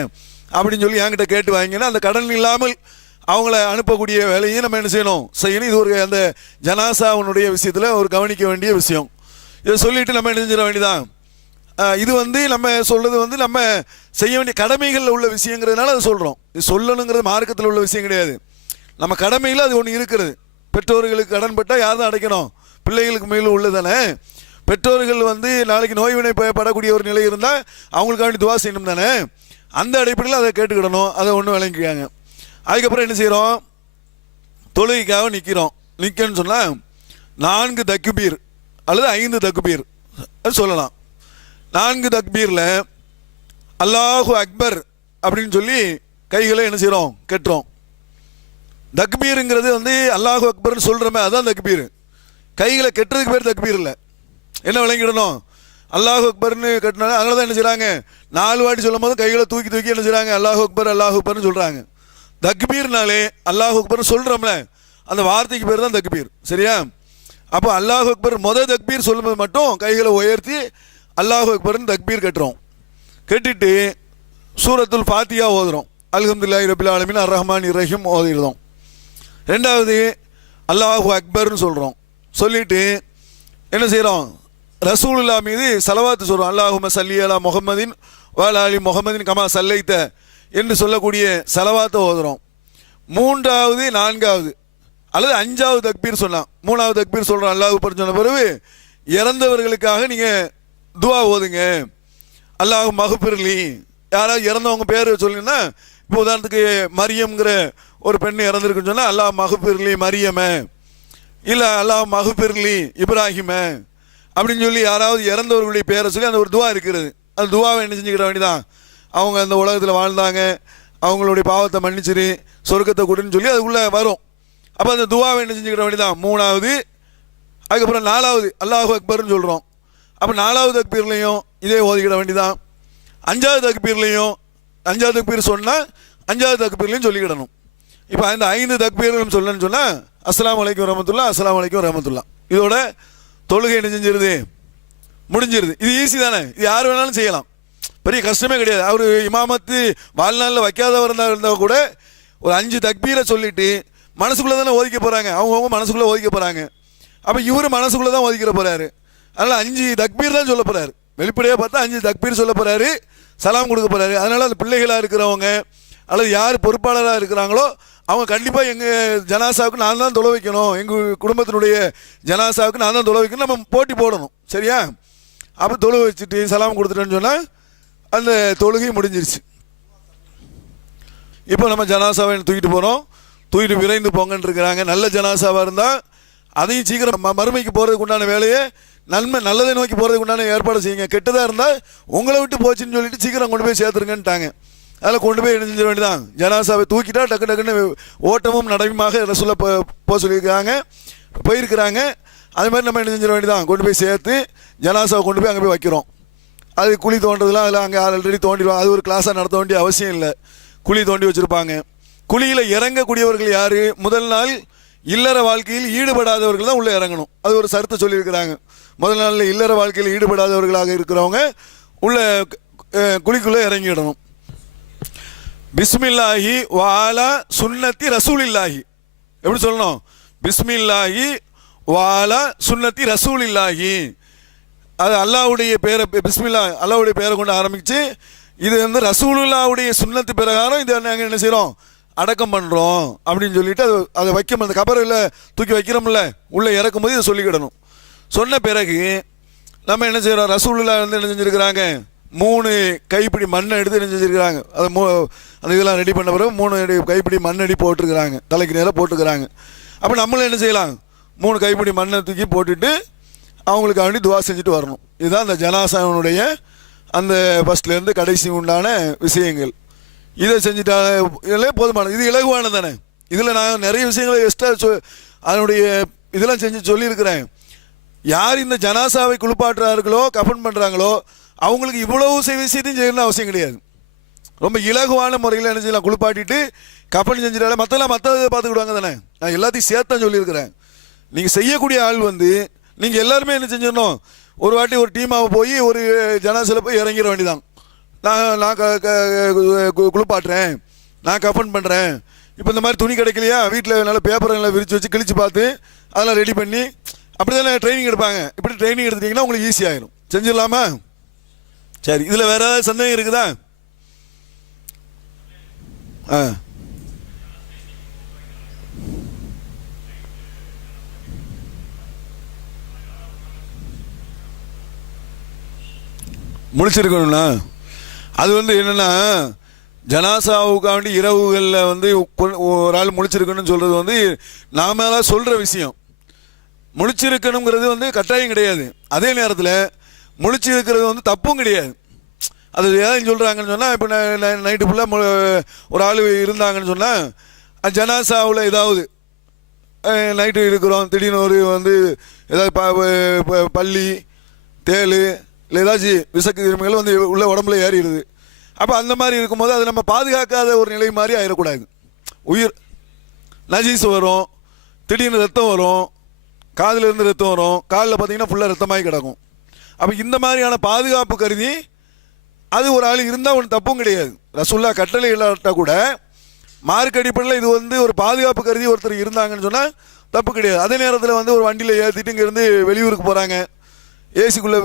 அப்படின்னு சொல்லி என்கிட்ட கேட்டு வாங்கிங்கன்னா அந்த கடன் இல்லாமல் அவங்கள அனுப்பக்கூடிய வேலையும் நம்ம என்ன செய்யணும், இது ஒரு அந்த ஜனாசாவுடைய விஷயத்தில் ஒரு கவனிக்க வேண்டிய விஷயம். இதை சொல்லிட்டு நம்ம என்ன செஞ்சிட வேண்டியதான். இது வந்து நம்ம சொல்றது வந்து நம்ம செய்ய வேண்டிய கடமைகளில் உள்ள விஷயங்கிறதுனால அதை சொல்கிறோம். இது சொல்லணுங்கிறது மார்க்கத்தில் உள்ள விஷயம் கிடையாது. நம்ம கடமையில் அது ஒன்று இருக்கிறது. பெற்றோர்களுக்கு கடன் பட்டால் யார் தான் அடைக்கணும், பிள்ளைகளுக்கு மேலும் உள்ளதானே. பெற்றோர்கள் வந்து நாளைக்கு நோய்வினை படக்கூடிய ஒரு நிலை இருந்தால் அவங்களுக்காண்டி துவா செய்யணும் தானே. அந்த அடிப்படையில் அதை கேட்டுக்கிடணும். அதை ஒன்று விளங்கிக்காங்க. அதுக்கப்புறம் என்ன செய்கிறோம், தொழுகைக்காக நிற்கிறோம். நிற்கன்னு சொன்னால் 4 தக்பீர் அல்லது 5 தக்பீர் சொல்லலாம். 4 தக்பீரில் அல்லாஹு அக்பர் அப்படின்னு சொல்லி கைகளை என்ன செய்கிறோம், கெட்டுறோம். தக்பீருங்கிறது வந்து அல்லாஹு அக்பர்னு சொல்கிறோமே அதுதான் தக்பீர். கைகளை கெட்டுறதுக்கு பேர் தக்பீர் இல்லை. என்ன விளங்கிடணும், அல்லாஹு அக்பர்னு கட்டினா அதனால தான் என்ன செய்கிறாங்க, 4 வாட்டி சொல்லும் போது கைகளை தூக்கி தூக்கி என்ன செய்கிறாங்க, அல்லாஹு அக்பர்னு சொல்கிறாங்க. தக்பீர்னாலே அல்லாஹு அக்பர்னு சொல்கிறோம்ல அந்த வார்த்தைக்கு பேர் தான் தக்பீர். சரியா? அப்போ அல்லாஹு அக்பர் தக்பீர் சொல்லும்போது மட்டும் கைகளை உயர்த்தி அல்லாஹு அக்பர்னு தக்பீர் கட்டுறோம். கட்டிட்டு சூரத்துல் ஃபாத்தியா ஓதுறோம். அல்ஹம்துலில்லாஹி ரப்பில் ஆலமீன் அர் ரஹ்மான் ரஹீம் ஓதிடுறோம். ரெண்டாவது அல்லாஹு அக்பர்னு சொல்கிறோம். சொல்லிட்டு என்ன செய்கிறோம், ரசூலுல்லா மீது சலவாத்து சொல்கிறோம். அல்லாஹும்ம சல்லி அலா முஹம்மதின் வஅலா ஆலி முஹம்மதின் கமா சல்லைத்த என்று சொல்லக்கூடிய சலவாத்தை ஓதுறோம். மூன்றாவது, நான்காவது அல்லது 5வது தக்பீர் சொன்னான். 3வது தக்பீர் சொல்கிறோம். அல்லாஹ் அக்பர் சொன்ன பிறகு இறந்தவர்களுக்காக நீங்கள் துவா ஓதுங்க. அல்லாஹ் மகபிர்லி, யாராவது இறந்தவங்க பேர் சொல்லிங்கன்னா, இப்போ உதாரணத்துக்கு மரியம்ங்கிற ஒரு பெண் இறந்துருக்குன்னு சொன்னால் அல்லாஹ் மகபிர்லி மரியம, இல்லை அல்லாஹ் மகபிர்லி இப்ராஹிம அப்படின்னு சொல்லி யாராவது இறந்தவர்களுடைய பேரை சொல்லி அந்த ஒரு துவா இருக்கிறது. அந்த துவாவை என்ன செஞ்சுக்கிற வேண்டியதான், அவங்க அந்த உலகத்தில் வாழ்ந்தாங்க, அவங்களுடைய பாவத்தை மன்னிச்சிரு, சொர்க்கத்தை கொடுன்னு சொல்லி அதுக்குள்ளே வரும். அப்போ அந்த துவாவை என்ன செஞ்சுக்கிற வேண்டியதான். 3வது, அதுக்கப்புறம் 4வது அல்லாஹு அக்பர்னு சொல்கிறோம். அப்போ 4வது தக்பீர்லையும் இதே ஓதிக்கிட வேண்டியதான். 5வது தக்பீர்லையும் 5வது தக்பீர் சொன்னால் 5வது தக்பீர்லையும் சொல்லிக்கிடணும். இப்போ அந்த 5 தக்பீர்களும் சொல்லணும்னு சொன்னால் அஸ்ஸலாமு அலைக்கும் வரஹ்மத்துல்லாஹ், அஸ்ஸலாமு அலைக்கும் வரஹ்மத்துல்லாஹ். இதோட தொழுகை என்ன செஞ்சிருது, முடிஞ்சிருது. இது ஈஸி தானே, இது யார் வேணாலும் செய்யலாம், பெரிய கஷ்டமே கிடையாது. அவர் இமாமத்து வாழ்நாளில் வைக்காதவர் இருந்தால் கூட ஒரு 5 தக்பீரை சொல்லிட்டு மனசுக்குள்ளே தானே ஓதிக்க போகிறாங்க, அவங்கவுங்க மனசுக்குள்ளே ஓதிக்க போகிறாங்க. அப்போ இவர் மனசுக்குள்ளே தான் ஓதிக்கிற போகிறாரு. அதனால் 5 தக்பீர் தான் சொல்ல போகிறாரு. வெளிப்படையாக பார்த்தா 5 தக்பீர் சொல்ல போகிறாரு, சலாம் கொடுக்க போகிறாரு. அதனால் அந்த பிள்ளைகளாக இருக்கிறவங்க அல்லது யார் பொறுப்பாளராக இருக்கிறாங்களோ அவங்க கண்டிப்பாக எங்கள் ஜனாசாவுக்கு நான் தான் தொலை வைக்கணும், எங்கள் குடும்பத்தினுடைய ஜனாசாவுக்கு நான் தான் தொலை வைக்கணும், நம்ம போட்டி போடணும். சரியா? அப்போ தொலை வச்சுட்டு சலாம் கொடுத்துட்டேன்னு சொன்னால் அந்த தொழுகை முடிஞ்சிருச்சு. இப்போ நம்ம ஜனாசாவை தூக்கிட்டு போகிறோம். தூக்கிட்டு விரைந்து போங்கன்னு இருக்கிறாங்க. நல்ல ஜனாசாவாக இருந்தால் அதையும் சீக்கிரம் மறுமைக்கு போகிறதுக்கு உண்டான வேலையை நல்லதை நோக்கி போகிறதுக்கு உண்டான ஏற்பாடு செய்யுங்க. கெட்டதாக இருந்தால் உங்களை விட்டு போச்சுன்னு சொல்லிட்டு சீக்கிரம் கொண்டு போய் சேர்த்துருங்கன்ட்டாங்க. அதில் கொண்டு போய் என்ன செஞ்ச வேண்டியதான், ஜனாசாவை தூக்கிட்டா டக்கு டக்குன்னு ஓட்டமும் நடைமுமாக ரசூலை போக சொல்லியிருக்காங்க, போயிருக்கிறாங்க. அது மாதிரி நம்ம என்ன செஞ்சிட வேண்டியதான், கொண்டு போய் சேர்த்து ஜனாசாவை கொண்டு போய் அங்கே போய் வைக்கிறோம். அது குழி தோன்றதுலாம் அதில் அங்கே ஆல்ரெடி தோண்டிடுவாங்க. அது ஒரு கிளாஸாக நடத்த வேண்டிய அவசியம் இல்லை. குழி தோண்டி வச்சுருப்பாங்க. குழியில் இறங்கக்கூடியவர்கள் யார், முதல் நாள் இல்லற வாழ்க்கையில் ஈடுபடாதவர்கள் தான் உள்ளே இறங்கணும். அது ஒரு சருத்தை சொல்லியிருக்கிறாங்க. முதல் நாளில் இல்லற வாழ்க்கையில் ஈடுபடாதவர்களாக இருக்கிறவங்க உள்ள குழிக்குள்ளே இறங்கிடணும். பிஸ்மில்லாஹி வாலா சுன்னத்தி ரசூலில்லாஹி, எப்படி சொல்லணும், பிஸ்மில்லாஹி வாலா சுன்னத்தி ரசூலில்லாஹி. அது அல்லாஹ்வுடைய பேரை, பிஸ்மில்லா அல்லாஹ்வுடைய பேரை கொண்டு ஆரம்பித்து இது வந்து ரசூலுல்லாஹ்வுடைய சுன்னத்து பிரகாரம் இதை நாங்கள் என்ன செய்கிறோம், அடக்கம் பண்ணுறோம் அப்படின்னு சொல்லிட்டு அதை வைக்கும். அந்த கபரில் தூக்கி வைக்கிறோம்ல, உள்ளே இறக்கும்போது இதை சொல்லிக்கிடணும். சொன்ன பிறகு நம்ம என்ன செய்கிறோம், ரசூலுல்லாஹ் வந்து என்ன செஞ்சுருக்கிறாங்க, 3 கைப்பிடி மண்ணை எடுத்து என்ன செஞ்சுருக்கிறாங்க, அது அந்த இதெல்லாம் ரெடி பண்ண பிறகு 3 கைப்பிடி மண்ணடி போட்டிருக்கிறாங்க, தலைக்கு நேராக போட்டுக்கிறாங்க. அப்போ நம்மளும் என்ன செய்யலாம், 3 கைப்பிடி மண்ணை தூக்கி போட்டுட்டு அவங்களுக்கு வேண்டி துவா செஞ்சுட்டு வரணும். இதுதான் அந்த ஜனாசாவினுடைய அந்த ஃபஸ்ட்லேருந்து கடைசி உண்டான விஷயங்கள். இதை செஞ்சுட்டாலே போதுமானது. இது இலகுவானது தானே. இதில் நான் நிறைய விஷயங்களை எக்ஸ்ட்ரா அதனுடைய இதெல்லாம் செஞ்சு சொல்லியிருக்கிறேன். யார் இந்த ஜனாசாவை குளிப்பாட்டுறார்களோ கஃபன் பண்ணுறாங்களோ அவங்களுக்கு இவ்வளவு விஷயத்தையும் செய்யணும்னு அவசியம் கிடையாது. ரொம்ப இலகுவான முறையில் என்ன செய்யலாம், குளிப்பாட்டிட்டு கஃபன் செஞ்சுட்டாலே மற்றெல்லாம் மற்றதை பார்த்துக்கிடுவாங்க தானே. நான் எல்லாத்தையும் சேர்த்தான் சொல்லியிருக்கிறேன். நீங்கள் செய்யக்கூடிய ஆள் வந்து நீங்கள் எல்லாருமே என்ன செஞ்சிடணும், ஒரு வாட்டி ஒரு டீமாக போய் ஒரு ஜனாசில் போய் இறங்கிட வேண்டியதான். நான் குளிப்பாட்டுறேன், நான் கஃபன் பண்ணுறேன். இப்போ இந்த மாதிரி துணி கிடைக்கலையா, வீட்டில் நல்ல பேப்பரெல்லாம் விரித்து வச்சு கிழிச்சு பார்த்து அதெல்லாம் ரெடி பண்ணி அப்படி தானே ட்ரைனிங் எடுப்பாங்க. இப்படி ட்ரைனிங் எடுத்துட்டிங்கன்னா உங்களுக்கு ஈஸியாகிடும். செஞ்சிடலாமா? சரி, இதில் வேறு ஏதாவது சந்தேகம் இருக்குதா? முடிச்சிருக்கணும்னா அது வந்து என்னென்னா, ஜனாசாவுக்காண்டி இரவுகளில் வந்து ஒரு ஆள் முடிச்சிருக்கணும்னு சொல்கிறது வந்து நாம சொல்கிற விஷயம். முழிச்சிருக்கணுங்கிறது வந்து கட்டாயம் கிடையாது. அதே நேரத்தில் முழிச்சிருக்கிறது வந்து தப்பும் கிடையாது. அது ஏன் சொல்கிறாங்கன்னு சொன்னால், இப்போ நைட்டு ஃபுல்லாக ஒரு ஆள் இருந்தாங்கன்னு சொன்னால் ஜனாசாவில் ஏதாவது நைட்டு இருக்கிறோம், திடீர்னு ஒரு வந்து ஏதாவது பள்ளி தேள் இல்லை ஏதாச்சும் விஷக்கிருமிகள் வந்து உள்ள உடம்புல ஏறிடுது. அப்போ அந்த மாதிரி இருக்கும்போது அது நம்ம பாதுகாக்காத ஒரு நிலை மாதிரி ஆயிடக்கூடாது. உயிர் நஜீஸ் வரும், திடீர்னு ரத்தம் வரும், காதில் இருந்து ரத்தம் வரும், காலில் பார்த்தீங்கன்னா ஃபுல்லாக ரத்தமாகி கிடக்கும். அப்போ இந்த மாதிரியான பாதுகாப்பு கருதி அது ஒரு ஆள் இருந்தால் ஒன்று தப்பும் கிடையாது. ரசூல்லா கட்டளை இல்லாட்டா கூட மார்க் அடிப்படையில் இது வந்து ஒரு பாதுகாப்பு கருதி ஒருத்தர் இருந்தாங்கன்னு சொன்னால் தப்பு கிடையாது. அதே நேரத்தில் வந்து ஒரு வண்டியில் ஏற்றிட்டு இங்கேருந்து வெளியூருக்கு போகிறாங்க, ஏசிக்குள்ளே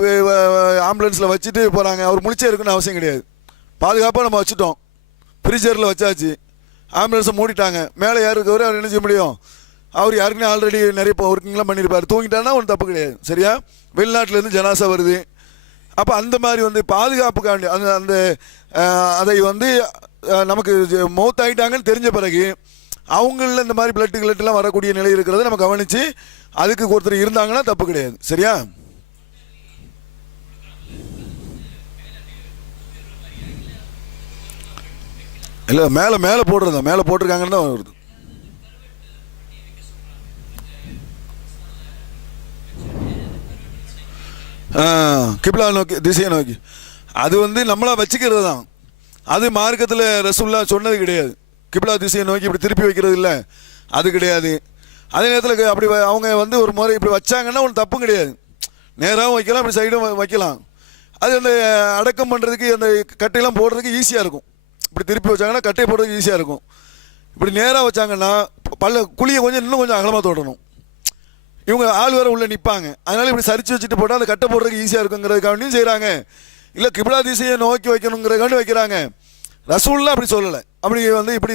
ஆம்புலன்ஸில் வச்சுட்டு போகிறாங்க, அவர் முழிச்சே இருக்குன்னு அவசியம் கிடையாது. பாதுகாப்பாக நம்ம வச்சுட்டோம், ஃப்ரீசரில் வச்சாச்சு, ஆம்புலன்ஸை மூடிட்டாங்க, மேலே யாருக்கவர் அவர் என்ன செய்ய முடியும்? அவர் யாருக்குன்னு ஆல்ரெடி நிறைய ஒர்க்கிங்லாம் பண்ணியிருப்பார், தூங்கிட்டான்னா ஒன்றும் தப்பு கிடையாது. சரியா? வெளிநாட்டிலேருந்து ஜனாசா வருது, அப்போ அந்த மாதிரி வந்து பாதுகாப்புக்காண்டி அந்த அதை வந்து நமக்கு மௌத்தாயிட்டாங்கன்னு தெரிஞ்ச பிறகு அவங்களில் இந்த மாதிரி பிளட்டுலாம் வரக்கூடிய நிலை இருக்கிறத நம்ம கவனித்து அதுக்கு ஒருத்தர் இருந்தாங்கன்னா தப்பு கிடையாது. சரியா? இல்லை, மேலே போடுறதா, மேலே போட்டிருக்காங்கன்னு தான் வருது. கிப்லா நோக்கி, திசையை நோக்கி, அது வந்து நம்மளா வச்சுக்கிறது தான். அது மார்க்கத்தில் ரசூல்லா சொன்னது கிடையாது. கிப்லா திசையை நோக்கி இப்படி திருப்பி வைக்கிறது இல்லை, அது கிடையாது. அதே நேரத்தில் அப்படி அவங்க வந்து ஒரு முறை இப்படி வச்சாங்கன்னா ஒன்றும் தப்பும் கிடையாது. நேராகவும் வைக்கலாம், இப்படி சைடும் வைக்கலாம். அது அந்த அடக்கம் பண்ணுறதுக்கு அந்த கட்டையெல்லாம் போடுறதுக்கு ஈஸியாக இருக்கும். இப்படி திருப்பி வச்சாங்கன்னா கட்டை போடுறதுக்கு ஈஸியாக இருக்கும். இப்படி நேராக வச்சாங்கன்னா குழியை கொஞ்சம் இன்னும் கொஞ்சம் அகலமாக தோட்டணும். இவங்க ஆள் வேறு உள்ளே நிற்பாங்க, அதனால இப்படி சரிச்சு வச்சுட்டு போட்டால் அந்த கட்டை போடுறதுக்கு ஈஸியாக இருக்குங்கிறதுக்காண்டியும் செய்கிறாங்க. இல்லை கிப்லா திசையை நோக்கி வைக்கணுங்கிறதுக்காண்டி வைக்கிறாங்க. ரசூல்லாம் அப்படி சொல்லலை. அப்படி வந்து இப்படி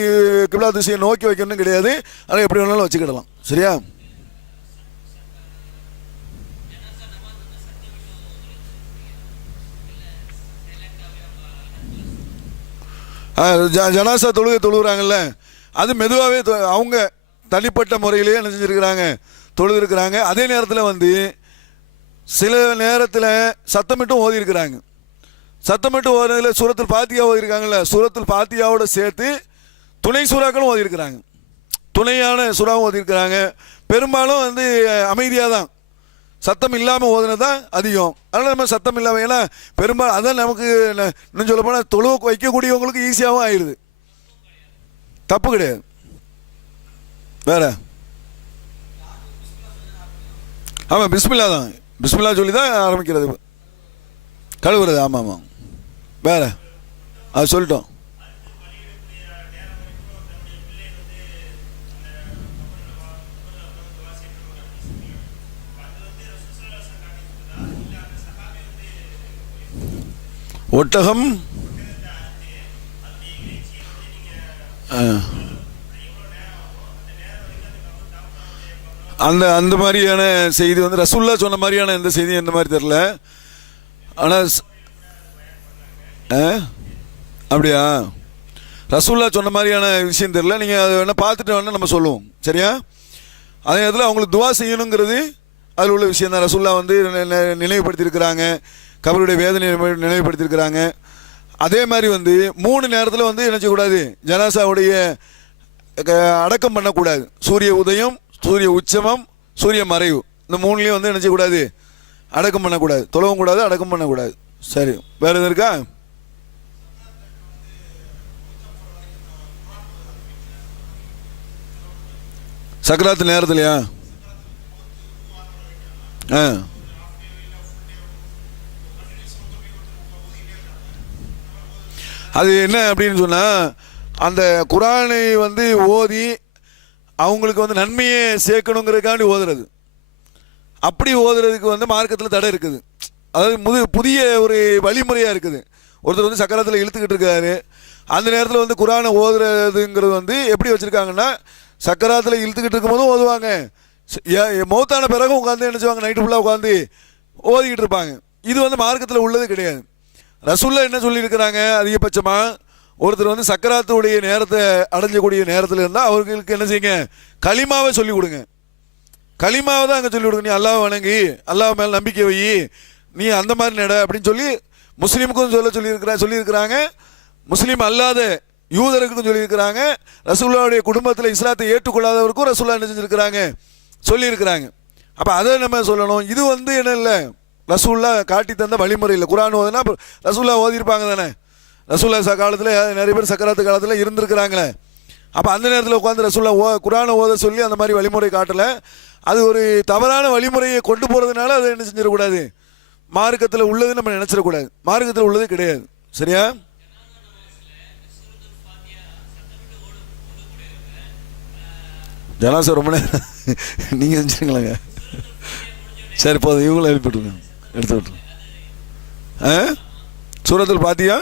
கிப்லா திசையை நோக்கி வைக்கணும்னு கிடையாது. அதை எப்படி வேணாலும் வச்சுக்கிடலாம். சரியா? ஜனாசா தொழுகிறாங்கல்ல, அது மெதுவாகவே அவங்க தனிப்பட்ட முறையிலேயே என்ன செஞ்சுருக்கிறாங்க, தொழுதுருக்கிறாங்க. அதே நேரத்தில் வந்து சில நேரத்தில் சத்தமிட்டும் ஓதிருக்கிறாங்க. சத்தமிட்டு ஓதுறதுல சூரத்துல் ஃபாத்தியா ஓதிருக்காங்கல்ல, சூரத்துல் ஃபாத்தியாவோட சேர்த்து துணை சூறாக்களும் ஓதிருக்கிறாங்க, துணையான சூறாவும் ஓதிருக்கிறாங்க. பெரும்பாலும் வந்து அமைதியாக தான், சத்தம் இல்லாமல் ஓதுனது தான் அதிகம். அதனால் நம்ம சத்தம் இல்லாமல், ஏன்னா பெரும்பாலும் அதான் நமக்கு இன்னும் சொல்ல போனால் தொழுவு வைக்கக்கூடியவங்களுக்கு ஈஸியாகவும் ஆயிடுது. தப்பு கிடையாது. வேற ஆமாம், பிஸ்மில்லா தான், பிஸ்மில்லா சொல்லி தான் ஆரம்பிக்கிறது, கழுவுறது. ஆமாம் ஆமாம். வேற அது சொல்லிட்டோம். ஒட்டகம் அந்த அந்த மாதிரியான செய்தி வந்து ரசூல்லா சொன்ன மாதிரியான எந்த செய்தியும் எந்த மாதிரி தெரில. ஆனால் அப்படியா, ரசூல்லா சொன்ன மாதிரியான விஷயம் தெரில. நீங்கள் அதை வேணால் பார்த்துட்டு வேணால் நம்ம சொல்லுவோம். சரியா? அதே நேரத்தில் அவங்களுக்கு துவா செய்யணுங்கிறது அதில் உள்ள விஷயம் தான். ரசூல்லா வந்து நினைவுபடுத்தியிருக்கிறாங்க, கபருடைய வேதனை நினைவுபடுத்தியிருக்கிறாங்க. அதே மாதிரி வந்து 3 நேரத்தில் வந்து என்ன செய்யக்கூடாது, ஜனாசாவுடைய அடக்கம் பண்ணக்கூடாது. சூரிய உதயம், சூரிய உச்சமம், சூரிய மறைவு, இந்த 3லையும் வந்து என்ன செய்யக்கூடாது, அடக்கம் பண்ணக்கூடாது. தொழவும் கூடாது, அடக்கம் பண்ணக்கூடாது. சரி, வேறு எதுவும் இருக்கா? சக்கராத்து நேரத்துலையா? அது என்ன அப்படின்னு சொன்னால், அந்த குரானை வந்து ஓதி அவங்களுக்கு வந்து நன்மையை சேர்க்கணுங்கிறதுக்காண்டி ஓதுறது. அப்படி ஓதுறதுக்கு வந்து மார்க்கத்தில் தடை இருக்குது. அதாவது புதிய ஒரு வழிமுறையாக இருக்குது. ஒருத்தர் வந்து சக்கரத்தில் இழுத்துக்கிட்டு இருக்காரு, அந்த நேரத்தில் வந்து குரானை ஓதுறதுங்கிறது வந்து எப்படி வச்சுருக்காங்கன்னா, சக்கராத்தில் இழுத்துக்கிட்டு இருக்கும்போதும் ஓதுவாங்க, மௌத்தான பிறகும் உட்காந்து என்ன செய்வாங்க, நைட்டு ஃபுல்லாக உட்காந்து ஓதிக்கிட்டு இருப்பாங்க. இது வந்து மார்க்கத்தில் உள்ளது கிடையாது. ரசூல்லா என்ன சொல்லியிருக்கிறாங்க, அதிகபட்சமாக ஒருத்தர் வந்து சக்கராத்துடைய நேரத்தை அடைஞ்சக்கூடிய நேரத்தில் இருந்தால் அவர்களுக்கு என்ன செய்யுங்க, களிமாவை சொல்லிக் கொடுங்க. களிமாவை தான் அங்கே சொல்லி கொடுங்க. நீ அல்லாஹ் வணங்கி அல்லாஹ் மேலே நம்பிக்கை வை, நீ அந்த மாதிரி நட அப்படின்னு சொல்லி முஸ்லீமுக்கும் சொல்லியிருக்கிறாங்க. முஸ்லீம் அல்லாத யூதருக்கும் சொல்லியிருக்கிறாங்க. ரசூலுல்லாவுடைய குடும்பத்தில் இஸ்லாத்தை ஏற்றுக்கொள்ளாதவருக்கும் ரசூலுல்லாஹ் என்ன செஞ்சுருக்கிறாங்க, சொல்லியிருக்கிறாங்க. அப்போ அதை நம்ம சொல்லணும். இது என்ன இல்லை, ரசூலுல்லாஹ் காட்டி தந்த வழிமுறை இல்லை. குர்ஆன் ஓதுனா ரசூலுல்லாஹ் ஓதியிருப்பாங்க தானே. ரசூலுல்லாஹ் காலத்தில் நிறைய பேர் சக்கராத்து காலத்தில் இருந்திருக்கிறாங்களே. அப்போ அந்த நேரத்தில் உட்காந்து ரசூலுல்லாஹ் குர்ஆனை ஓத சொல்லி அந்த மாதிரி வழிமுறை காட்டலை. அது ஒரு தவறான வழிமுறையை கொண்டு போகிறதுனால அதை என்ன செஞ்சிடக்கூடாது, மார்க்கத்தில் உள்ளது நம்ம நினச்சிடக்கூடாது. மார்க்கத்தில் உள்ளது கிடையாது. சரியா? ஜனாசா ரொம்ப நேரம் நீங்கள் செஞ்சுருங்களாங்க. சரி போதும், இவங்களும் எழுப்பிட்டுருங்க, எடுத்து விட்டுருங்க. சூரத்துல் ஃபாத்தியா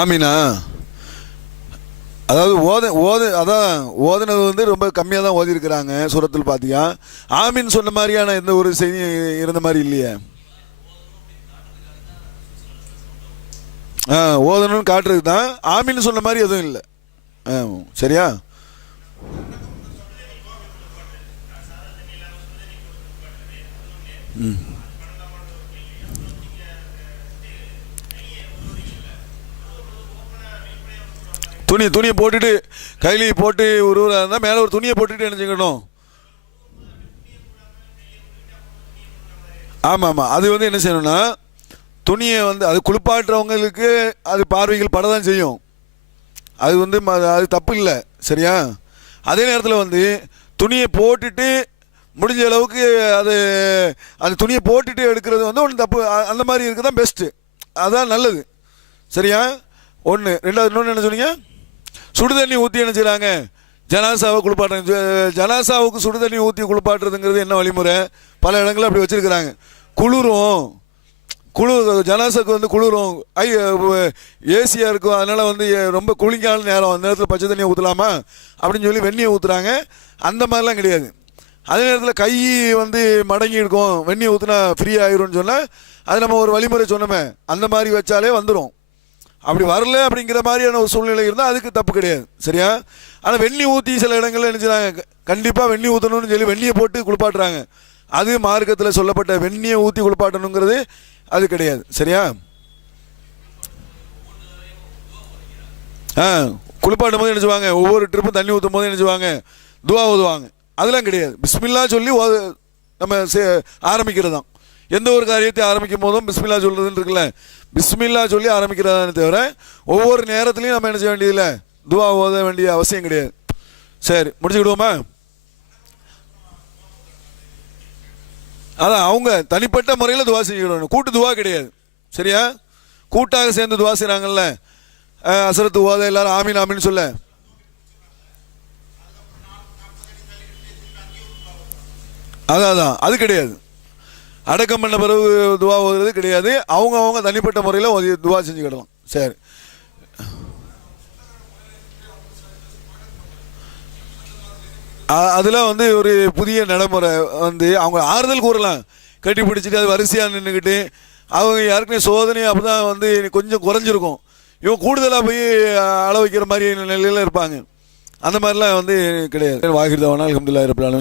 ஆமீனா, அதாவது ஓதுனது ரொம்ப கம்மியாக தான் ஓதி இருக்கிறாங்க சூரத்துல் ஃபாத்தியா. ஆமீன் சொன்ன மாதிரியான எந்த ஒரு செய்தி இருந்த மாதிரி இல்லையே. ஓதணும்னு காட்டுறது தான், ஆமீன் சொன்ன மாதிரி எதுவும் இல்லை. சரியா? துணியை போட்டுட்டு கையிலேயே போட்டு உருவா இருந்தால் மேலே ஒரு துணியை போட்டுட்டு என்ன செய்யணும்? ஆமாம், அது என்ன செய்யணும்னா, துணியை அது குளிப்பாட்டுறவங்களுக்கு அது பார்வைகள் பட தான் செய்யும். அது அது தப்பு இல்லை. சரியா? அதே நேரத்தில் துணியை போட்டுட்டு முடிஞ்ச அளவுக்கு அது துணியை போட்டுட்டு எடுக்கிறது ஒன்றும் தப்பு. அந்த மாதிரி இருக்குது தான் பெஸ்ட்டு, அதுதான் நல்லது. சரியா? ஒன்று. ரெண்டாவது இன்னொன்று என்ன சொன்னீங்க? சுடுதண்ணி ஊற்றி என்ன செய்கிறாங்க, ஜனாசாவை குளிப்பாட்டுறாங்க. ஜனாசாவுக்கு சுடுதண்ணி ஊற்றி குளிப்பாட்டுறதுங்கிறது என்ன வழிமுறை? பல இடங்களில் அப்படி வச்சுருக்கிறாங்க. ஜனாசாவுக்கு குளிரும், ஏசியாக இருக்கும், அதனால் ரொம்ப கூலிங்கான நேரம், அந்த நேரத்தில் பச்சை தண்ணியை ஊற்றலாமா அப்படின்னு சொல்லி வெந்நியை ஊற்றுறாங்க. அந்த மாதிரிலாம் கிடையாது. அதே நேரத்தில் கை மடங்கி இருக்கும், வெந்நியை ஊற்றினா ஃப்ரீ ஆயிரும்னு சொன்னால் அது நம்ம ஒரு வழிமுறை சொன்னோமே, அந்த மாதிரி வச்சாலே வந்துடும். அப்படி வரல அப்படிங்கிற மாதிரியான ஒரு சூழ்நிலை இருந்தால் அதுக்கு தப்பு கிடையாது. சரியா? ஆனால் வெந்நி ஊற்றி சில இடங்கள்ல நினைச்சாங்க கண்டிப்பாக வெந்நி ஊற்றணும்னு சொல்லி வெந்நியை போட்டு குளிப்பாட்டுறாங்க. அது மார்க்கத்தில் சொல்லப்பட்ட வெந்நியை ஊற்றி குளிப்பாட்டணுங்கிறது அது கிடையாது. சரியா? குளிப்பாட்டும் போது நினைச்சுவாங்க, ஒவ்வொரு ட்ரிப்பும் தண்ணி ஊற்றும் போது நினைச்சுவாங்க துவா ஓதுவாங்க. அதெல்லாம் கிடையாது. பிஸ்மில்லா சொல்லி நம்ம ஆரம்பிக்கிறது தான். எந்த ஒரு காரியத்தை ஆரம்பிக்கும் போதும் பிஸ்மில்லா சொல்றதுன்னு இருக்குல்ல, பிஸ்மில்லா சொல்லி ஆரம்பிக்கிறதானே தவிர ஒவ்வொரு நேரத்துலையும் நம்ம என்ன செய்ய வேண்டியதில்லை, துவா ஓத வேண்டிய அவசியம் கிடையாது. சரி, முடிச்சுக்கிடுவோமா? அதான் அவங்க தனிப்பட்ட முறையில் துவா செஞ்சுக்கிடணும், கூட்டு துவா கிடையாது. சரியா? கூட்டாக சேர்ந்து துவா செய்கிறாங்கல்ல, அசரத்து ஓத எல்லாரும் ஆமீன் ஆமீன்னு சொல்ல, அதான் அது கிடையாது. அடக்கம் பண்ண பிறகு துவா ஓதுறது கிடையாது. அவங்க தனிப்பட்ட முறையில் துவா செஞ்சுக்கிடலாம். சரி, அதில் ஒரு புதிய நடைமுறை அவங்க ஆறுதல் கூறலாம். கட்டி பிடிச்சிட்டு அது வரிசையாக நின்றுக்கிட்டு அவங்க யாருக்குமே சோதனை அப்போ தான் கொஞ்சம் குறைஞ்சிருக்கும். இவங்க கூடுதலாக போய் அள வைக்கிற மாதிரி நிலையில் இருப்பாங்க. அந்த மாதிரிலாம் கிடையாது. வாகிர் தவானா அல்ஹம்துலில்லாஹி ரப்பில் ஆலமீன்.